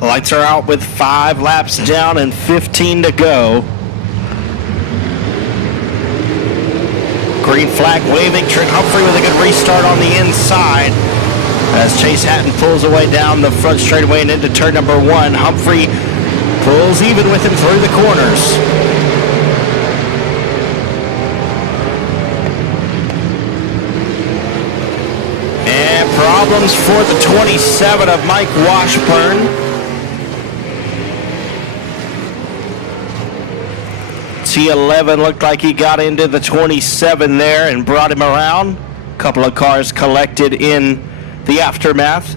Lights are out with 5 laps down and 15 to go. Green flag waving. Trent Humphrey with a good restart on the inside as Chase Hatton pulls away down the front straightaway and into turn number 1. Humphrey pulls even with him through the corners. And problems for the 27 of Mike Washburn. T11 looked like he got into the 27 there and brought him around. A couple of cars collected in the aftermath.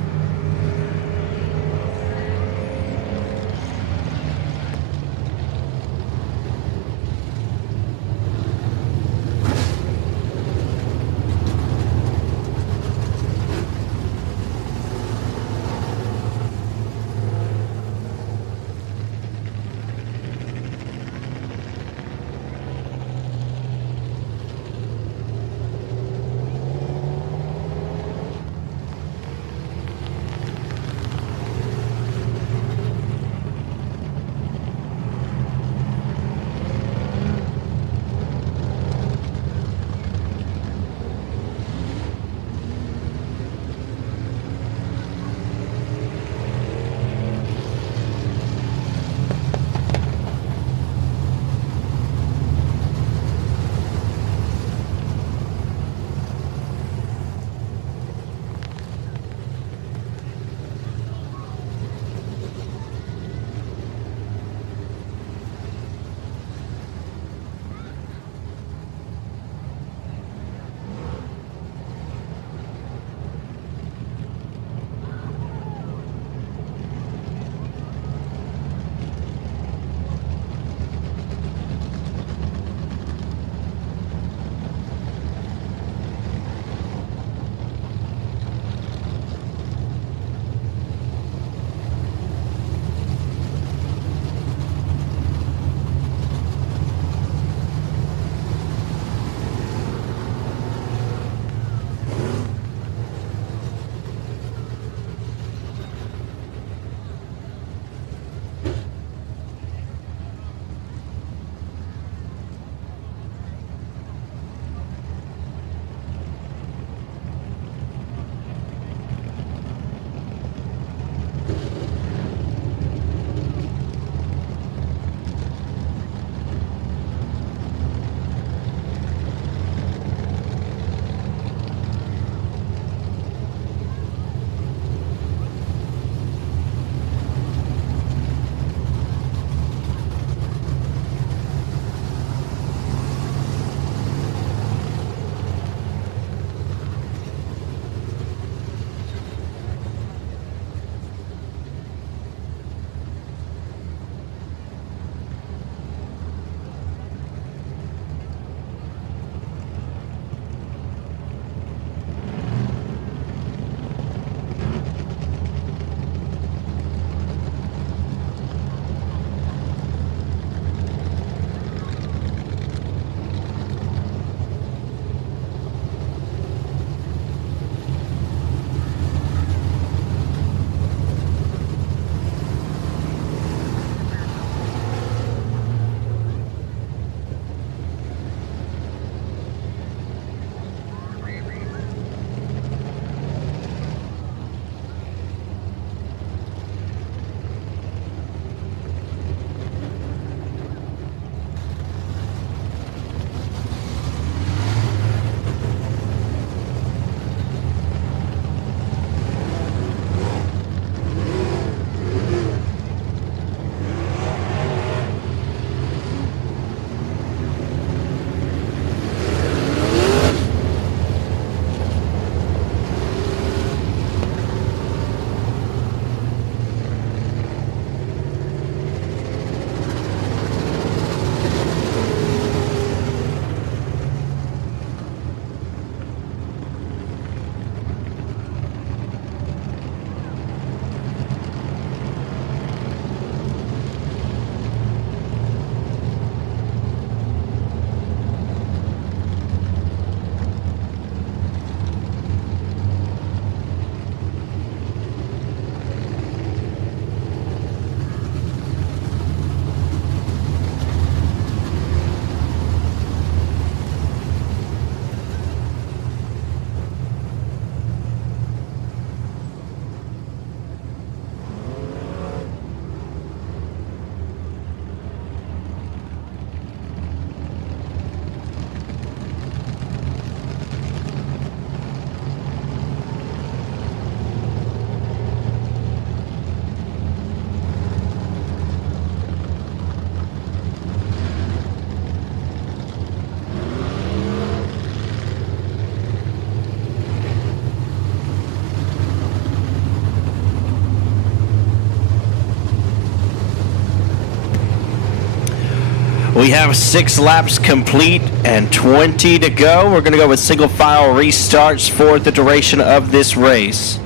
We have 6 laps complete and 20 to go. We're going to go with single file restarts for the duration of this race.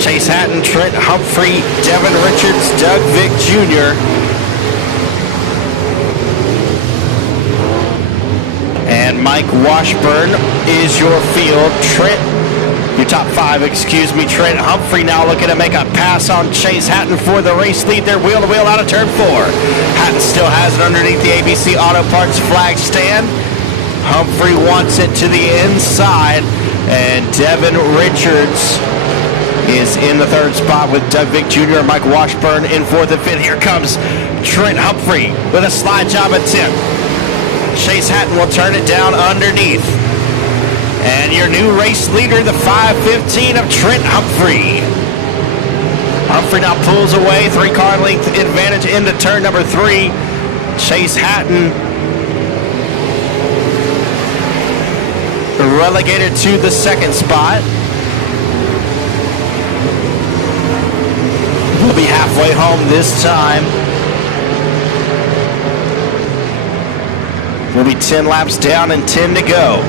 Chase Hatton, Trent Humphrey, Devin Richards, Doug Vick Jr. And Mike Washburn is your field. Your top 5, excuse me. Trent Humphrey now looking to make a pass on Chase Hatton for the race lead. They're wheel to wheel out of turn 4. Hatton still has it underneath the ABC Auto Parts flag stand. Humphrey wants it to the inside, and Devin Richards is in the 3rd spot with Doug Vick Jr. and Mike Washburn in 4th and 5th. Here comes Trent Humphrey with a slide job attempt. Chase Hatton will turn it down underneath. And your new race leader, the 515 of Trent Humphrey. Humphrey now pulls away, 3-car length advantage into turn number 3. Chase Hatton relegated to the 2nd spot. We'll be halfway home this time. We'll be 10 laps down and 10 to go.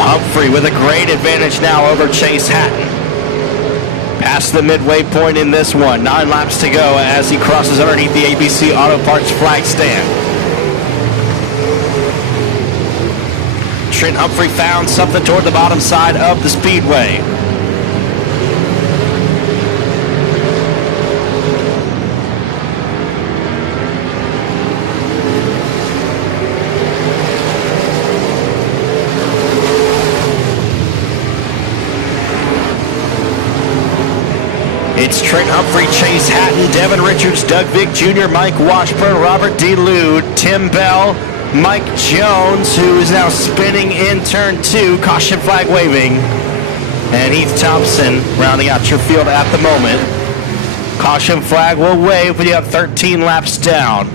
Humphrey with a great advantage now over Chase Hatton. Past the midway point in this one. 9 laps to go as he crosses underneath the ABC Auto Parts flag stand. Trent Humphrey found something toward the bottom side of the speedway. It's Trent Humphrey, Chase Hatton, Devin Richards, Doug Vick Jr., Mike Washburn, Robert D. Lude, Tim Bell, Mike Jones, who is now spinning in turn 2, caution flag waving, and Heath Thompson rounding out your field at the moment. Caution flag will wave when you have 13 laps down.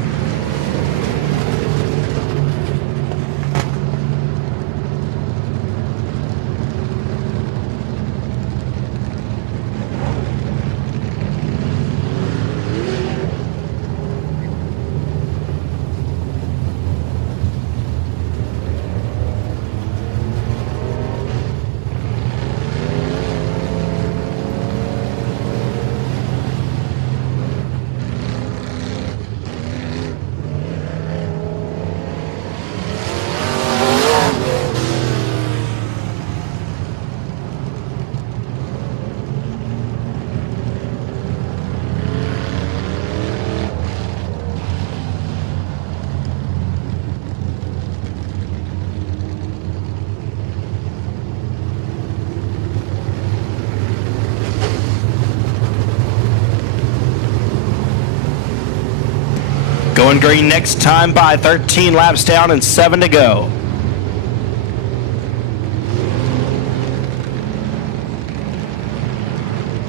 Going green next time by, 13 laps down and 7 to go.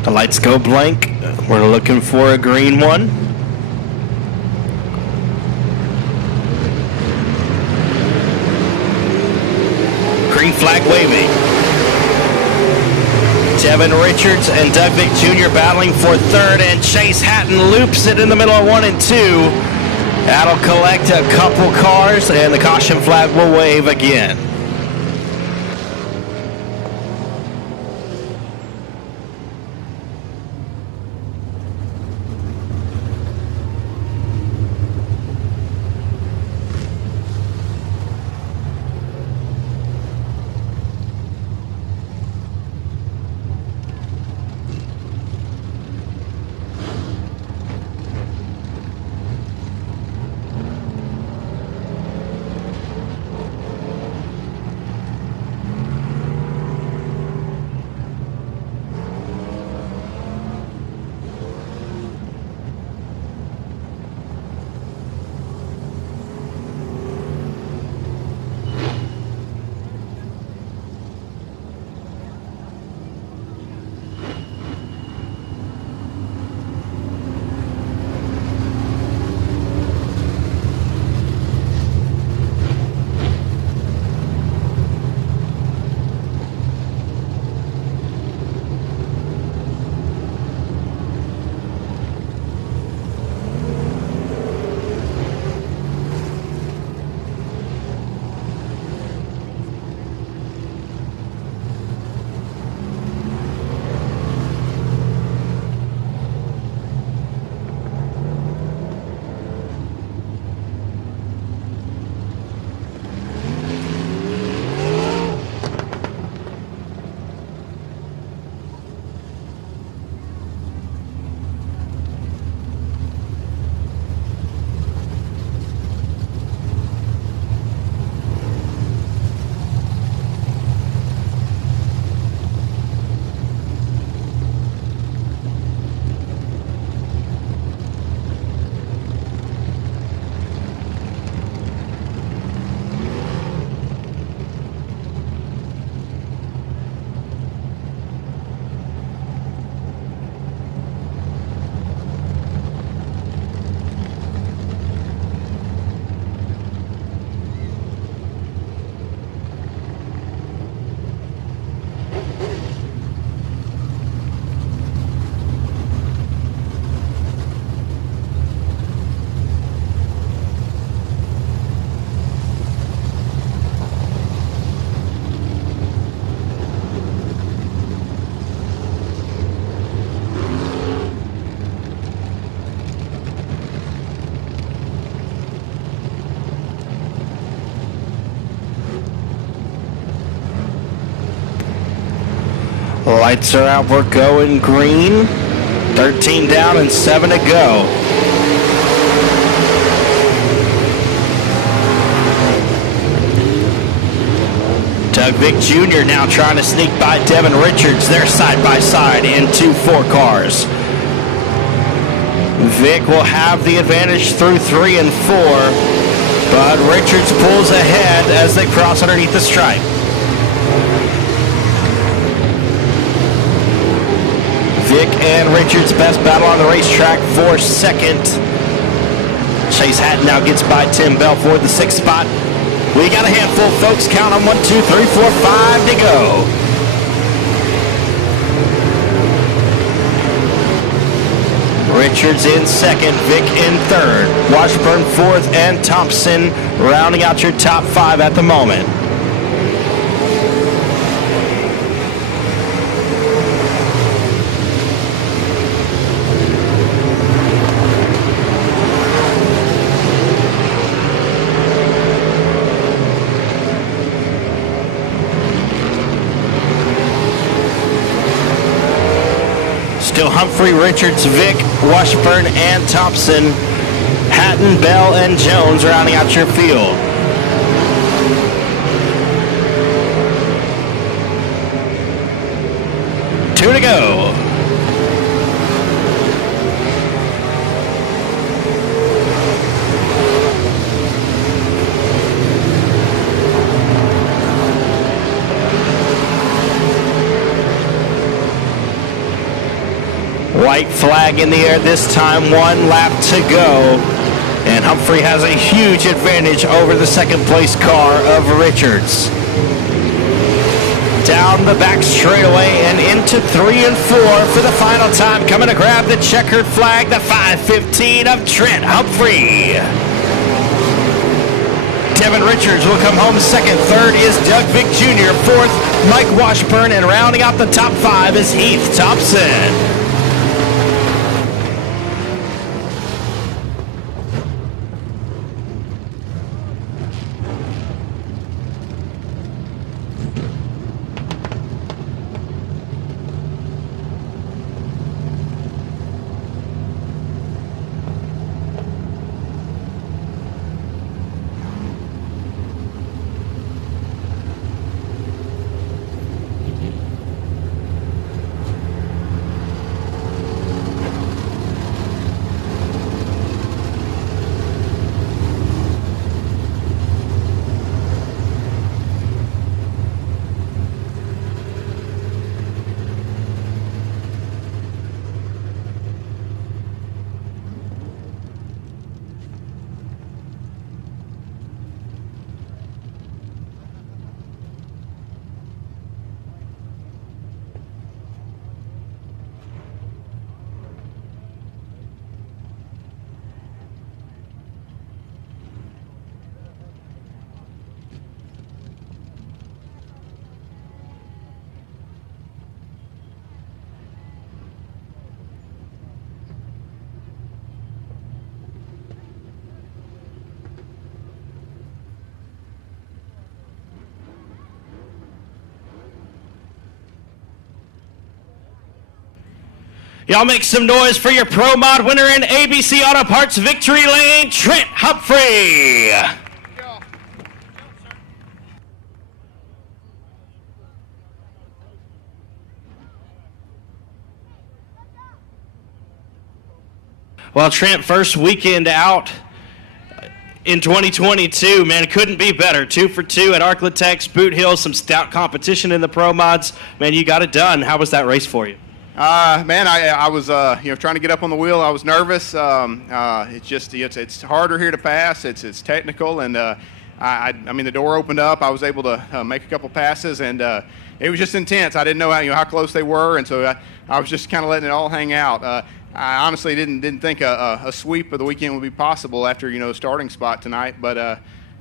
The lights go blank. We're looking for a green one. Green flag waving. Devin Richards and Doug Vick Jr. battling for 3rd, and Chase Hatton loops it in the middle of 1 and 2. That'll collect a couple cars, and the caution flag will wave again. Lights are out. We're going green. 13 down and 7 to go. Doug Vick Jr. now trying to sneak by Devin Richards. They're side by side in 2-4 cars. Vick will have the advantage through 3 and 4, but Richards pulls ahead as they cross underneath the stripe. Vick and Richards' best battle on the racetrack for second. Chase Hatton now gets by Tim Bell for the 6th spot. We got a handful, folks. Count on 1, 2, 3, 4, 5 to go. Richards in second, Vick in third, Washburn fourth, and Thompson rounding out your top 5 at the moment. Still Humphrey, Richards, Vick, Washburn, and Thompson. Hatton, Bell, and Jones rounding out your field. Two to go. White flag in the air this time, 1 lap to go. And Humphrey has a huge advantage over the second place car of Richards. Down the back straightaway and into 3 and 4 for the final time. Coming to grab the checkered flag, the 5:15 of Trent Humphrey. Devin Richards will come home second. Third is Doug Vick Jr. Fourth, Mike Washburn. And rounding out the top 5 is Heath Thompson. Y'all make some noise for your Pro Mod winner in ABC Auto Parts Victory Lane, Trent Humphrey. Well, Trent, first weekend out in 2022, man, it couldn't be better. 2 for 2 at Arklatex, Boothill, some stout competition in the Pro Mods. Man, you got it done. How was that race for you? Man, I was trying to get up on the wheel. I was nervous. It's just it's harder here to pass. It's technical, and I mean the door opened up. I was able to make a couple passes, and it was just intense. I didn't know how close they were, and so I was just kind of letting it all hang out. I honestly didn't think a sweep of the weekend would be possible after a starting spot tonight, but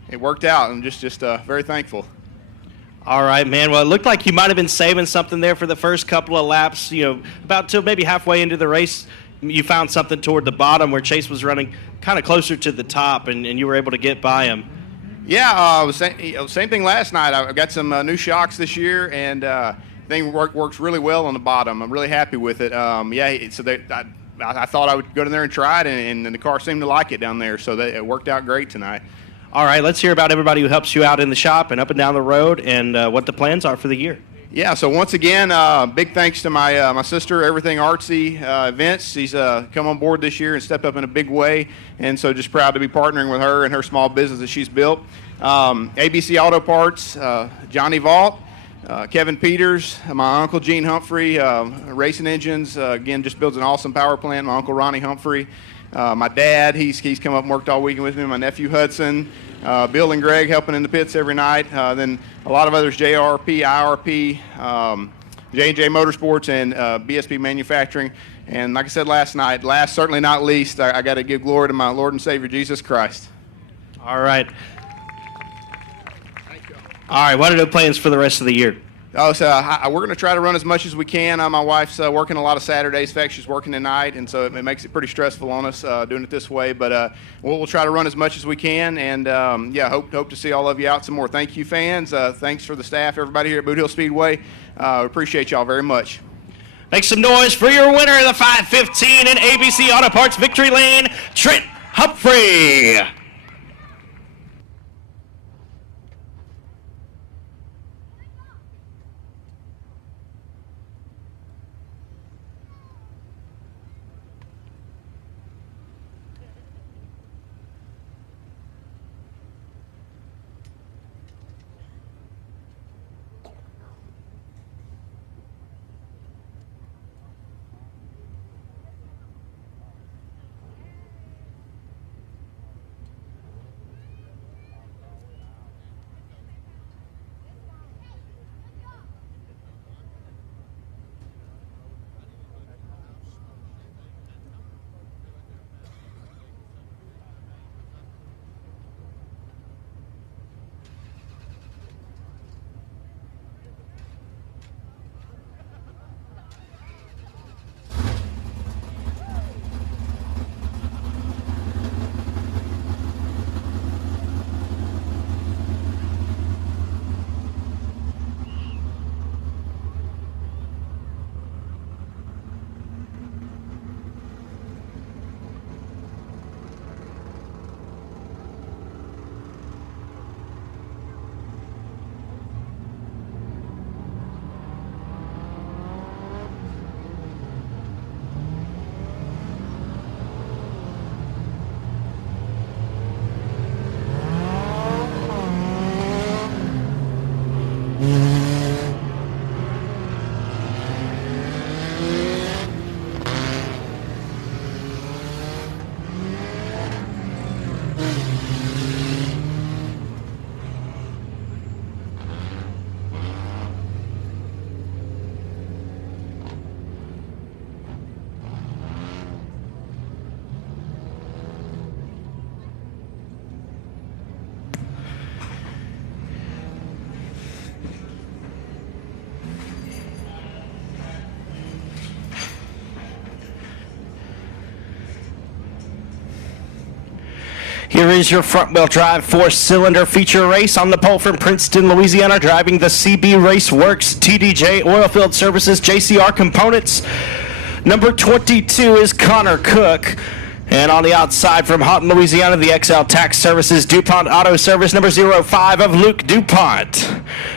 it worked out. I'm just very thankful. All right, man. Well, it looked like you might have been saving something there for the first couple of laps. About till maybe halfway into the race, you found something toward the bottom where Chase was running kind of closer to the top, and you were able to get by him. Yeah, same thing last night. I got some new shocks this year, and thing works really well on the bottom. I'm really happy with it. I thought I would go in there and try it, and the car seemed to like it down there, so it worked out great tonight. All right, let's hear about everybody who helps you out in the shop and up and down the road, and what the plans are for the year. Yeah, so once again, big thanks to my sister, Everything Artsy Events. She's come on board this year and stepped up in a big way, and so just proud to be partnering with her and her small business that she's built. ABC Auto Parts, Johnny Vault, Kevin Peters, my uncle Gene Humphrey, Racing Engines, again, just builds an awesome power plant. My uncle Ronnie Humphrey, my dad, he's come up and worked all weekend with me. My nephew Hudson, Bill and Greg helping in the pits every night. Then a lot of others, JRP, IRP, J&J Motorsports, and BSP Manufacturing. And like I said last night, last certainly not least, I got to give glory to my Lord and Savior Jesus Christ. All right. All right, what are the plans for the rest of the year? Oh, so we're going to try to run as much as we can. My wife's working a lot of Saturdays. In fact, she's working tonight, and so it makes it pretty stressful on us doing it this way. But we'll try to run as much as we can, and hope to see all of you out some more. Thank you, fans. Thanks for the staff, everybody here at Boothill Speedway. Appreciate y'all very much. Make some noise for your winner of the 515 in ABC Auto Parts Victory Lane, Trent Humphrey. Here is your front-wheel drive 4-cylinder feature race on the pole from Princeton, Louisiana, driving the CB Race Works, TDJ Oilfield Services, JCR Components. Number 22 is Connor Cook. And on the outside from Houghton, Louisiana, the XL Tax Services, DuPont Auto Service, number 05 of Luke DuPont.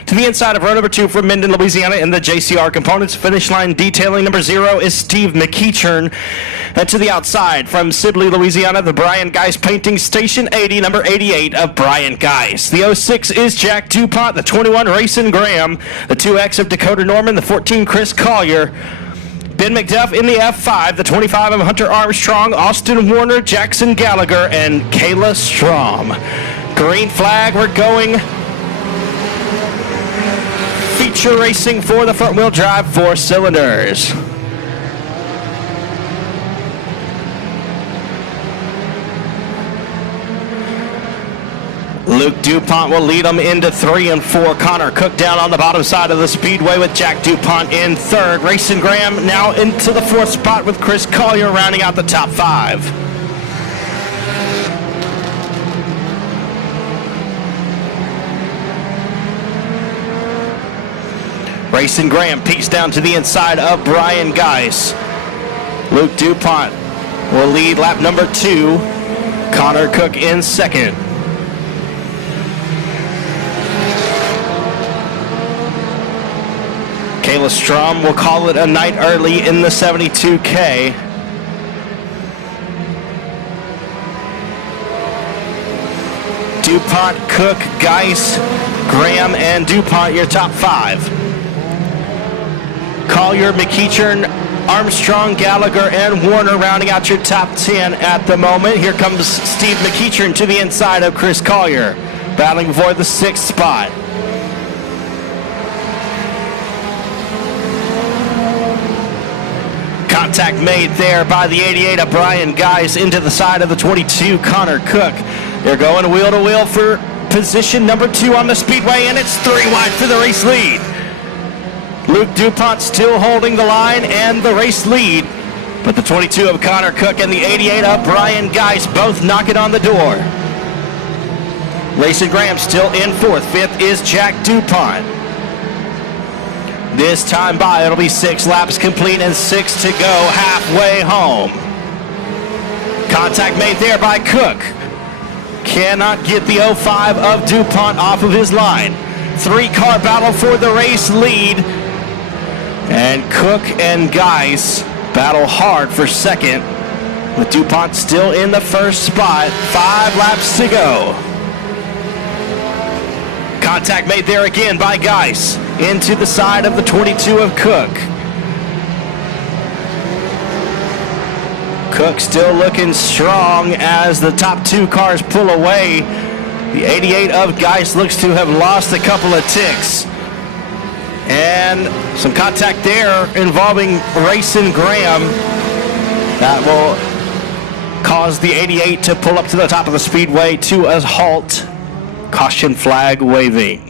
To the inside of row number 2 from Minden, Louisiana, in the JCR Components finish line detailing, number 0 is Steve McEachern. And to the outside from Sibley, Louisiana, the Brian Geis Painting Station 80, number 88 of Brian Geis. The 06 is Jack DuPont, the 21 Rayson Graham, the 2X of Dakota Norman, the 14 Chris Collier. Ben McDuff in the F5, the 25 of Hunter Armstrong, Austin Warner, Jackson Gallagher, and Kayla Strom. Green flag, we're going. Feature racing for the front-wheel drive 4 cylinders. Luke DuPont will lead them into 3 and 4. Connor Cook down on the bottom side of the speedway with Jack DuPont in 3rd. Rayson Graham now into the 4th spot with Chris Collier rounding out the top 5. Rayson Graham peeks down to the inside of Brian Geis. Luke DuPont will lead lap number 2. Connor Cook in second. Kayla Strom will call it a night early in the 72K. DuPont, Cook, Geis, Graham, and DuPont, your top 5. Collier, McEachern, Armstrong, Gallagher, and Warner rounding out your top 10 at the moment. Here comes Steve McEachern to the inside of Chris Collier, battling for the 6th spot. Contact made there by the 88 of Brian Geis into the side of the 22, Connor Cook. They're going wheel to wheel for position number 2 on the Speedway, and it's 3 wide for the race lead. Luke DuPont still holding the line and the race lead, but the 22 of Connor Cook and the 88 of Brian Geis both knocking on the door. Rayson Graham still in 4th. 5th is Jack DuPont. This time by, it'll be 6 laps complete and 6 to go halfway home. Contact made there by Cook. Cannot get the 05 of DuPont off of his line. 3-car battle for the race lead. And Cook and Geis battle hard for second, with DuPont still in the 1st spot. 5 laps to go. Contact made there again by Geis into the side of the 22 of Cook. Cook still looking strong as the top 2 cars pull away. The 88 of Geis looks to have lost a couple of ticks. And some contact there involving Rayson Graham. That will cause the 88 to pull up to the top of the Speedway to a halt. Caution flag waving.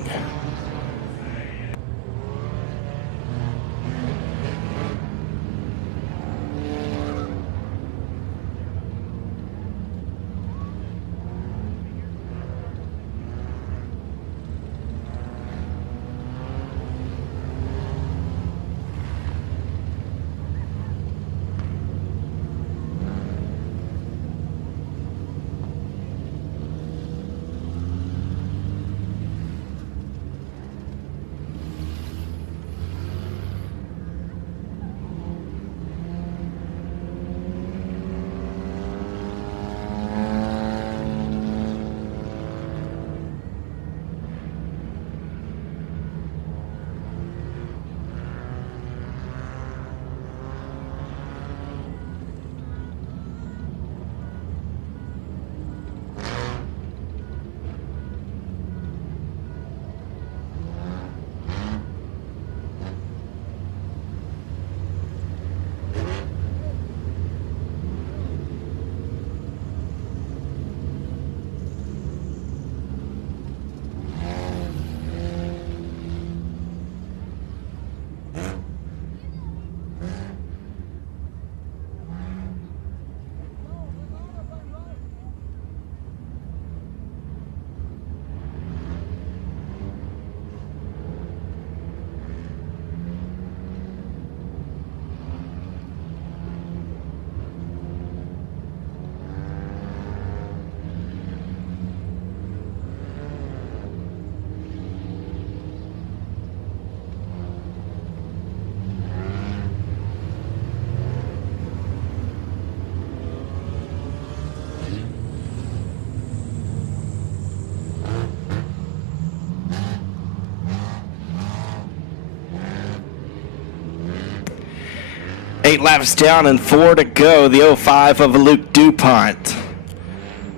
Eight laps down and 4 to go. The 05 of Luke DuPont.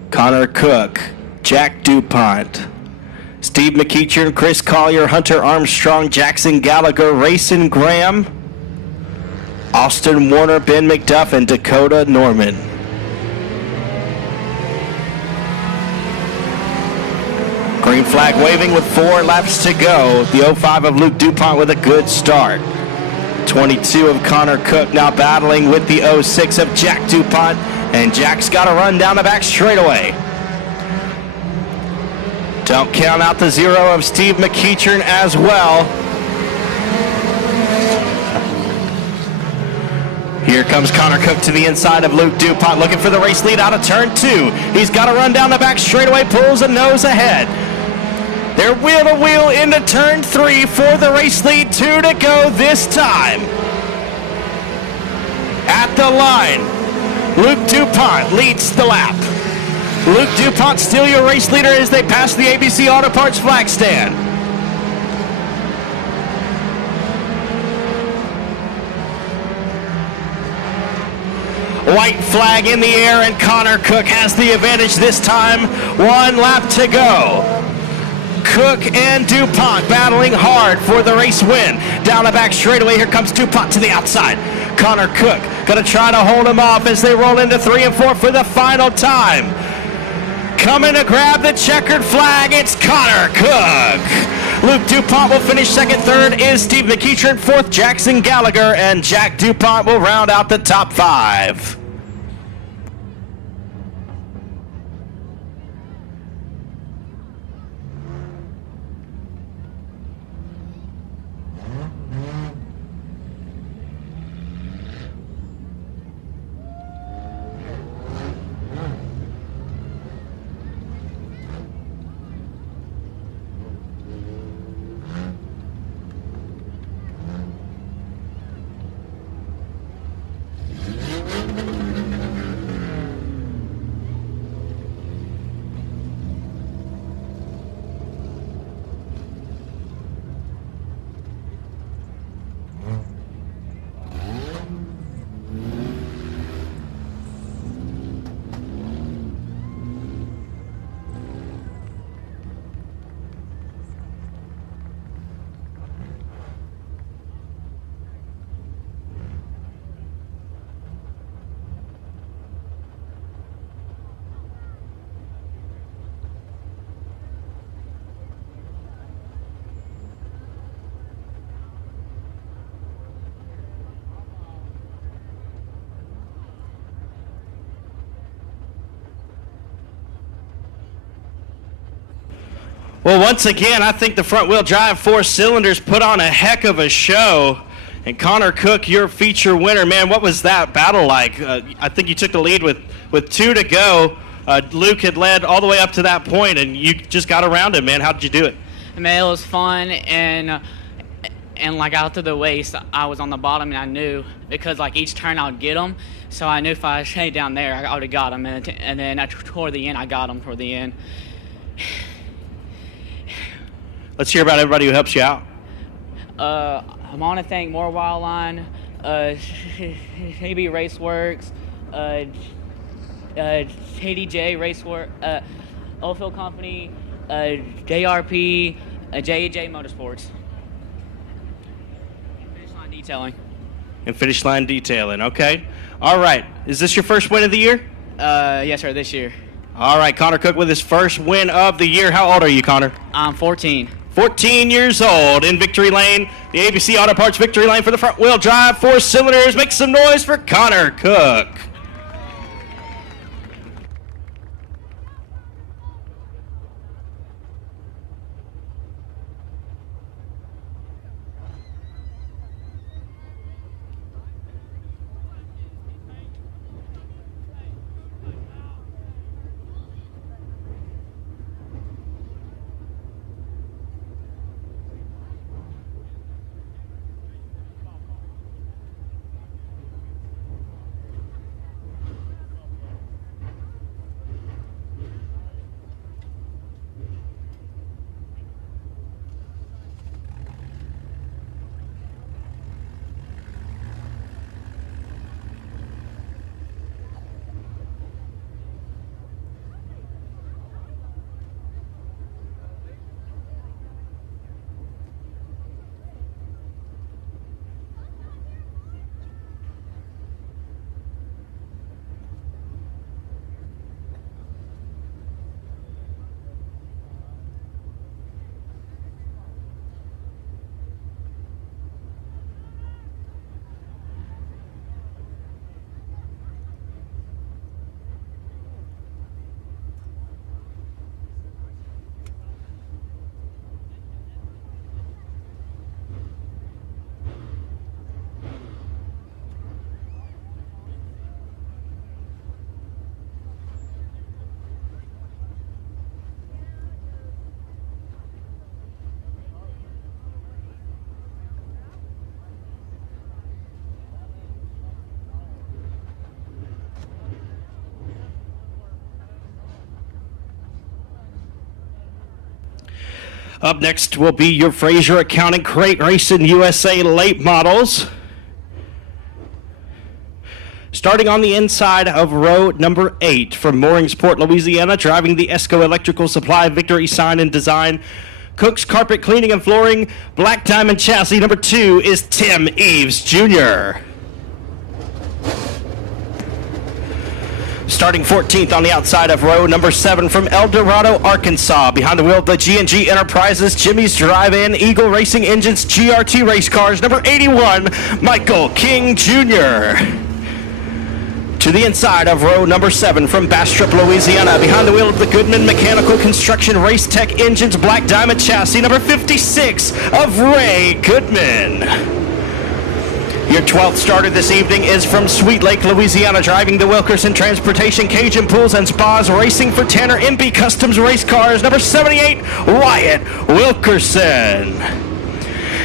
Connor Cook, Jack DuPont, Steve McEachern, Chris Collier, Hunter Armstrong, Jackson Gallagher, Rayson Graham, Austin Warner, Ben McDuff, and Dakota Norman. Green flag waving with 4 laps to go. The 05 of Luke DuPont with a good start. 22 of Connor Cook now battling with the 06 of Jack DuPont, and Jack's got to run down the back straightaway. Don't count out the 0 of Steve McEachern as well. Here comes Connor Cook to the inside of Luke DuPont, looking for the race lead out of turn 2. He's got to run down the back straightaway, pulls a nose ahead. They're wheel to wheel into turn 3 for the race lead. 2 to go this time. At the line, Luke DuPont leads the lap. Luke DuPont still your race leader as they pass the ABC Auto Parts flag stand. White flag in the air, and Connor Cook has the advantage this time. 1 lap to go. Cook and DuPont battling hard for the race win. Down the back straightaway, here comes DuPont to the outside. Connor Cook going to try to hold him off as they roll into 3 and 4 for the final time. Coming to grab the checkered flag, it's Connor Cook. Luke DuPont will finish second. Third is Steve McEachern. Fourth, Jackson Gallagher. And Jack DuPont will round out the top 5. Well, once again, I think the front-wheel drive 4 cylinders put on a heck of a show. And Connor Cook, your feature winner. Man, what was that battle like? I think you took the lead with 2 to go. Luke had led all the way up to that point, and you just got around him, man. How did you do it? Man, it was fun, and like out to the waist, I was on the bottom, and I knew because like each turn I would get him. So I knew if I stayed down there, I would have got him. And then toward the end, I got him toward the end. Let's hear about everybody who helps you out. I want to thank More Wildline, KB Raceworks, KDJ Racework, Oilfield Company, JRP, JJ Motorsports. Finish line detailing. And finish line detailing, okay. All right, is this your first win of the year? Yes, sir, this year. All right, Connor Cook with his first win of the year. How old are you, Connor? I'm 14. 14 years old in Victory Lane. The ABC Auto Parts Victory Lane for the front-wheel drive 4 cylinders. Make some noise for Connor Cook. Up next will be your Fraser Accounting Crate Racing USA late models. Starting on the inside of row number 8 from Mooringsport, Louisiana, driving the Esco Electrical Supply Victory Sign and Design Cook's Carpet Cleaning and Flooring Black Diamond Chassis number 2 is Tim Eves Jr. Starting 14th on the outside of row number 7 from El Dorado, Arkansas. Behind the wheel of the G&G Enterprises, Jimmy's Drive-In, Eagle Racing Engines, GRT Race Cars, number 81, Michael King Jr. To the inside of row number 7 from Bastrop, Louisiana. Behind the wheel of the Goodman Mechanical Construction Race Tech Engines, Black Diamond Chassis, number 56 of Ray Goodman. Your 12th starter this evening is from Sweet Lake, Louisiana, driving the Wilkerson Transportation Cajun Pools and Spas, racing for Tanner MP Customs Race Cars, number 78, Wyatt Wilkerson.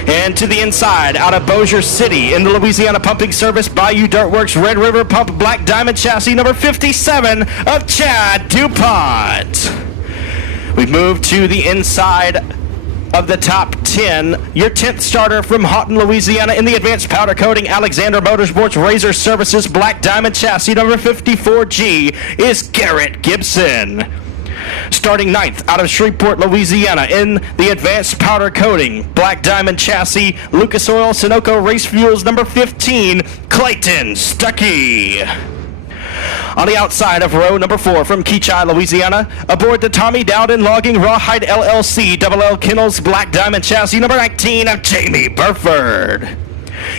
And to the inside, out of Bossier City, in the Louisiana Pumping Service, Bayou Dirtworks Red River Pump Black Diamond Chassis, number 57 of Chad DuPont. We've moved to the inside of the top 10, your 10th starter from Houghton, Louisiana, in the advanced powder coating Alexander Motorsports Razor Services Black Diamond Chassis number 54G is Garrett Gibson. Starting 9th out of Shreveport, Louisiana, in the advanced powder coating Black Diamond Chassis Lucas Oil Sunoco Race Fuels number 15, Clayton Stuckey. On the outside of row number 4 from Keachai, Louisiana, aboard the Tommy Dowden Logging Rawhide LLC Double L Kennels Black Diamond Chassis number 19 of Jamie Burford.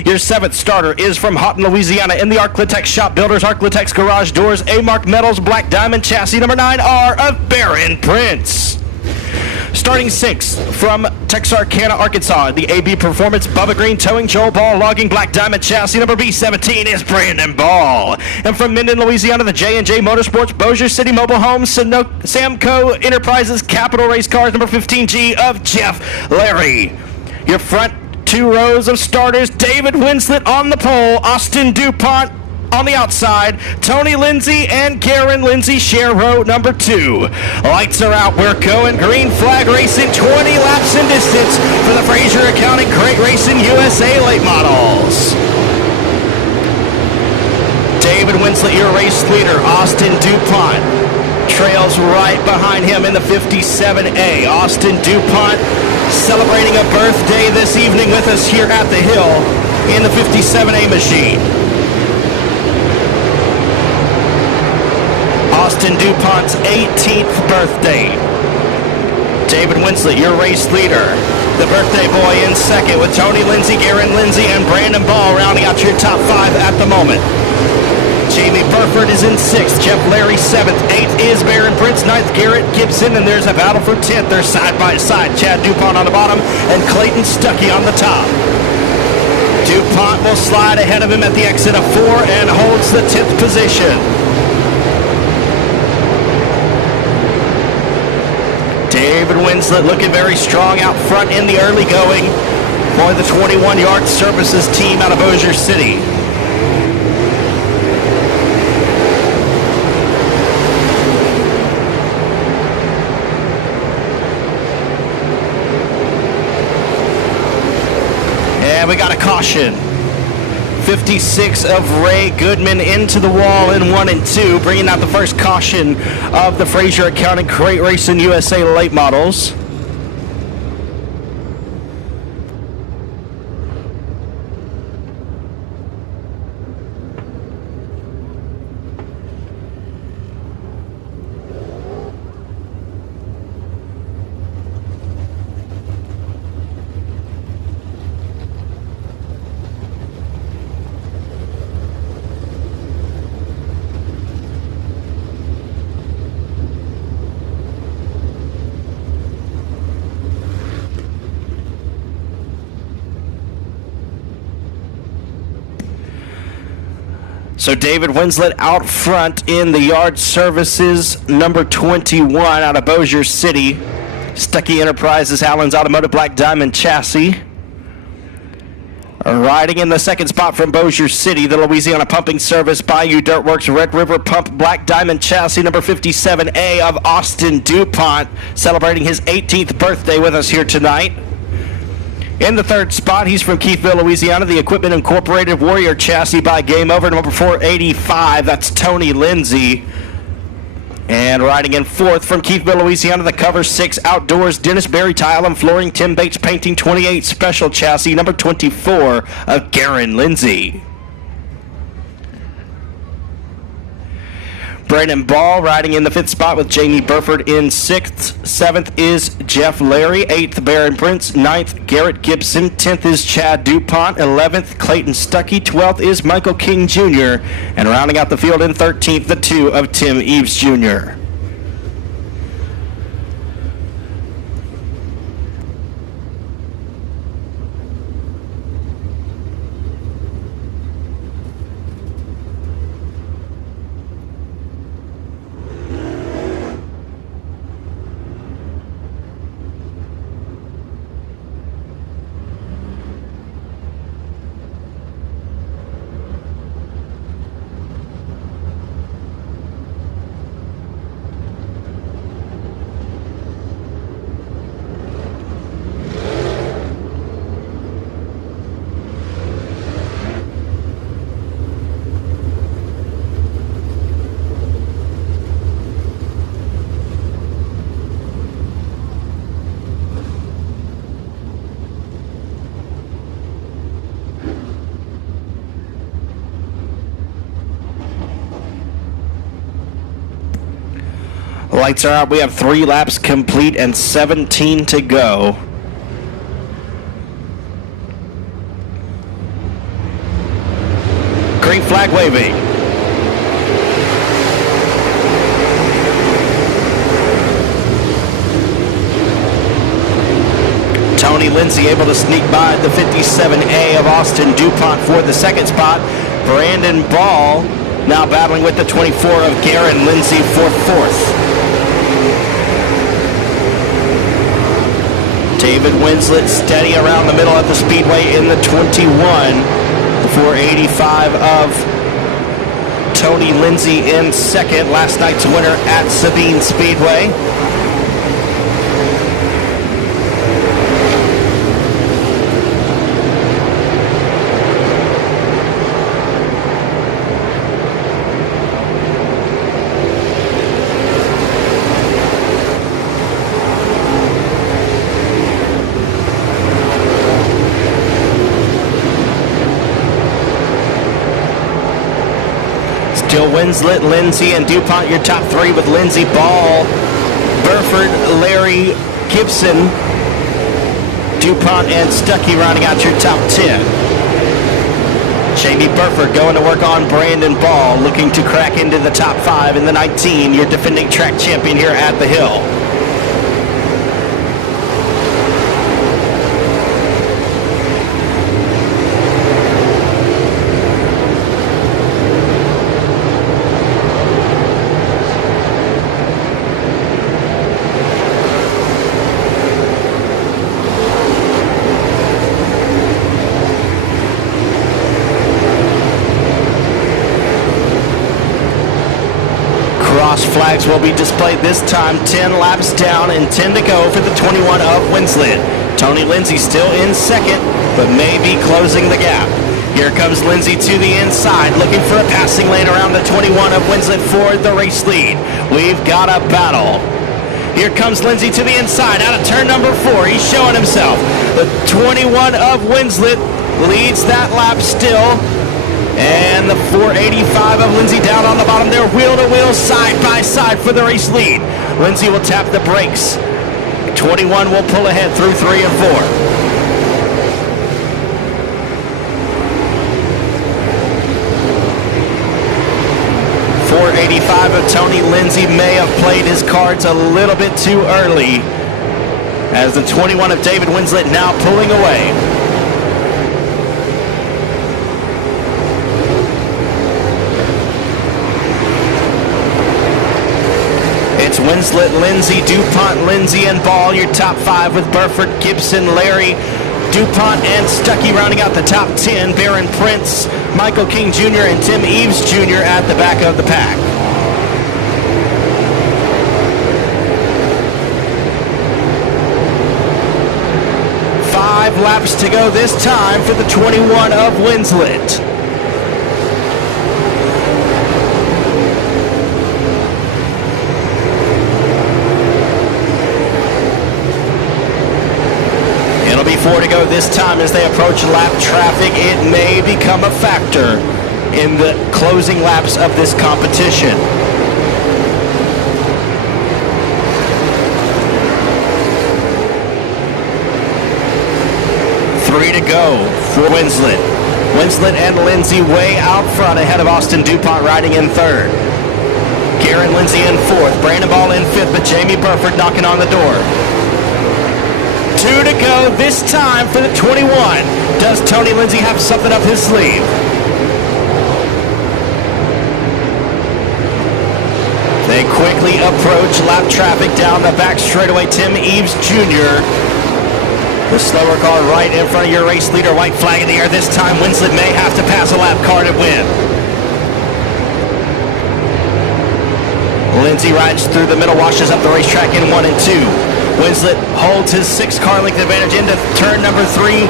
Your 7th starter is from Houghton, Louisiana, in the Arclitex Shop Builders Arclitex Garage Doors A-Mark Metals Black Diamond Chassis number 9R of Baron Prince. Starting 6th from Texarkana, Arkansas, the AB Performance Bubba Green Towing Joel Ball Logging Black Diamond Chassis number B17 is Brandon Ball. And from Minden, Louisiana, the J&J Motorsports Bossier City Mobile Homes Samco Enterprises Capital Race Cars number 15G of Jeff Larry. Your front 2 rows of starters, David Winslet on the pole, Austin DuPont on the outside, Tony Lindsay and Garen Lindsay share row number 2. Lights are out, we're going. Green flag racing, 20 laps in distance for the Fraser Accounting Crate Racing USA late models. David Winslet, your race leader. Austin DuPont trails right behind him in the 57A. Austin DuPont celebrating a birthday this evening with us here at the Hill in the 57A machine. Austin DuPont's 18th birthday. David Winslet, your race leader. The birthday boy in second with Tony Lindsay, Garen Lindsay, and Brandon Ball rounding out your top 5 at the moment. Jamie Burford is in 6th, Jeff Larry 7th, 8th is Baron Prince, 9th Garrett Gibson, and there's a battle for 10th. They're side by side, Chad DuPont on the bottom and Clayton Stuckey on the top. DuPont will slide ahead of him at the exit of 4 and holds the 10th position. David Winslet looking very strong out front in the early going for the 21 Yard Services team out of Bossier City. And we got a caution. 56 of Ray Goodman into the wall in 1 and 2, bringing out the first caution of the Fraser Accounting Crate Racing USA late models. So David Winslet out front in the Yard Services number 21 out of Bossier City. Stuckey Enterprises, Allen's Automotive Black Diamond Chassis. Riding in the second spot from Bossier City, the Louisiana Pumping Service Bayou Dirtworks Red River Pump Black Diamond Chassis number 57A of Austin DuPont, celebrating his 18th birthday with us here tonight. In the third spot, he's from Keithville, Louisiana, the Equipment Incorporated Warrior Chassis by Game Over number 485. That's Tony Lindsay. And riding in fourth from Keithville, Louisiana, the Cover 6 Outdoors Dennis Berry Tile and Flooring Tim Bates Painting 28 Special Chassis number 24 of Garen Lindsay. Brandon Ball riding in the fifth spot with Jamie Burford in sixth. Seventh is Jeff Larry. Eighth, Barron Prince. Ninth, Garrett Gibson. 10th is Chad DuPont. 11th, Clayton Stuckey. 12th is Michael King Jr. And rounding out the field in 13th, the two of Tim Eves Jr. Lights are out. We have 3 laps complete and 17 to go. Green flag waving. Tony Lindsay able to sneak by the 57A of Austin DuPont for the second spot. Brandon Ball now battling with the 24 of Garen Lindsay for fourth. David Winslet steady around the middle at the Speedway in the 21. The 485 of Tony Lindsay in second. Last night's winner at Sabine Speedway. Still Winslet, Lindsay, and DuPont, your top 3 with Lindsay, Ball, Burford, Larry, Gibson, DuPont, and Stuckey rounding out your top 10. Jamie Burford going to work on Brandon Ball, looking to crack into the top 5 in the 19, your defending track champion here at the Hill. Flags will be displayed this time. 10 laps down and 10 to go for the 21 of Winslet. Tony Lindsay still in second, but may be closing the gap. Here comes Lindsay to the inside, looking for a passing lane around the 21 of Winslet for the race lead. We've got a battle. Here comes Lindsay to the inside, out of turn number 4. He's showing himself. The 21 of Winslet leads that lap still. And the 485 of Lindsay down on the bottom there, wheel-to-wheel, side-by-side for the race lead. Lindsay will tap the brakes. 21 will pull ahead through 3 and 4. .485 of Tony Lindsay may have played his cards a little bit too early, as the 21 of David Winslet now pulling away. It's Winslet, Lindsay, DuPont, Lindsay, and Ball, your top 5 with Burford, Gibson, Larry, DuPont and Stuckey rounding out the top 10. Barron Prince, Michael King Jr., and Tim Eves Jr. at the back of the pack. Five laps to go this time for the 21 of Winslet. It'll be 4 to go this time as they approach lap traffic. It may become a factor in the closing laps of this competition. 3 to go for Winslet. Winslet and Lindsay way out front ahead of Austin DuPont riding in third. Garen Lindsay in fourth. Brandon Ball in fifth, but Jamie Burford knocking on the door. 2 to go this time for the 21. Does Tony Lindsay have something up his sleeve? They quickly approach lap traffic down the back straightaway. Tim Eves Jr. The slower car right in front of your race leader. White flag in the air this time. Winslet may have to pass a lap car to win. Lindsay rides through the middle, washes up the racetrack in 1 and 2. Winslet holds his 6-car length advantage into turn number 3.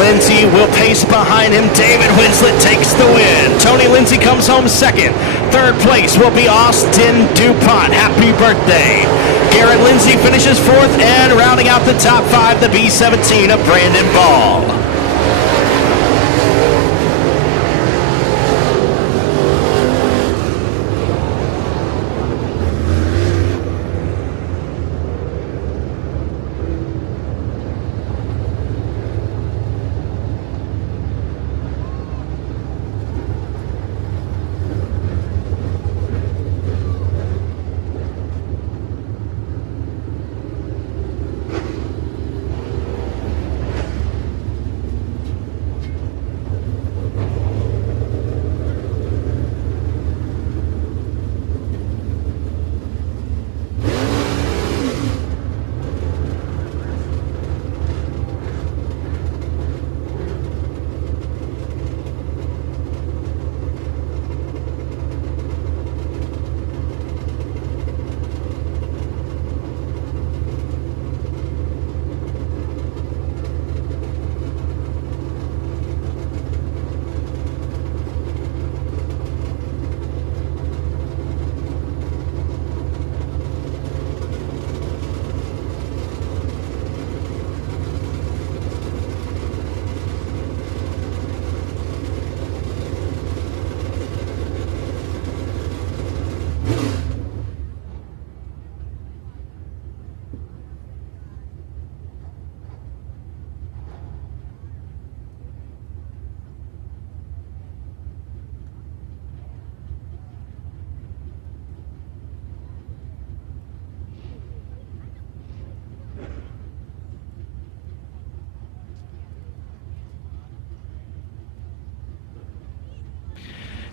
Lindsay will pace behind him. David Winslet takes the win. Tony Lindsay comes home second. Third place will be Austin DuPont. Happy birthday. Garrett Lindsay finishes fourth, and rounding out the top 5, the B-17 of Brandon Ball.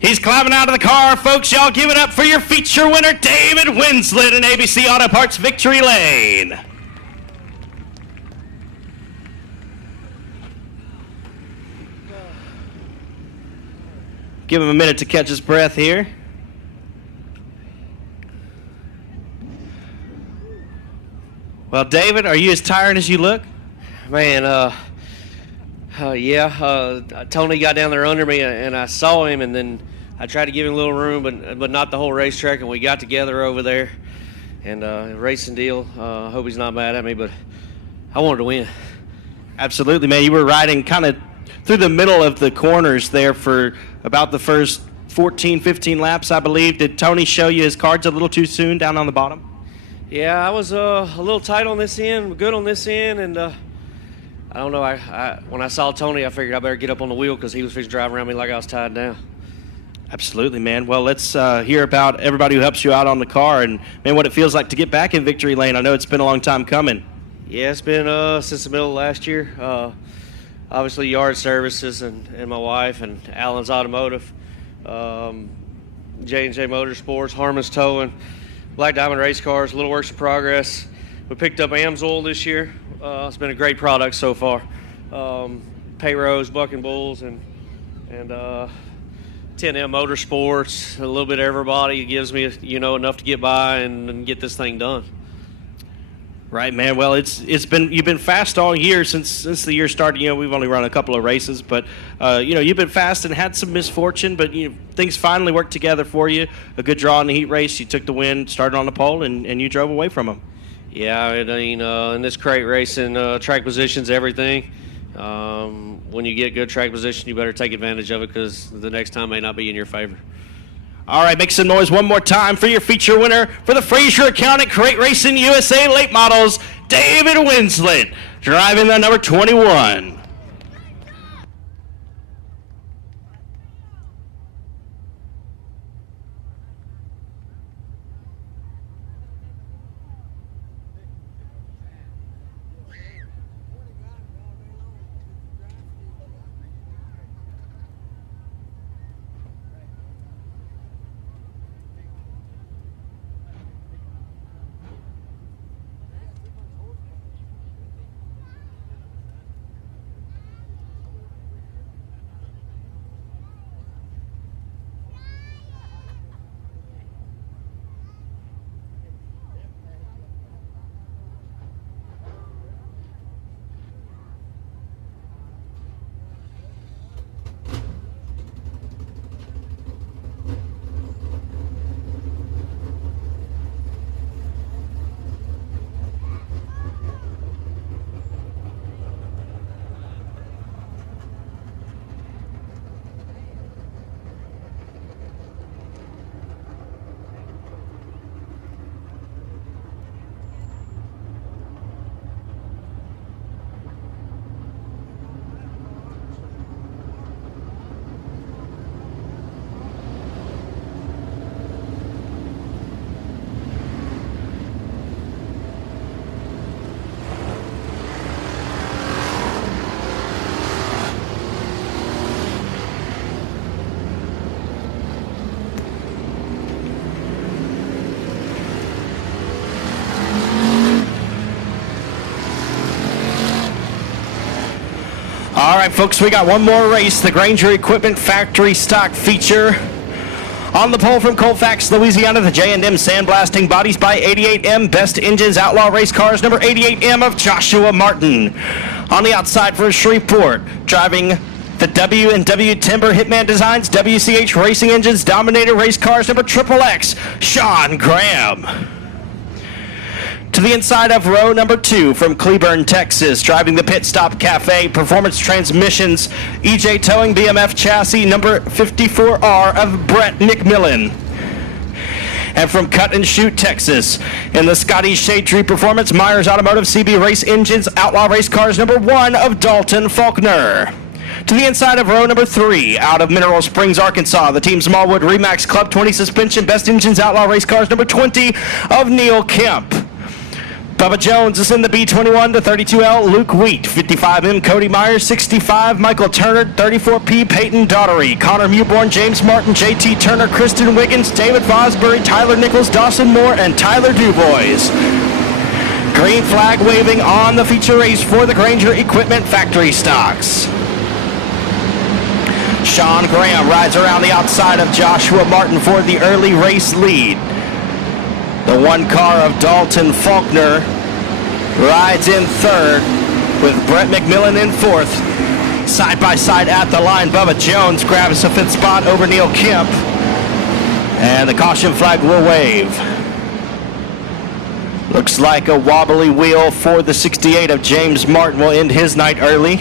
He's climbing out of the car, folks. Y'all give it up for your feature winner, David Winslet in ABC Auto Parts Victory Lane. Give him a minute to catch his breath here. Well, David, are you as tired as you look? Man, Tony got down there under me, and I saw him, and then I tried to give him a little room, but not the whole racetrack, and we got together over there, and racing deal. I hope he's not mad at me, but I wanted to win. Absolutely, man. You were riding kind of through the middle of the corners there for about the first 14, 15 laps, I believe. Did Tony show you his cards a little too soon down on the bottom? Yeah, I was a little tight on this end, good on this end, and I don't know. When I saw Tony, I figured I better get up on the wheel because he was fixing to drive around me like I was tied down. Absolutely, man. Well, let's hear about everybody who helps you out on the car and, man, what it feels like to get back in victory lane. I know it's been a long time coming. Yeah, it's been since the middle of last year. Obviously, Yard Services and my wife and Allen's Automotive, J&J Motorsports, Harmon's Towing, Black Diamond Race Cars, Little Works in Progress. We picked up AMSOIL this year. It's been a great product so far. Payrose, Bucking Bulls, and 10M Motorsports, a little bit of everybody. It gives me, enough to get by and get this thing done. Right, man. Well, you've been fast all year since the year started. We've only run a couple of races, but you've been fast and had some misfortune, but things finally worked together for you. A good draw in the heat race. You took the win, started on the pole, and you drove away from them. Yeah, I mean, in this crate racing, track position's everything. When you get good track position, you better take advantage of it because the next time may not be in your favor. All right, make some noise one more time for your feature winner for the Frazier County Crate Racing USA Late Models, David Winslet, driving the number 21. All right, folks, we got one more race, the Granger Equipment Factory Stock Feature. On the pole from Colfax, Louisiana, the J&M Sandblasting Bodies by 88M Best Engines Outlaw Race Cars, number 88M of Joshua Martin. On the outside for Shreveport, driving the W&W Timber Hitman Designs, WCH Racing Engines, Dominator Race Cars, number XXX, Sean Graham. To the inside of row number 2 from Cleburne, Texas, driving the Pit Stop Cafe, Performance Transmissions, EJ Towing BMF Chassis, number 54R of Brett McMillan. And from Cut and Shoot, Texas, in the Scotty Shade Tree Performance, Myers Automotive CB Race Engines, Outlaw Race Cars, number 1 of Dalton Faulkner. To the inside of row number 3, out of Mineral Springs, Arkansas, the Team Smallwood Remax Club 20 Suspension Best Engines Outlaw Race Cars, number 20 of Neil Kemp. Bubba Jones is in the B21 to 32L, Luke Wheat, 55M, Cody Myers, 65, Michael Turner, 34P, Peyton Daughtery, Connor Mewborn, James Martin, JT Turner, Kristen Wiggins, David Fosbury, Tyler Nichols, Dawson Moore, and Tyler Dubois. Green flag waving on the feature race for the Granger Equipment Factory Stocks. Sean Graham rides around the outside of Joshua Martin for the early race lead. The one car of Dalton Faulkner rides in third with Brett McMillan in fourth. Side by side at the line, Bubba Jones grabs a fifth spot over Neil Kemp. And the caution flag will wave. Looks like a wobbly wheel for the 68 of James Martin will end his night early.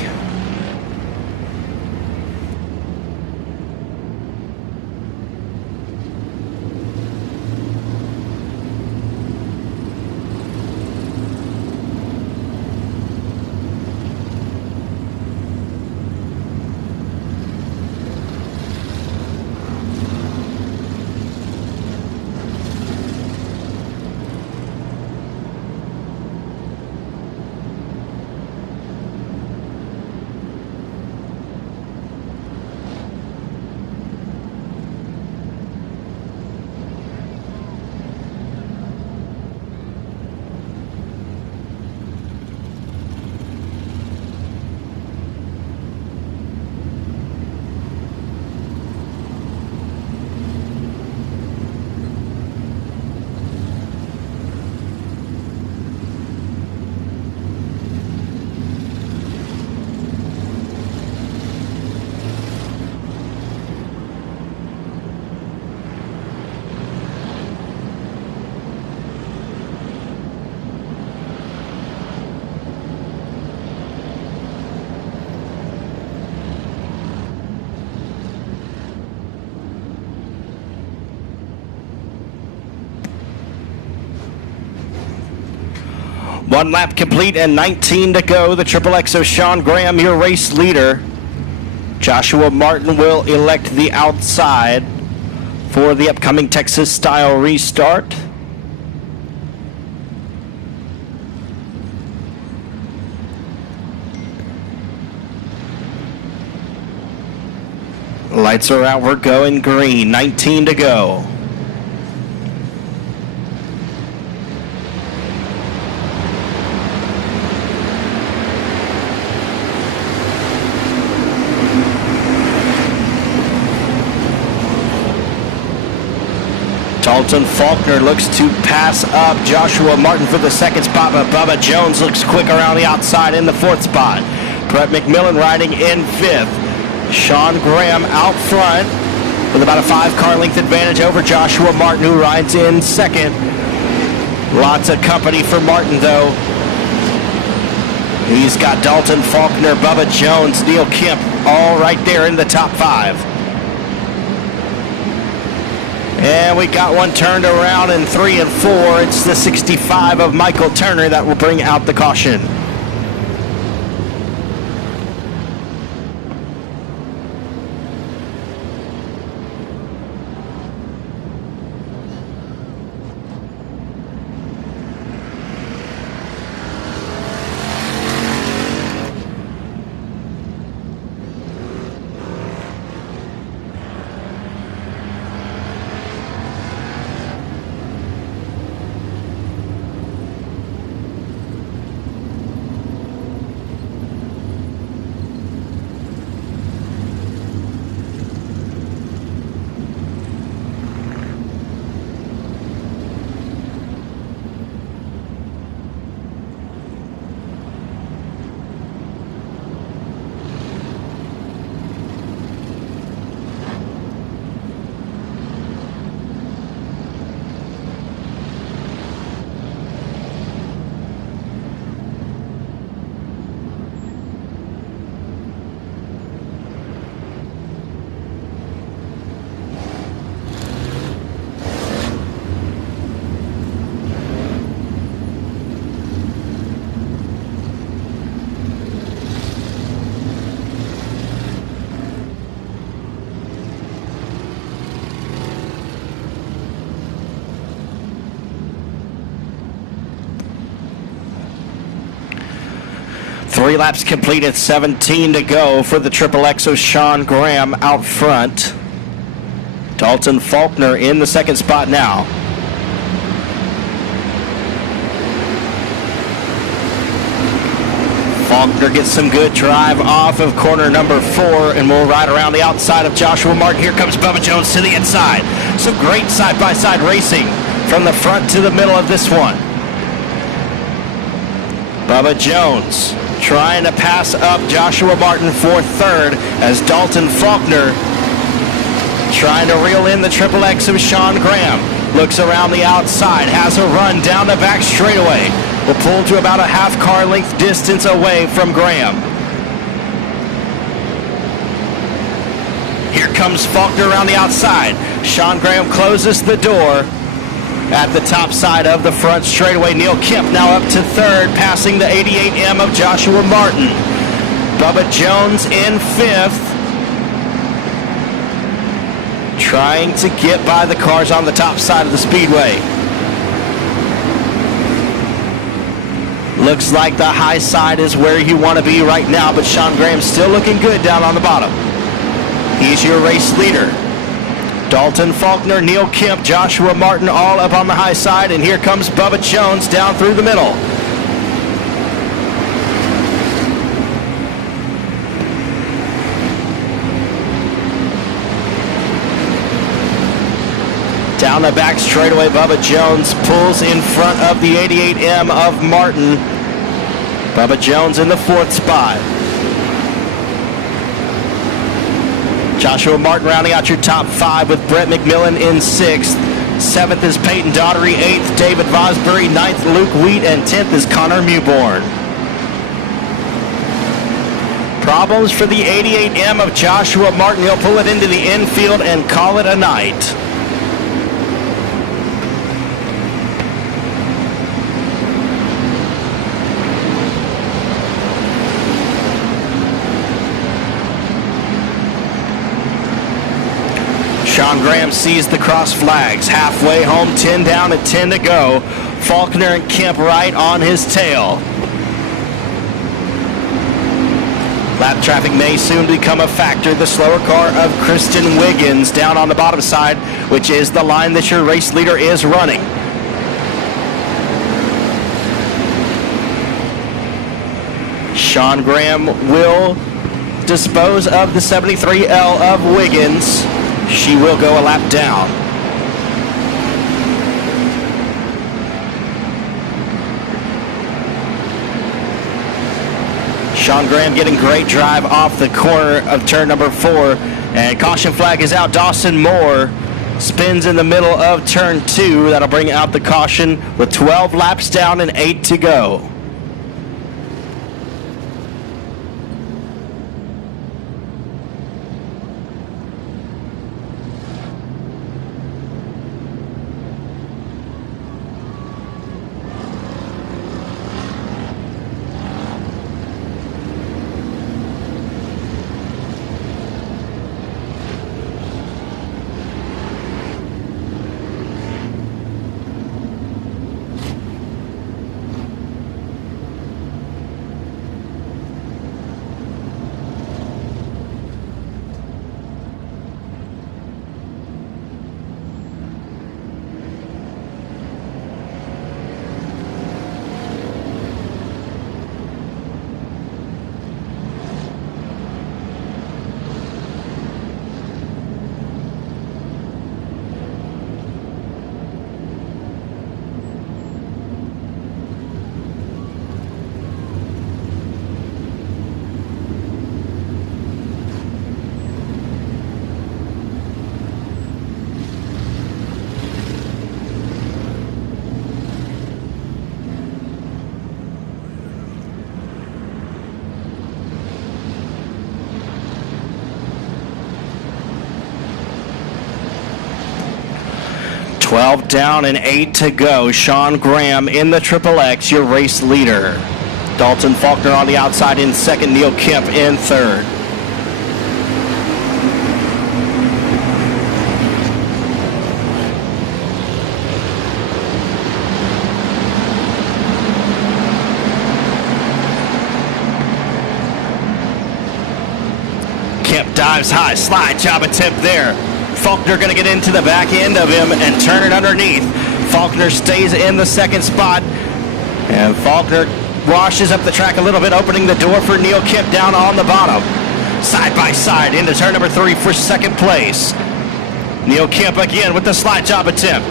1 lap complete and 19 to go. The Triple XO Sean Graham, your race leader. Joshua Martin will elect the outside for the upcoming Texas style restart. Lights are out, we're going green, 19 to go. Dalton Faulkner looks to pass up Joshua Martin for the second spot, but Bubba Jones looks quick around the outside in the fourth spot. Brett McMillan riding in fifth. Sean Graham out front with about a 5-car length advantage over Joshua Martin, who rides in second. Lots of company for Martin, though. He's got Dalton Faulkner, Bubba Jones, Neil Kemp, all right there in the top 5. And we got one turned around in 3 and 4. It's the 65 of Michael Turner that will bring out the caution. Three laps completed, 17 to go for the Triple XO Sean Graham out front. Dalton Faulkner in the second spot now. Faulkner gets some good drive off of corner number 4 and will ride around the outside of Joshua Martin. Here comes Bubba Jones to the inside. Some great side-by-side racing from the front to the middle of this one. Bubba Jones trying to pass up Joshua Martin for third as Dalton Faulkner trying to reel in the Triple X of Sean Graham. Looks around the outside, has a run down the back straightaway. Will pull to about a half-car length distance away from Graham. Here comes Faulkner around the outside. Sean Graham closes the door at the top side of the front straightaway. Neil Kemp now up to third, passing the 88M of Joshua Martin. Bubba Jones in fifth, trying to get by the cars on the top side of the Speedway. Looks like the high side is where you want to be right now, but Sean Graham's still looking good down on the bottom. He's your race leader. Dalton Faulkner, Neil Kemp, Joshua Martin all up on the high side, and here comes Bubba Jones down through the middle. Down the back straightaway, Bubba Jones pulls in front of the 88M of Martin. Bubba Jones in the fourth spot. Joshua Martin rounding out your top 5 with Brett McMillan in 6th. 7th is Peyton Daughtery. 8th, David Vosbury. 9th, Luke Wheat. And 10th is Connor Mewborn. Problems for the 88M of Joshua Martin. He'll pull it into the infield and call it a night. Sean Graham sees the cross flags. Halfway home, 10 down and 10 to go. Faulkner and Kemp right on his tail. Lap traffic may soon become a factor. The slower car of Kristen Wiggins down on the bottom side, which is the line that your race leader is running. Sean Graham will dispose of the 73L of Wiggins. She will go a lap down. Sean Graham getting great drive off the corner of turn number 4. And caution flag is out. Dawson Moore spins in the middle of turn 2. That'll bring out the caution with 12 laps down and 8 to go. Twelve down and 8 to go. Sean Graham in the Triple X, your race leader. Dalton Faulkner on the outside in second. Neil Kemp in third. Kemp dives high, slide job attempt there. Faulkner going to get into the back end of him and turn it underneath. Faulkner stays in the second spot, and Faulkner washes up the track a little bit, opening the door for Neil Kemp down on the bottom. Side by side into turn number 3 for second place. Neil Kemp again with the slide job attempt.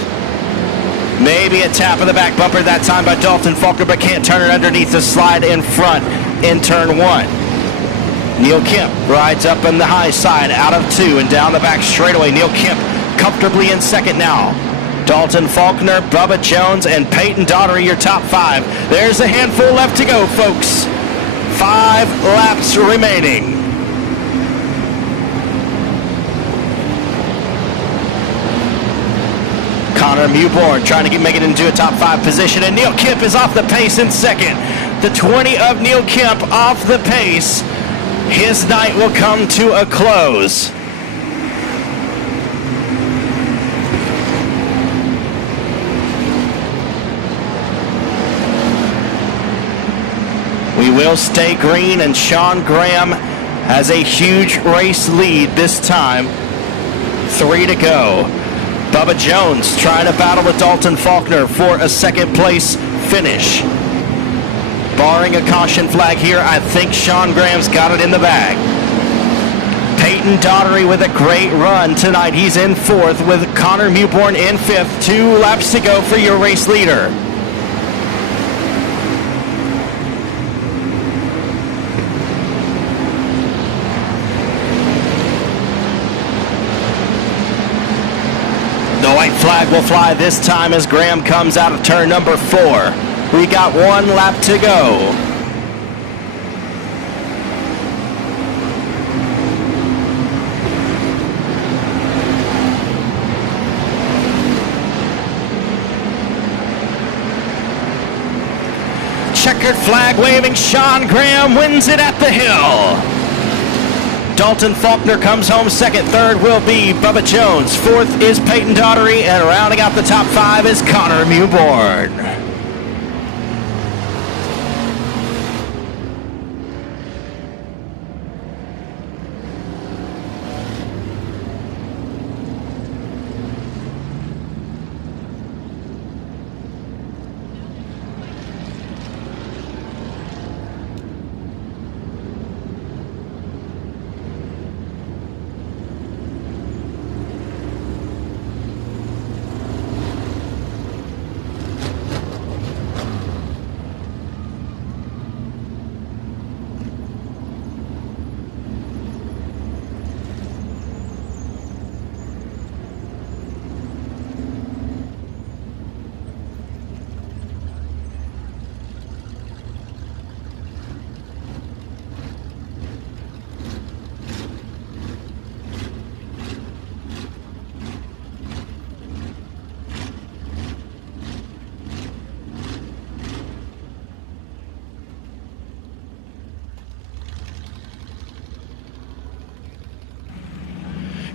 Maybe a tap of the back bumper that time by Dalton Faulkner, but can't turn it underneath the slide in front in turn 1. Neil Kemp rides up on the high side out of 2 and down the back straightaway. Neil Kemp comfortably in second now. Dalton Faulkner, Bubba Jones, and Peyton Daugherty, your top 5. There's a handful left to go, folks. 5 laps remaining. Connor Mewborn trying to make it into a top 5 position, and Neil Kemp is off the pace in second. The 20 of Neil Kemp off the pace. His night will come to a close. We will stay green, and Sean Graham has a huge race lead this time. 3 to go. Bubba Jones trying to battle with Dalton Faulkner for a second place finish. Barring a caution flag here, I think Sean Graham's got it in the bag. Peyton Daugherty with a great run tonight. He's in 4th with Connor Mewborn in 5th. 2 laps to go for your race leader. The white flag will fly this time as Graham comes out of turn number 4. We got 1 lap to go. Checkered flag waving. Sean Graham wins it at the hill. Dalton Faulkner comes home second. Third will be Bubba Jones. Fourth is Peyton Daughtery. And rounding out the top 5 is Connor Mewborn.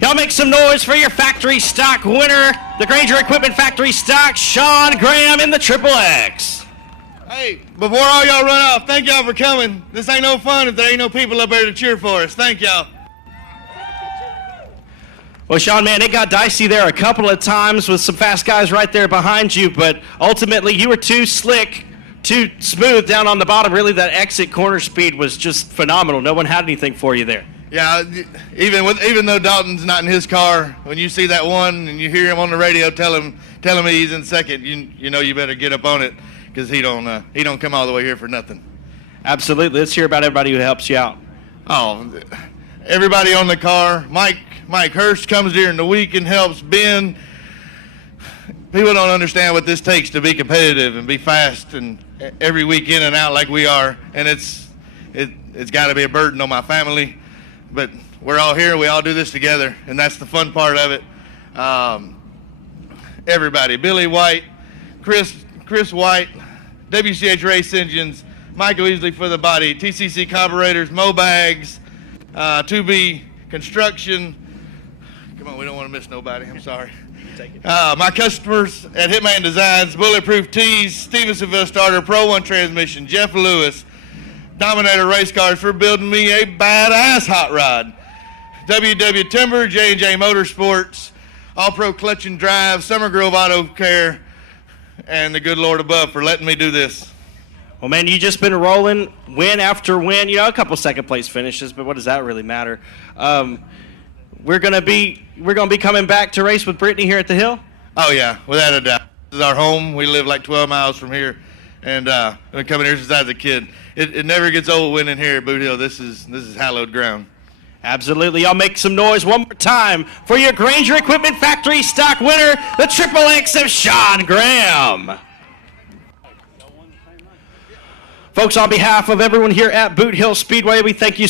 Y'all make some noise for your factory stock winner, the Granger Equipment Factory Stock, Sean Graham in the Triple X. Hey, before all y'all run off, thank y'all for coming. This ain't no fun if there ain't no people up there to cheer for us. Thank y'all. Well, Sean, man, it got dicey there a couple of times with some fast guys right there behind you, but ultimately you were too slick, too smooth down on the bottom. Really, that exit corner speed was just phenomenal. No one had anything for you there. Yeah, even though Dalton's not in his car, when you see that one and you hear him on the radio telling me he's in second, you know you better get up on it because he don't come all the way here for nothing. Absolutely. Let's hear about everybody who helps you out. Oh, everybody on the car. Mike Hurst comes during the week and helps Ben. People don't understand what this takes to be competitive and be fast and every week in and out like we are, and it's got to be a burden on my family. But we're all here. We all do this together, and that's the fun part of it. Everybody, Billy White, Chris White, WCH Race Engines, Michael Easley for the body, TCC Carburetors, Mobags, 2B Construction. Come on, we don't want to miss nobody. I'm sorry. My customers at Hitman Designs, Bulletproof Tees, Stevensonville Starter, Pro One Transmission, Jeff Lewis, Dominator Race Cars for building me a badass hot rod. WW Timber, J&J Motorsports, All Pro Clutch and Drive, Summer Grove Auto Care, and the good Lord above for letting me do this. Well, man, you just been rolling win after win. You know, a couple second place finishes, but what does that really matter? We're gonna be coming back to race with Brittany here at the Hill. Oh yeah, without a doubt. This is our home. We live like 12 miles from here, and I've been coming here since I was a kid. It never gets old winning here at Boothill. This is hallowed ground. Absolutely. Y'all make some noise one more time for your Granger Equipment Factory stock winner, the Triple X of Sean Graham. Folks, on behalf of everyone here at Boothill Speedway, we thank you